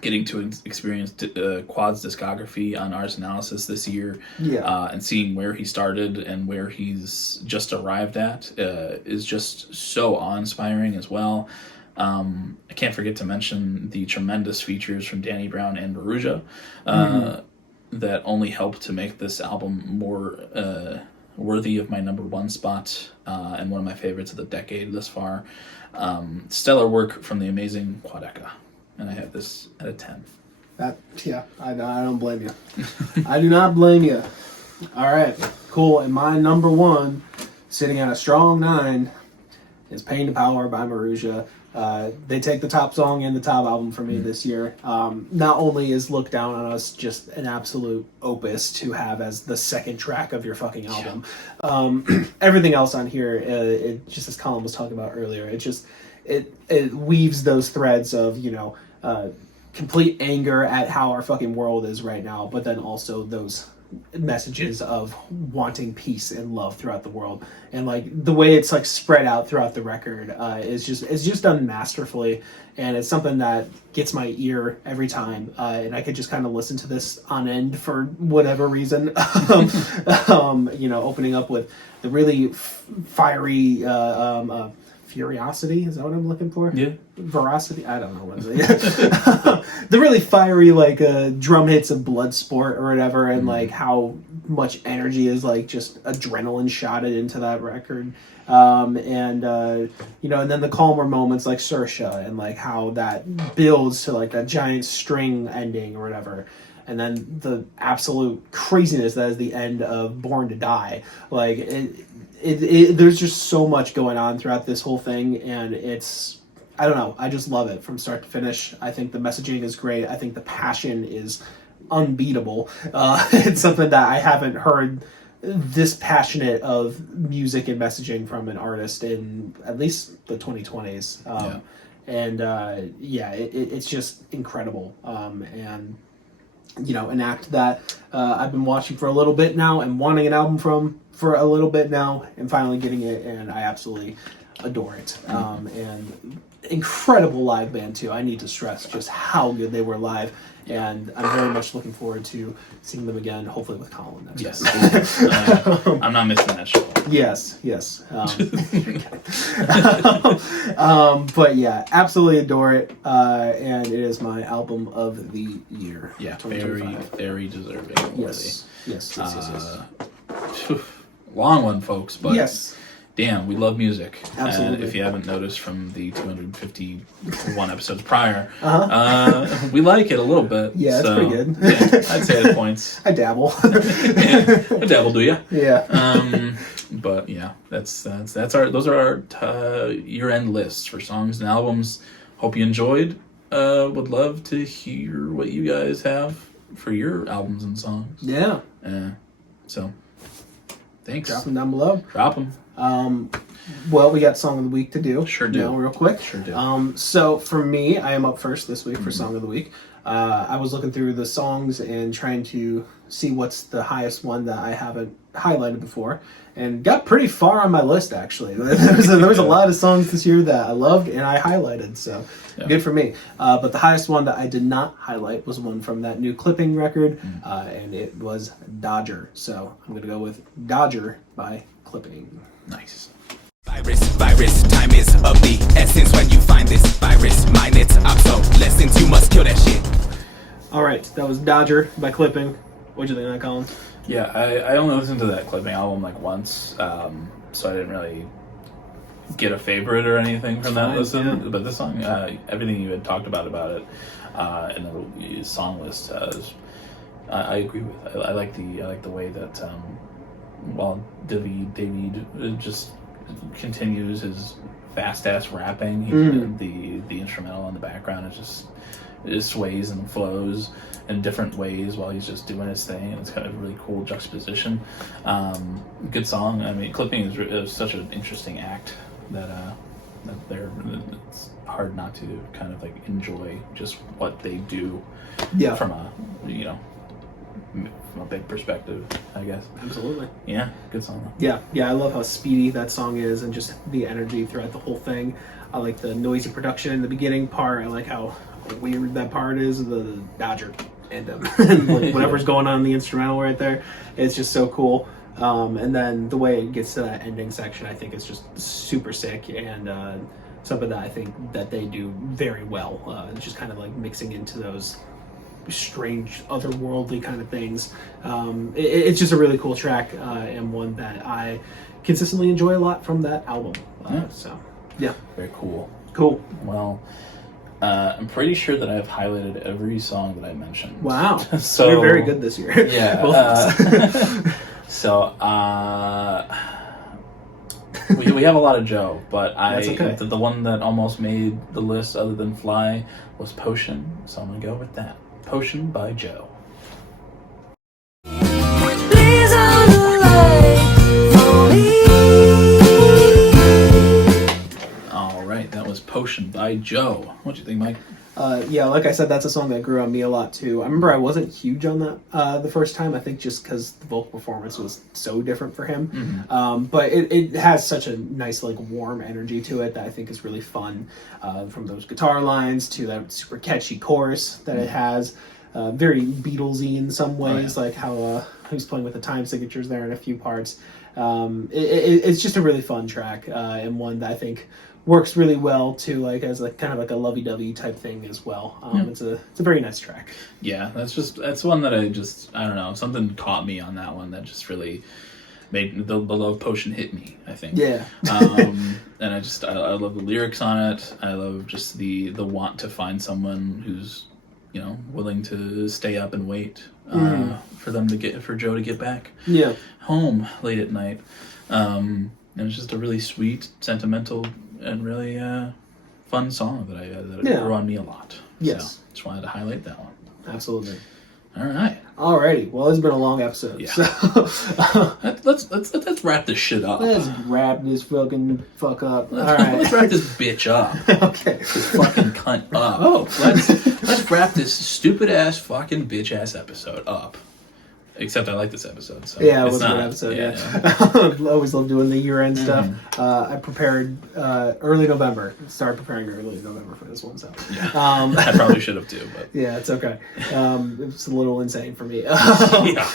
Getting to experience Quad's discography on Ars Analysis this year, and seeing where he started and where he's just arrived at is just so awe-inspiring as well. I can't forget to mention the tremendous features from Danny Brown and Baruja that only help to make this album more worthy of my number one spot and one of my favorites of the decade thus far. Stellar work from the amazing Quadeca. And I have this at a 10. I don't blame you. I do not blame you. All right, cool. And my number one, sitting at a strong 9, is Pain to Power by Maruja. They take the top song and the top album for me this year. Not only is Look Down on Us just an absolute opus to have as the second track of your fucking album, everything else on here, it just, as Colin was talking about earlier, it weaves those threads of, complete anger at how our fucking world is right now, but then also those messages of wanting peace and love throughout the world, and like the way it's like spread out throughout the record it's just done masterfully, and it's something that gets my ear every time, and I could just kind of listen to this on end for whatever reason. Opening up with the really fiery Furiosity, is that what I'm looking for? Yeah. Veracity? I don't know what it is. The really fiery, drum hits of Bloodsport or whatever, and like how much energy is like just adrenaline shotted into that record. And then the calmer moments like Saoirse, and like how that builds to like that giant string ending or whatever. And then the absolute craziness that is the end of Born to Die. Like, there's just so much going on throughout this whole thing, and I don't know, I just love it from start to finish. I think the messaging is great. I think the passion is unbeatable. It's something that I haven't heard this passionate of music and messaging from an artist in at least the 2020s. It's just incredible. And an act that I've been watching for a little bit now and wanting an album from for a little bit now, and finally getting it, and I absolutely adore it. And incredible live band too. I need to stress just how good they were live, and I'm very much looking forward to seeing them again, hopefully with Colin next time. I'm not missing that show. Yes. But yeah, absolutely adore it, and it is my album of the year. Yeah, very, very deserving. Yes. Long one, folks, but yes. Damn, we love music. Absolutely. And if you haven't noticed from the 251 episodes prior, we like it a little bit. Yeah, it's pretty good. Yeah, I'd say at points. I dabble. A dabble, do ya? Yeah. But yeah, those are our year-end lists for songs and albums. Hope you enjoyed. Would love to hear what you guys have for your albums and songs. Yeah. So, thanks. Drop them down below. Drop them. Well, we got Song of the Week to do. Sure do. Real quick. Sure do. So for me, I am up first this week for Song of the Week. I was looking through the songs and trying to see what's the highest one that I haven't highlighted before, and got pretty far on my list, actually. There was a lot of songs this year that I loved and I highlighted, so good for me. But the highest one that I did not highlight was one from that new Clipping record, and it was Dodger. So I'm going to go with Dodger by Clipping. Nice. Virus, time is of the essence when you find this virus. Mine it's obsolescence, you must kill that shit. All right, that was Dodger by Clipping. What'd you think of that, Colin? Yeah, I only listened to that Clipping album like once, so I didn't really get a favorite or anything from that listen. Yeah. But this song, everything you had talked about it, in the song list. I agree with. I like the way that while David just continues his fast ass rapping, the instrumental in the background it sways and flows in different ways while he's just doing his thing, and it's kind of a really cool juxtaposition. Good song. I mean, clipping is such an interesting act that it's hard not to kind of like enjoy just what they do from a from a big perspective, I guess. Absolutely. Yeah, good song though. Yeah, I love how speedy that song is and just the energy throughout the whole thing. I like the noisy production in the beginning part. I like how weird that part is, the Dodger and like whatever's going on in the instrumental right there. It's just so cool. And then the way it gets to that ending section, I think is just super sick, and something that I think that they do very well. Just kind of like mixing into those strange otherworldly kind of things. It's just a really cool track, and one that I consistently enjoy a lot from that album. So yeah, very cool. Well, I'm pretty sure that I've highlighted every song that I mentioned. Wow. So you're very good this year. Yeah. So we have a lot of Joe, but That's okay. the one that almost made the list other than Fly was Potion, so I'm gonna go with that. Potion by Joe. Please on the light for me. All right, that was Potion by Joe. What do you think, Mike? Yeah, like I said, that's a song that grew on me a lot too. I remember I wasn't huge on that the first time, I think just because the vocal performance was so different for him. But it has such a nice, like, warm energy to it that I think is really fun. From those guitar lines to that super catchy chorus that it has. Very Beatlesy in some ways, like how he's playing with the time signatures there in a few parts. It's just a really fun track, and one that I think works really well too, like as like kind of like a lovey-dovey type thing as well. It's a very nice track. Yeah, that's one that I don't know, something caught me on that one that just really made the Love Potion hit me, I think. Yeah. And I love the lyrics on it. I love just the want to find someone who's, willing to stay up and wait for Joe to get back home late at night. And it's just a really sweet, sentimental, and really fun song that grew on me a lot. Yes. So just wanted to highlight that one. Absolutely. All right. Alrighty. Well, it's been a long episode. Yeah. So Let's wrap this shit up. let's wrap this fucking fuck up. All right. Let's wrap this bitch up. Okay. This fucking cunt up. Oh. Let's wrap this stupid ass fucking bitch ass episode up. Except I like this episode. So Yeah, it it's was a not. good episode. Yeah. I always love doing the year-end stuff. I prepared early November. Started preparing early November for this one, so I probably should have too, but yeah, it's okay. It's a little insane for me. yeah.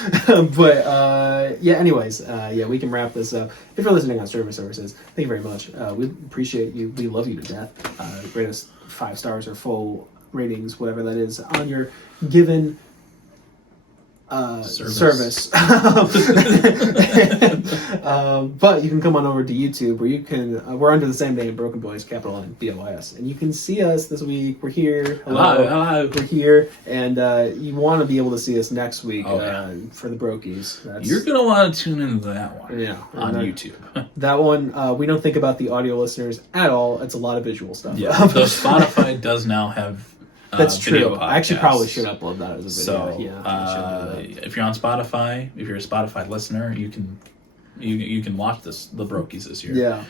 But yeah. Anyways, we can wrap this up. If you're listening on streaming services, thank you very much. We appreciate you. We love you to death. Rate us 5 stars or full ratings, whatever that is, on your given service. But you can come on over to YouTube where you can we're under the same name, Broken Boys, capital N BOIS, and you can see us this week. We're here. Hello. We're here, and you want to be able to see us next week for the Brokies. You're gonna want to tune into that one. On YouTube. That one, we don't think about the audio listeners at all. It's a lot of visual stuff. Yeah. Though Spotify does now have that's video true. podcasts. I actually probably should upload that as a video. So Yeah. if you're on Spotify, if you're a Spotify listener, you can watch the Brokies this year. Yeah.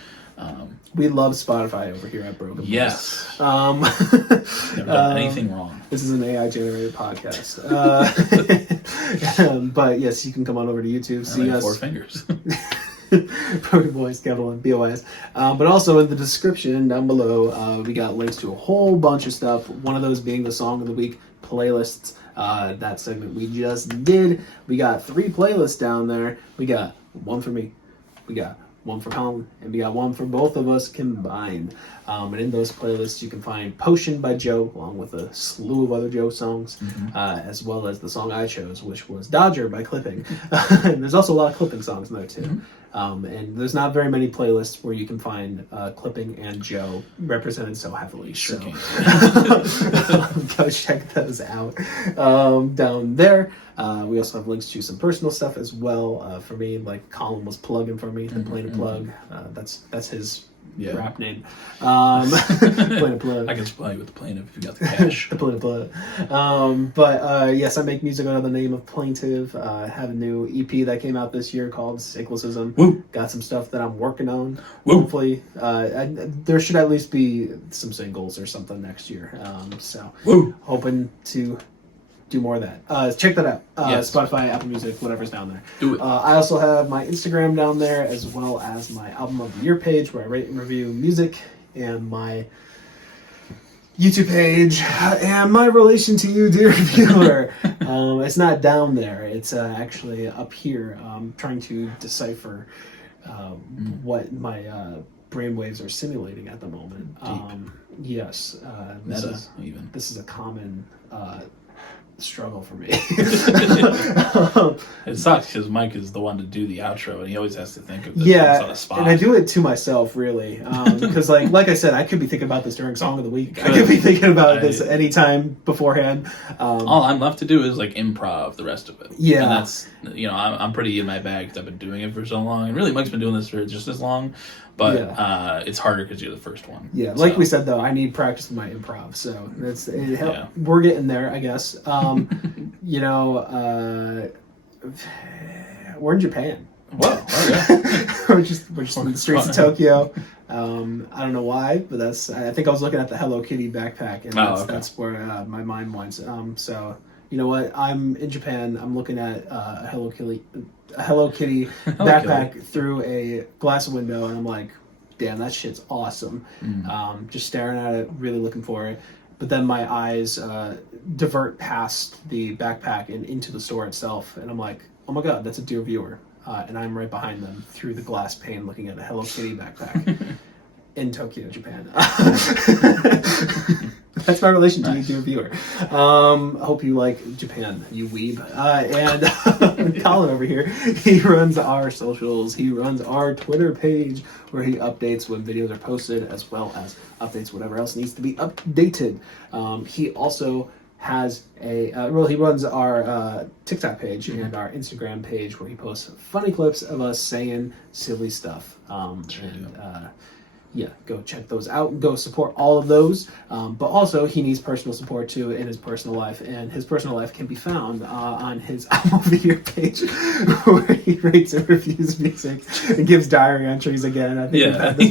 We love Spotify over here at Broken Boys. Yes. Never done anything wrong. This is an AI generated podcast. But yes, you can come on over to YouTube, see us. 4 fingers. Broken Boys, capital N, BOIS. But also in the description down below, we got links to a whole bunch of stuff. One of those being the Song of the Week playlists. That segment we just did. We got 3 playlists down there. We got one for me. We got one for Colin, and we got one for both of us combined. And in those playlists, you can find Potion by Joe, along with a slew of other Joe songs, as well as the song I chose, which was Dodger by Clipping. And there's also a lot of Clipping songs in there, too. And there's not very many playlists where you can find Clipping and Joe represented so heavily. Sure So can. go check those out down there. We also have links to some personal stuff as well. For me, like Colin was plugging for me, the Plain to Plug. That's his rap name. Plain to Plug. I can supply you with the plane if you got the cash. The Plaintive. But yes, I make music under the name of Plaintive. I have a new EP that came out this year called Cyclicism. Woo. Got some stuff that I'm working on. Woo. Hopefully, there should at least be some singles or something next year. So Woo. hoping to do more of that. Check that out. Yes. Spotify, Apple Music, whatever's down there. Do it. I also have my Instagram down there, as well as my Album of the Year page, where I rate and review music, and my YouTube page, and my relation to you, dear viewer. It's not down there. It's actually up here. I'm trying to decipher what my brainwaves are simulating at the moment. Yes. Meta, even. This is a common struggle for me. It sucks because Mike is the one to do the outro, and he always has to think of this on the spot. And I do it to myself, really, because like I said, I could be thinking about this during Song of the Week. I could be thinking about this anytime beforehand. All I'm left to do is like improv the rest of it. Yeah. And that's, I'm pretty in my bag because I've been doing it for so long. And really, Mike's been doing this for just as long, but it's harder because you're the first one. Yeah, like we said, though, I need practice with my improv, so we're getting there, I guess. We're in Japan. Whoa, okay. we're just in the streets of Tokyo. I don't know why, but I think I was looking at the Hello Kitty backpack, and that's where my mind went. So you know what? I'm in Japan. I'm looking at a Hello Kitty backpack through a glass window, and I'm like, damn, that shit's awesome. Just staring at it, really looking for it. But then my eyes divert past the backpack and into the store itself, and I'm like, oh my god, that's a dear viewer. And I'm right behind them through the glass pane looking at a Hello Kitty backpack in Tokyo, Japan. That's my relation to you, dear viewer. I hope you like Japan, you weeb. And Colin over here, he runs our socials. He runs our Twitter page where he updates when videos are posted, as well as updates whatever else needs to be updated. He also has he runs our TikTok page and our Instagram page where he posts funny clips of us saying silly stuff. Go check those out and go support all of those. But also, he needs personal support too in his personal life, and his personal life can be found on his Album of the Year page, where he rates and reviews music and gives diary entries again. I think we've had this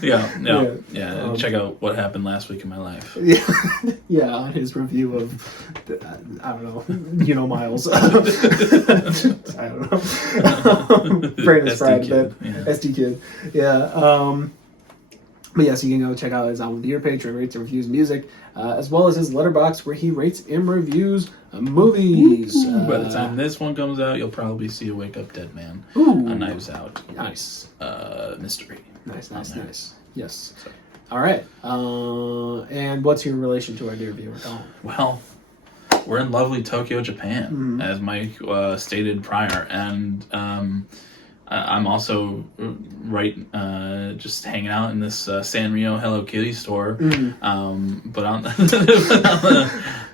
bit. Yeah. Check out what happened last week in my life. On his review of I don't know, Miles. I don't know. Brain is fried a bit. SD Kid. But yes, you can go check out his Album of the Year page where he rates and reviews music, as well as his letterbox where he rates and reviews movies. By the time this one comes out, you'll probably see a Wake Up Dead Man, a Knives Out, nice mystery. Nice. Yes. So. All right. And what's your relation to our dear viewer, Colin? Well, we're in lovely Tokyo, Japan, as Mike stated prior, and I'm also just hanging out in this Sanrio Hello Kitty store.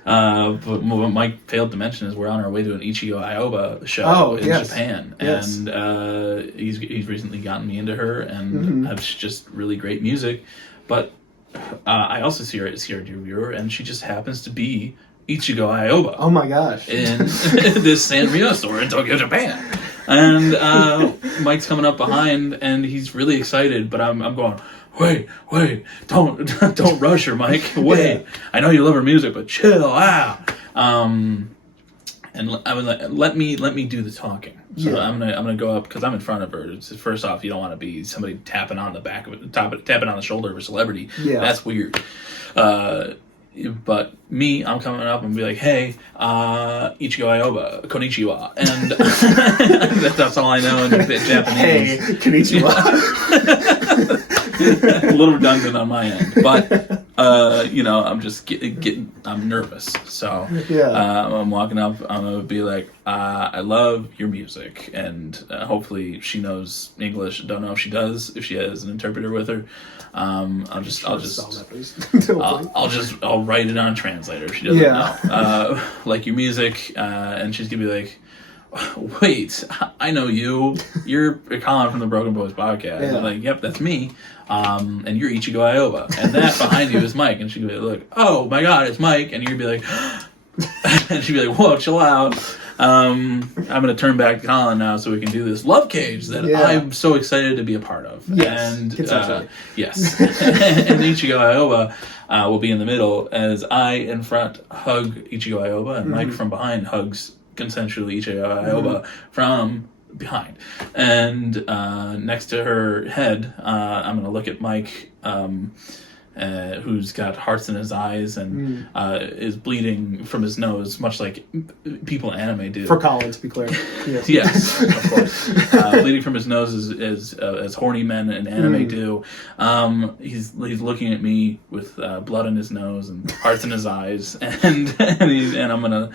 But what Mike failed to mention is we're on our way to an Ichigo Aoba show in Japan, and he's recently gotten me into her, and has just really great music. But I also see her dear viewer, and she just happens to be Ichigo Aoba. Oh my gosh! In this Sanrio store in Tokyo, Japan. And Mike's coming up behind, and he's really excited. But I'm going, wait, don't rush her, Mike. Wait, I know you love her music, but chill out. And I was like, let me do the talking. So I'm gonna go up because I'm in front of her. First off, you don't want to be somebody tapping on the back of it, tapping on the shoulder of a celebrity. Yeah, that's weird. But me, I'm coming up and be like, hey, Ichigo Aoba, konnichiwa. And that's all I know in Japanese. Hey, konnichiwa. A little redundant on my end. But I'm just I'm nervous. So Yeah. I'm walking up. I'm gonna be like, I love your music, and hopefully she knows English. Don't know if she does. If she has an interpreter with her, I'll write it on a translator. If she doesn't know. Like your music, and she's gonna be like, wait, I know you. You're Colin from the Broken Boys podcast. Yeah. I'm like, yep, that's me. And you're Ichigo Ioba. And that behind you is Mike. And she'd be like, oh my god, it's Mike. And you'd be like, and she'd be like, whoa, chill out. I'm going to turn back to Colin now so we can do this love cage that I'm so excited to be a part of. Yes, And yes. And Ichigo Ioba will be in the middle as I in front hug Ichigo Ioba and Mike from behind hugs consensually Ichigo Ioba from behind. And next to her head, I'm going to look at Mike, who's got hearts in his eyes and is bleeding from his nose, much like people in anime do. For Colin, to be clear. Yes, yes, of course. Bleeding from his nose as horny men in anime do. He's looking at me with blood in his nose and hearts in his eyes, and I'm gonna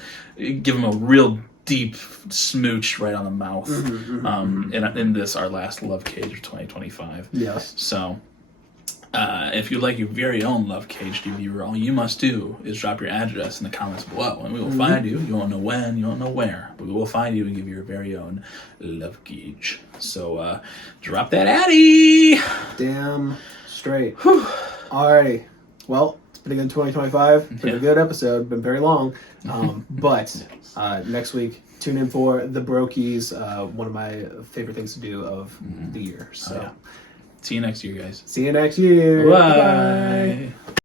give him a real deep smooch right on the mouth. In this our last love cage of 2025. Yes. So. If you'd like your very own love cage reviewer, all you must do is drop your address in the comments below, and we will find you. You won't know when, you won't know where, but we will find you and give you your very own love cage. So, drop that addy! Damn straight. Alrighty. Well, it's been a good 2025. Been a good episode. Been very long. But next week, tune in for the Brokies. One of my favorite things to do of the year. So. See you next year, guys. See you next year. Bye. Bye.